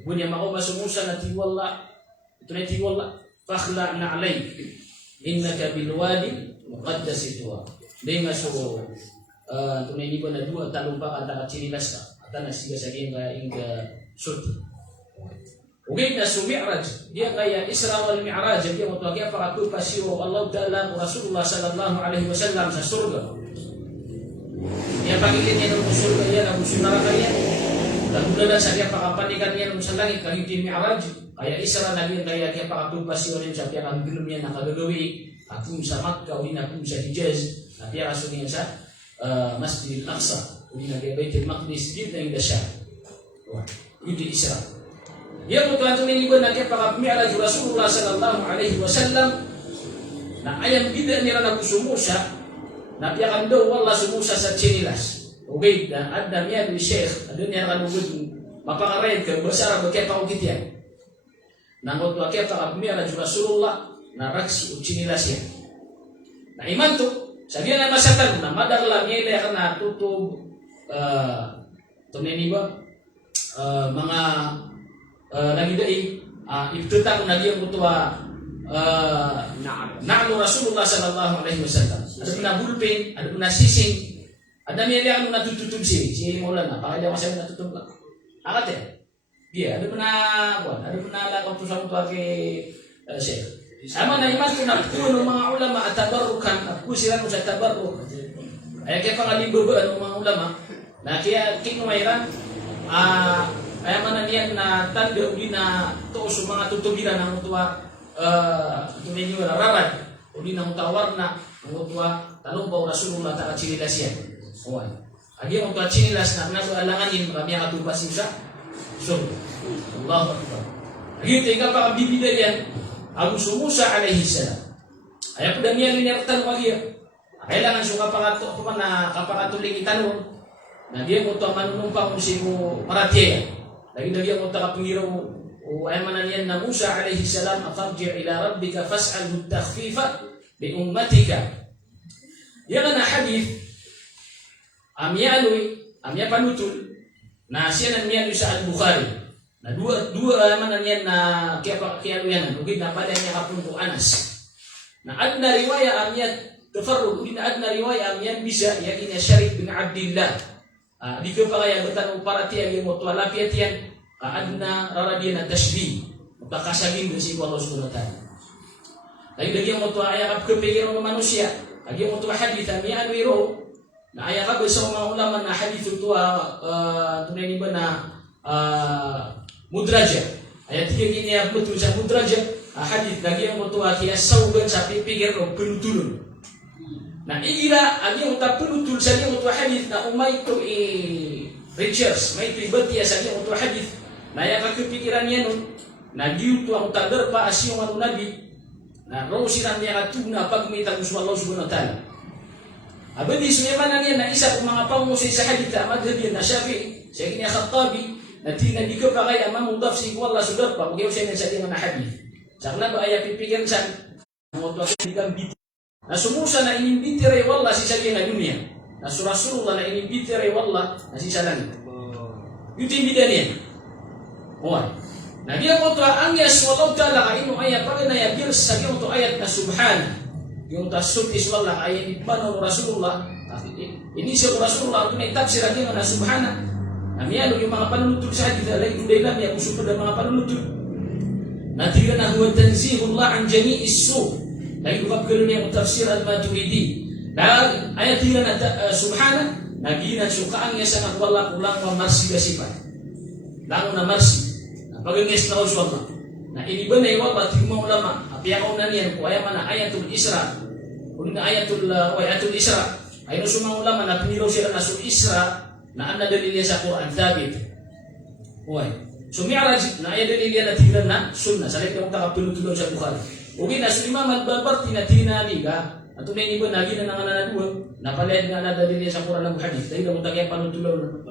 Huwag niya makuha sa Musa na tiwala, ito na tiwala, fakhla na alay, innaka bilwadi muqaddas ituwa. Dahil nga so, ito na hindi ko na dua, talumpa ka chinilas ka, at nasiga sa inga surti. Ugay na so Mi'raj, dia kaya Isra wal Mi'raj, dia mutawagya pakatupa siyo Allah Ta'ala Rasulullah sallallahu alaihi wasallam sa surga. Dia pagilin niya ng surga yan, ang sunara kaya. Lagunan sa dia pakapanikan niya ng sa langit, kagitin Mi'raj. Kaya Isra na din kaya dia pakatupa siyo rin sa dia kagilom niya nakagagawi. Akung sa Makkah, uli na akong sa Hijaz. At dia kaso niya sa Masjid al-Aqsa. Uli na kaya Baitul Maqdis, din na yung dasya. Ito Isra. Yang mutlak ini na kaya pakapmi'raj Rasulullah sallallahu alaihi wasallam na ayam bida nila na Musa na piyakan daw wala sumusa sa chinilas. Okay, dan ada niya ni Sheikh, ada niya kan ubud mapakared ka besar kaya pakukitian. Nang mutlak kaya pakapmi'raj Rasulullah raksi uchinilasya. Na iman tu sabihan na masatan na madagla niya kana tutub tuneni ba mga nagidai ibtutak na dia kutuwa na'lu Rasulullah sallallahu alaihi wasallam. Ada pun bulpen, ada pun sising, ada niya yang natututub si Maulana. Pakaya masih natutub lah. Akat ya? Dia ada pun lakon tu sama tu ake Syekh. Sama na iman ko na kuno mga ulama at tabarrukan at sila mo sa tabarruk. Ay kaya pangalimbo ba ng mga ulama na kaya kinumayran ay man niyan na tanda uli na to sa mga tutubiran ng tuwa tunay na rarat uli na utawar na ng tuwa talong ba Rasulullah ta chinilas yan. Oy. Agi ang tuwa chinilas na nagalanganin marami ang atubasin sa so Allahu Akbar. Agi tinggal pa bibida yan Abu Musa alaihi salam. Ay po damian ni nertan wagi. Kailangan suka pangato pa na kapakatuling itanong. Na dia mo to manunumpang si mo maratiya. Lagi mo to kapangiraw o ay mananian na Musa alaihi salam afarji' ila rabbika fas'alhu at-takhfifa li ummatika. Yan na hadith amya panutul na siya nang niyan sa Al-Bukhari. Na dua mana niyan na kaya yan ugid na pala niya kapun ko Anas. Na adna riwaya amyat tafarrud na adna riwaya amyan bisa yakin Syarif bin Abdullah. Di ko pa kaya betan uparati ang mo to lapiat yan adna raradiyan tasbih. Magkakasagin din si Allah Subhanahu wa taala. Lagi mo to ayakap kepikiran ng manusia. Lagi mo to hadith amyan wiro. Na ayakap sa mga ulama na hadith to tunay ni ba na mudraja ayat 3 gini ya betul sa mudraja hadith lagi yang mutua kia sauban sa pipikir ko penutulun na igira agi yang ta penutul sa dia mutua hadith na umay to Richards may pribadi sa dia mutua hadith na ya ka kepikiran yan na giu to ang tader pa asyo ng nabi na raw siran niya katuna pag may tagus Allah subhanahu wa ta'ala abadi suyaman niya na isa kung mga pangusi sa hadith madhhabi na Syafi'i sa kanya Khattabi nanti nanti ke pakai amam mudaf si Allah sudah pak bagaimana saya nanti dengan hadis jangan ba ayat pikiran san mudaf dikan bit na sumusa na ingin bitire wallah si sa dunia na Rasulullah na ingin bitire wallah na si sa langit yutin bidanian oh na dia mo to ang yes wallahu taala kaino ayat pag na ya bir sa yung to ayat na subhana yung tasub is wallah ayat ibanu Rasulullah ini si Rasulullah itu tafsir lagi na subhana Namiano yung mga panunutul sa hadith alay hindi lang yung usupad ang mga panunutul. Natira na huwa tanzihullah an jami'is su. Lagi ukapkalo niya tafsir al-Maturidi. Dahil ayat tira na subhana nagina sukaan niya sa nakwala kulang wa marsi gasipan. Lango na marsi. Pagangis na uswala. Na iniba na iwala tigma ulama. Apiyakaw na niyan kung ayaman na ayatul Isra. Kung na ayatul Isra. Ayun sumang ulama na piniraw sila na Isra na anna dalilnya sa Quran thabit. Oy. So mi'raj na ay dalilnya na tingnan na sunna sa lekong takapulutulon sa Bukhari. Ugi na Imam al-Barbarti na tinali ka. Ato na ini ba nagi na nangananaduwa na palayad nga na dalilnya sa Quran ng hadith. Dahil mo tagay panutulon.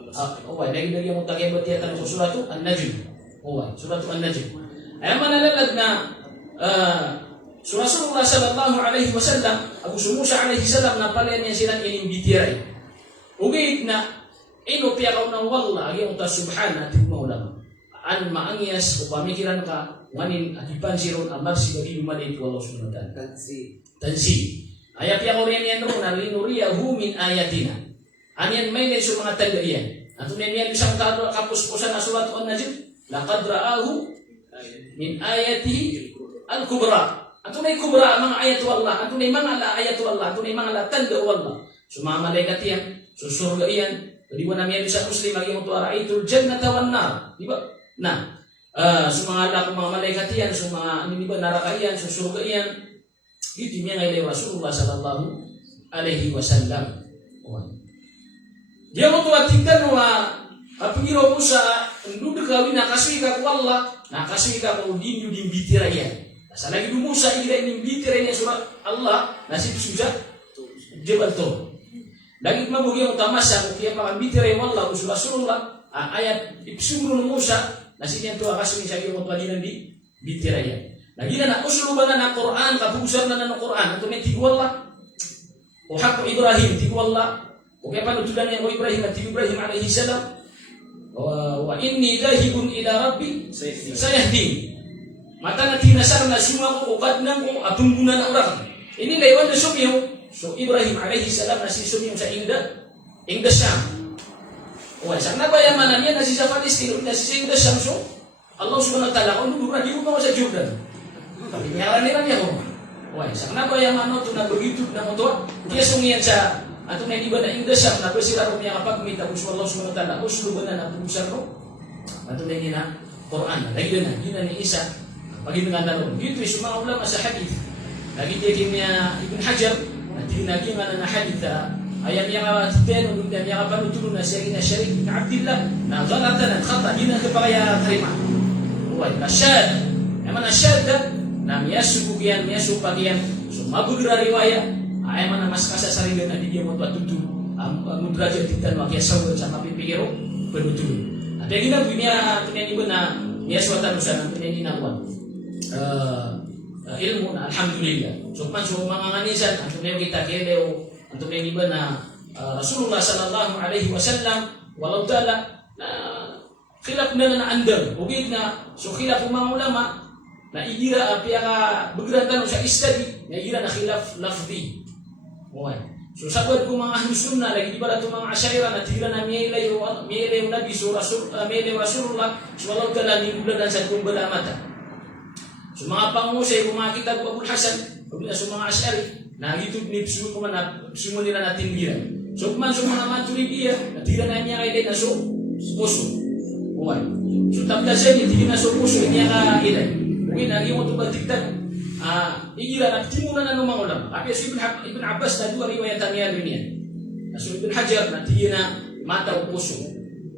Oy, dahil mo tagay batiyatan sa suratu An-Najm. Oy, suratu An-Najm. Ay manalalad na Rasulullah sallallahu alaihi wasallam Abu Musa alaihi salam na palayad niya silang inimbitiray. Ugi na ino piyakaw ng wallah yung ta subhana at maulama an maangyas o pamikiran ka nganin at ipansiron ang marsi bagi lumalit ko Allah subhanahu wa ta'ala tansi ay piyakaw rin yan ro na linuriyahu min ayatina anyan may nilso mga tagayan at unin yan isang kapuspusan na surat An-Najm laqad ra'ahu min ayatihi al-kubra at unay kubra mga ayatu Allah at unay mga ayatu Allah at unay mga tanda Allah sumama malaikat yan susurga yan. Jadi mana mian bisa muslim lagi untuk araitul jannata wan nar, di ba? Nah, sumala ko mga malaikat yan, ini ba neraka yan, surga yan. Itu yang ay Rasulullah sallallahu alaihi wasallam. Dia mo tuwatingkan wa apingiro Musa ndu kawin nakasui ka ko Allah, nakasui ka ko dinyu dimbitira yan. Sa lagi du Musa ila dimbitira yan surat Allah, nasib suja jebal to. Lagi mabugi ang tamasa kaya pakambitire wallah usul Rasulullah ayat ibsumrun Musa nasinya tu akasumi sa iyo mutwalinan di bitira yan. Lagi na usluban na Quran, kabusar na Quran, anto may tigwala. O hak Ibrahim tigwala. O kaya panutulan niya ko Ibrahim at Ibrahim alaihi salam. Wa inni dahibun ila rabbi sayahdi. Mata na tinasar na sima ko ukad nang ko atunggunan na orang. Ini laywan na sumyo. So Ibrahim alaihi salam na si sumyo sa Ingda Syam. Wah, sana bayamanan niya na si sa Palestina, na si Ingda Syam so. Allah Subhanahu wa taala kung dulu di rumah sa Jordan. Tapi nyaran niya ko. Wah, sana bayamanan to na begitu na motor. Dia sungian sa atau na iba na Ingda Syam na bersila ro niya kapag mita ko Allah Subhanahu wa taala usluban na pusar ro. Atau na Quran. Lagi na gina ni Isa. Bagi dengan tanong. Gitu semua ulama sa hadis. Lagi dia kimia Ibn Hajar. Nanti lagi mana hadis ayam yang titen untuk dan yang apa nutulun na Sayyidina Syarik bin Abdullah na ghalatan khata gina kepaya terima. Wah, nasyad. Emang nasyad na miyasu bukian miyasu pagian semua begra riwayat. Emang mas kasa saringan na dia mau tutu mudrajat titan wakia sawu sama pipiro penutul. Ada gina punya ibu na miyasu tanusan punya nawan. Ilmu na alhamdulillah. So man so manganganisan antunya kita keleo antunya iba na Rasulullah sallallahu alaihi wasallam walau ta'ala na khilaf na andam ugid na so khilaf mga ulama na igira apia begerantan sa istadi na igira na khilaf lafzi. Wah. So sabad ko mga ahli sunna lagi di bala to mga asyaira na tira na miyelay nabi so Rasulullah sallallahu ta'ala ni bulan sa kumbala mata. So mga pangusay kung makita ko Abul Hasan, pabila sa mga asyari, na YouTube ni Psumo nila natin gira. So kuman sa mga Maturidiyya, natira na niya kay na so puso. Okay. So tabla siya niya, tira na so puso, niya ka ilay. Mungkin na iyo ito batiktan, igira na timunan na ng mga ulam. Kapya si Ibn Abbas na dua riwayatan niya rin yan. So Ibn Hajar na tira na mata o puso.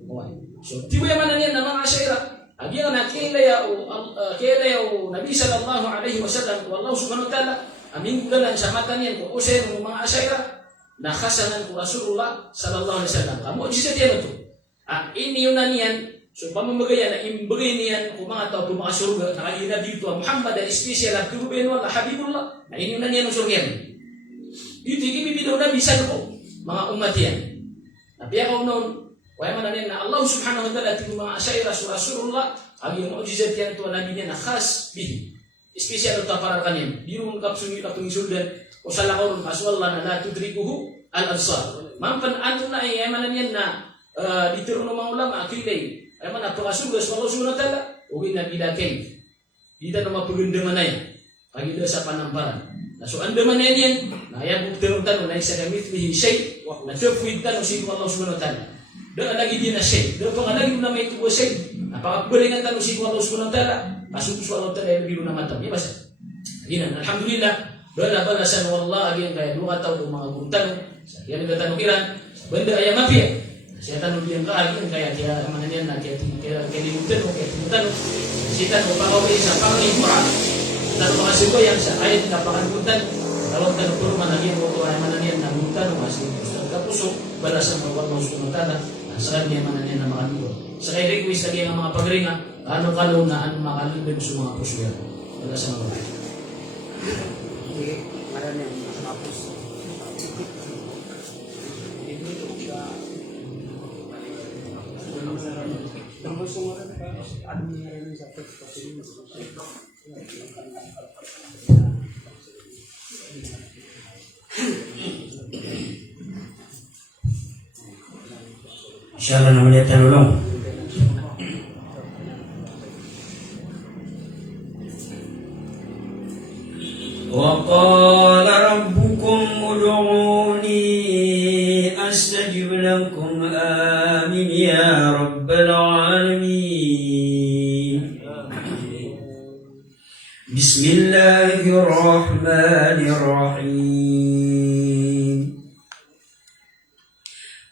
Okay. So tiba yaman na niya na mga asyira. Agian kaya Nabi sallallahu alaihi wasallam wallahu subhanahu wa ta'ala amin bulan sa mata niyan ko usen ng mga asyaira na khasanan ko Rasulullah sallallahu alaihi wasallam. Mu'jizat yan ito. Ini yun na niyan so pamamagayan na imbagay niyan kung mga tao mga surga nakagina dito Muhammad al special at kuruben wala Habibullah na ini yun na niyan ang surga. Dito ikibibitaw na bisan ko mga umat yan. Nabiya ko noon wa man na Allah subhanahu wa ta'ala ti mga asyaira Rasulullah ang yung mu'jizat yan to nabi niya na khas bihi. Special ito para kanin. Birong kapsungi kapung suldan o sa lakon aswallah na la tudrikuhu al-absar. Mampan ato na ay emanan yan na dituro ng mga ulama akilay. Ay man ato kasurga sa Allah subhanahu wa ta'ala o ginabidakay. Dita na mapagundaman na yan. Pagida sa panamparan. So andaman na yan na ayaw buktirong tanong na isa gamit bihi shay na tafwid tanong si Allah subhanahu wa ta'ala. Dan lagi dia nasib. Dan pengalagi nama itu wasib. Apakah boleh dengan tanah si Allah Subhanahu wa taala? Masuk Allah taala yang biru nama tahu. Ya bahasa. Gina, alhamdulillah. Bala balasan wallah yang kayak 2 tahun mga buntan. Yang ada tanah kiran. Benda ayam mafia. Saya tanah dia lagi kayak dia mananya nak kayak limutan o kayak limutan. Sitan o pakawi sa pangli Quran. Tanah masuk yang sa ayat kapangan buntan. Kalau tanah kurma lagi mo ay mananya na buntan masih kapuso balasan Allah Subhanahu wa taala. Saan niya man niya na makaluwa. Sa kay request lagi ang mga pagringa, ano na ang makalibin sa mga puso yan. Wala sa mga Hindi, marami ang makapos. Insyaallah namanya tanulong. Wa qala rabbukum ud'uni astajib lakum amin ya rabbal alamin. Bismillahirrahmanirrahim.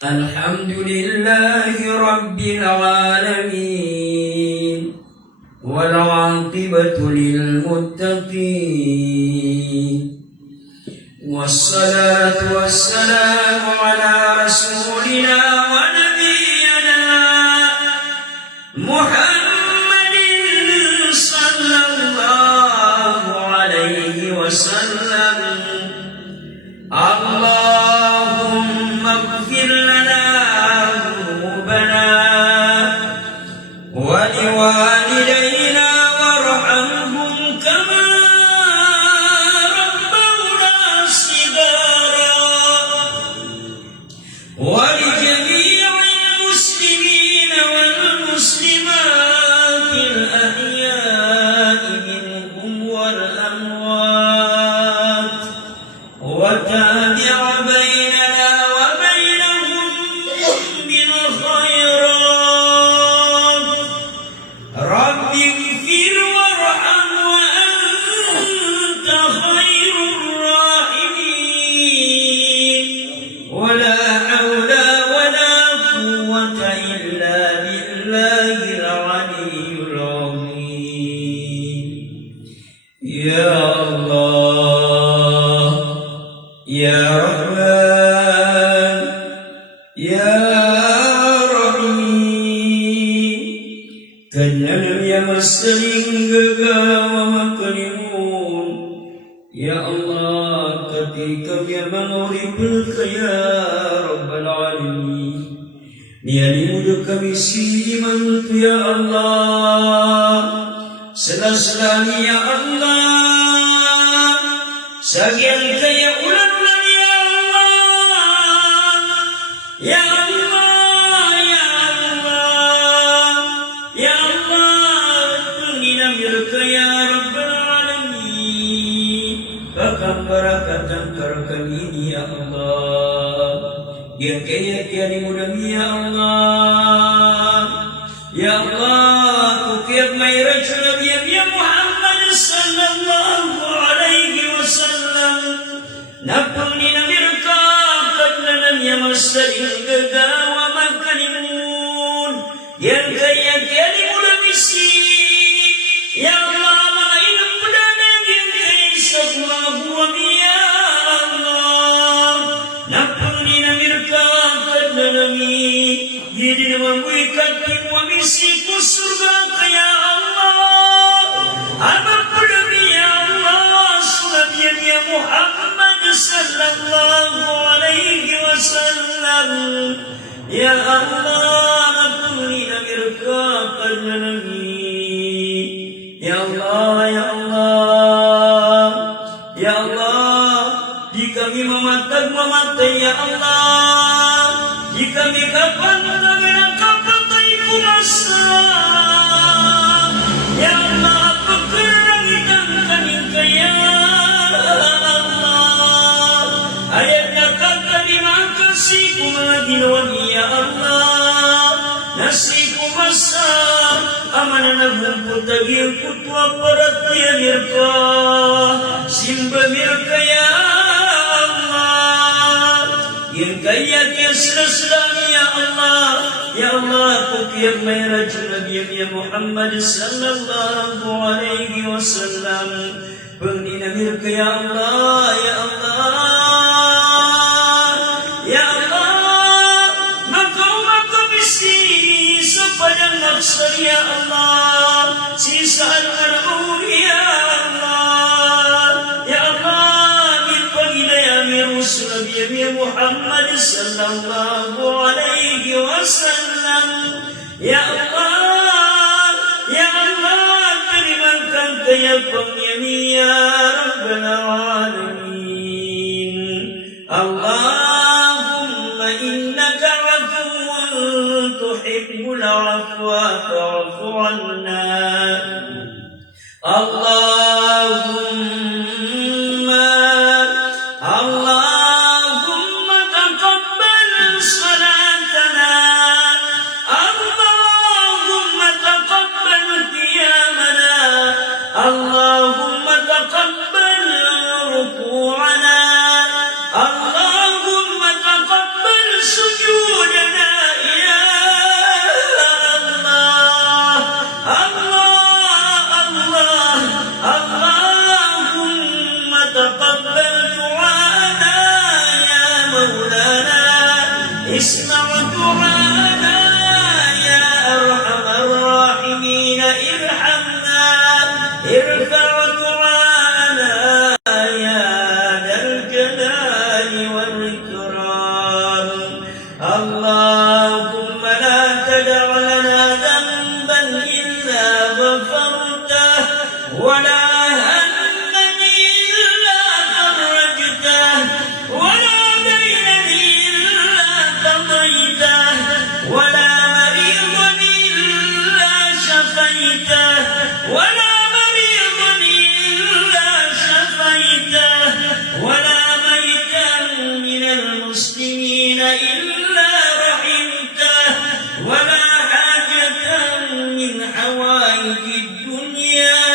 Alhamdulillahi rabbil alamin wal 'aqibatu lil muttaqin wassalatu wassalamu ala rasulina wa nabiyyina Muhammadin sallallahu تابع بيننا وبينهم بالخيرات رب اغفر وارحم وأنت خير الراحمين ولا حول ولا قوة إلا بالله العلي العظيم يا الله يا رحمن يا رحيم كنلم يمسني ومكرمون يا الله ketika dia menguripul ya Rabbal Alamin niani mudah kami siman ya Allah sela-selani ya Allah sagian kaya ulan-ulan ya Allah ya Allah ya Allah ya Allah pengina mirka ya Rabbal Alamin bakal barakatan karkan ini ya Allah yang kaya kiani mudah ya Allah ya Allah kukiat mai rajul ya Muhammad sallallahu alaihi wasallam napuni namirka kadna ya masalin gagawa makanimun yang kaya kiani mudah misi ya Allah malain mudah yang kaya sallallahu ya Allah napuni namirka kadna nami yedin membuikat wa misiku surga ya Allah anak ya Allah sunnah ya Muhammad sallallahu alaihi wasallam ya Allah napuni namirka kadna nami ya Allah ya Allah ya Allah jika kami memakai ya Allah jika kami kapan ya Allah pekerangkan ya Allah ayatnya kata dimakasihku mengadilawan ya Allah nasiku masa amanah nabungku tagil kutua parat ya mirka simba mirka ya Allah yang kaya kiasra-sram ya Allah ya Allah kukiat mai rajul Nabi ya Muhammad sallallahu alaihi wasallam pengdina mirka ya Allah ya Allah ya Allah maka bisi sepadang maksar ya Allah sisaan al-umur ya Allah ya Allah min pagidaya mi Rasul Nabi ya Muhammad sallallahu alaihi wasallam ya Allah terimakan kaya pengyami ya Rabbal Alamin Allahumma innaka afuwun tuhibbul afwa fa'fu anna Allahumma taqabbal salatana Allahumma taqabbal qiyamana Allahumma taqabbal ruku'ana Allahumma taqabbal sujudana ya Allah Allahumma taqabbal du'ana ya maulana isma' du'ana ya arhamar rahimin irhamna irfa' du'ana ya dal jalali wal ikram Allahumma la tada' lana dhanban illa ghafartah wa la ولا مريض إلا شفيته ولا ميتا المسكين إلا رحمته ولا حاجة من حوائج الدنيا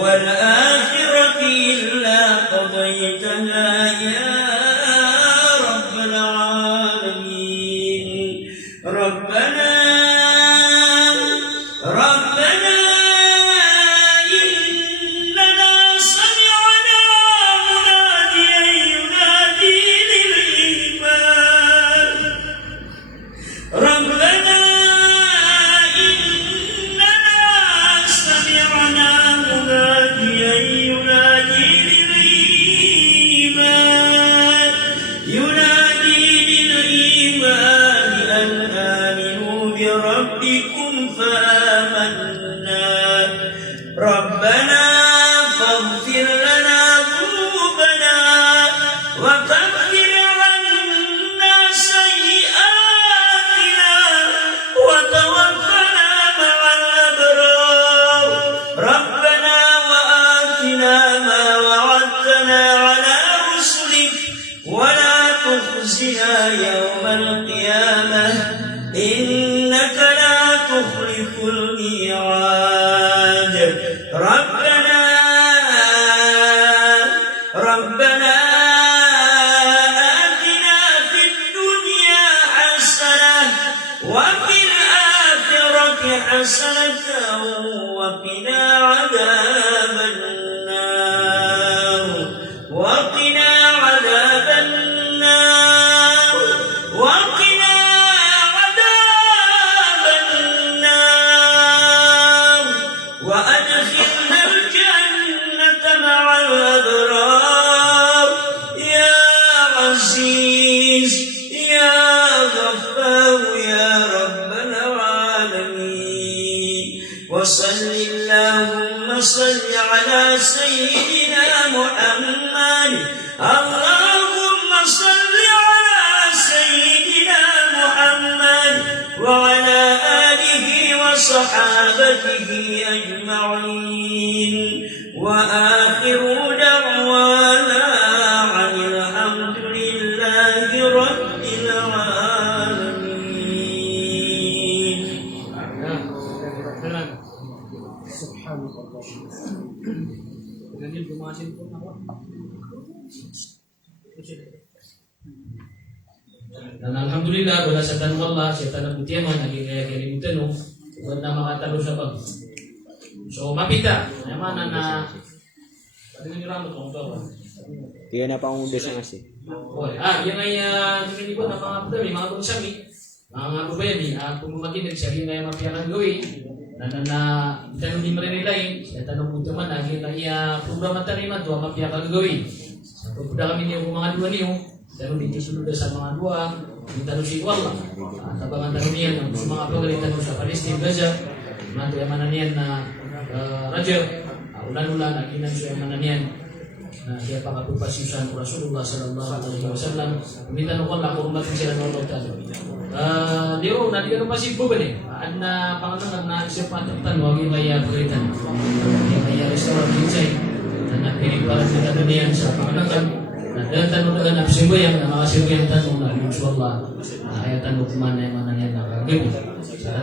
والآخرة إلا قضيتها يا رب العالمين. ربنا إننا سمعنا مناديا ينادي للإيمان ربنا إننا سمعنا مناديا ينادي للإيمان أن آمنوا بربكم فآمنا ربنا فاغفر لنا ذنوبنا وكفر عنا سيئاتنا وتوفنا مع الأبرار ربنا وآتنا ما وعدتنا على رسلك ولا تخزنا يوم القيامة إنك لا تخلف الميعاد. ربنا آتنا في الدنيا حسنة وفي الآخرة حسنة وقنا عذاب النار وأدخلنا الجنة مع الأبرار يا عزيز يا غفار يا رب العالمين. وصل اللهم صل على سيدنا محمد اللهم صل على سيدنا محمد وعلى آله وصحابته أجمعين وآخر دعوانا عن الحمد لله رب العالمين. Dan alhamdulillah berdasarkan Allah saya tanam putih mah lagi kayak gini mutenu buat nama kata lu siapa. So mapita, mana na tadi ni rambut kong tahu. Kaya na pa ang udes ang asi. Yang ayah ini pun apa apa ni mga konsami, mga problemi, pumagin nagsari na yung mapiyakan gawin. Na tanong di marinilay, saya tanong putih man lagi na iya programa tanima dua mapiyakan gawin. Sa pagpuda kami niyo kung mga dua niyo. Tanong dito sunod sa mga dua, tanong si Allah. Tabangan tanong niyan ang mga pagaling tanong sa Palestine, Gaza. Manto yung mananian na Rajab, ulan-ulan, nakinan siya yung mananian. Kaya pakapagpasiusan ko Rasulullah sallallahu alaihi wasallam. Minta nung Allah kung bakit sila nolog tayo. Diyo, na diyo pasig po ba ni? Na pangatang na siya patagtan, huwag yung kaya pagalitan. Yung kaya restaurant kinsay. Na napinig para sa kananian sa pangatang. Dan tanong na napsimbayang na mga simbayang tanong na inshallah ayat tanong kumana yung mananian na kagabi.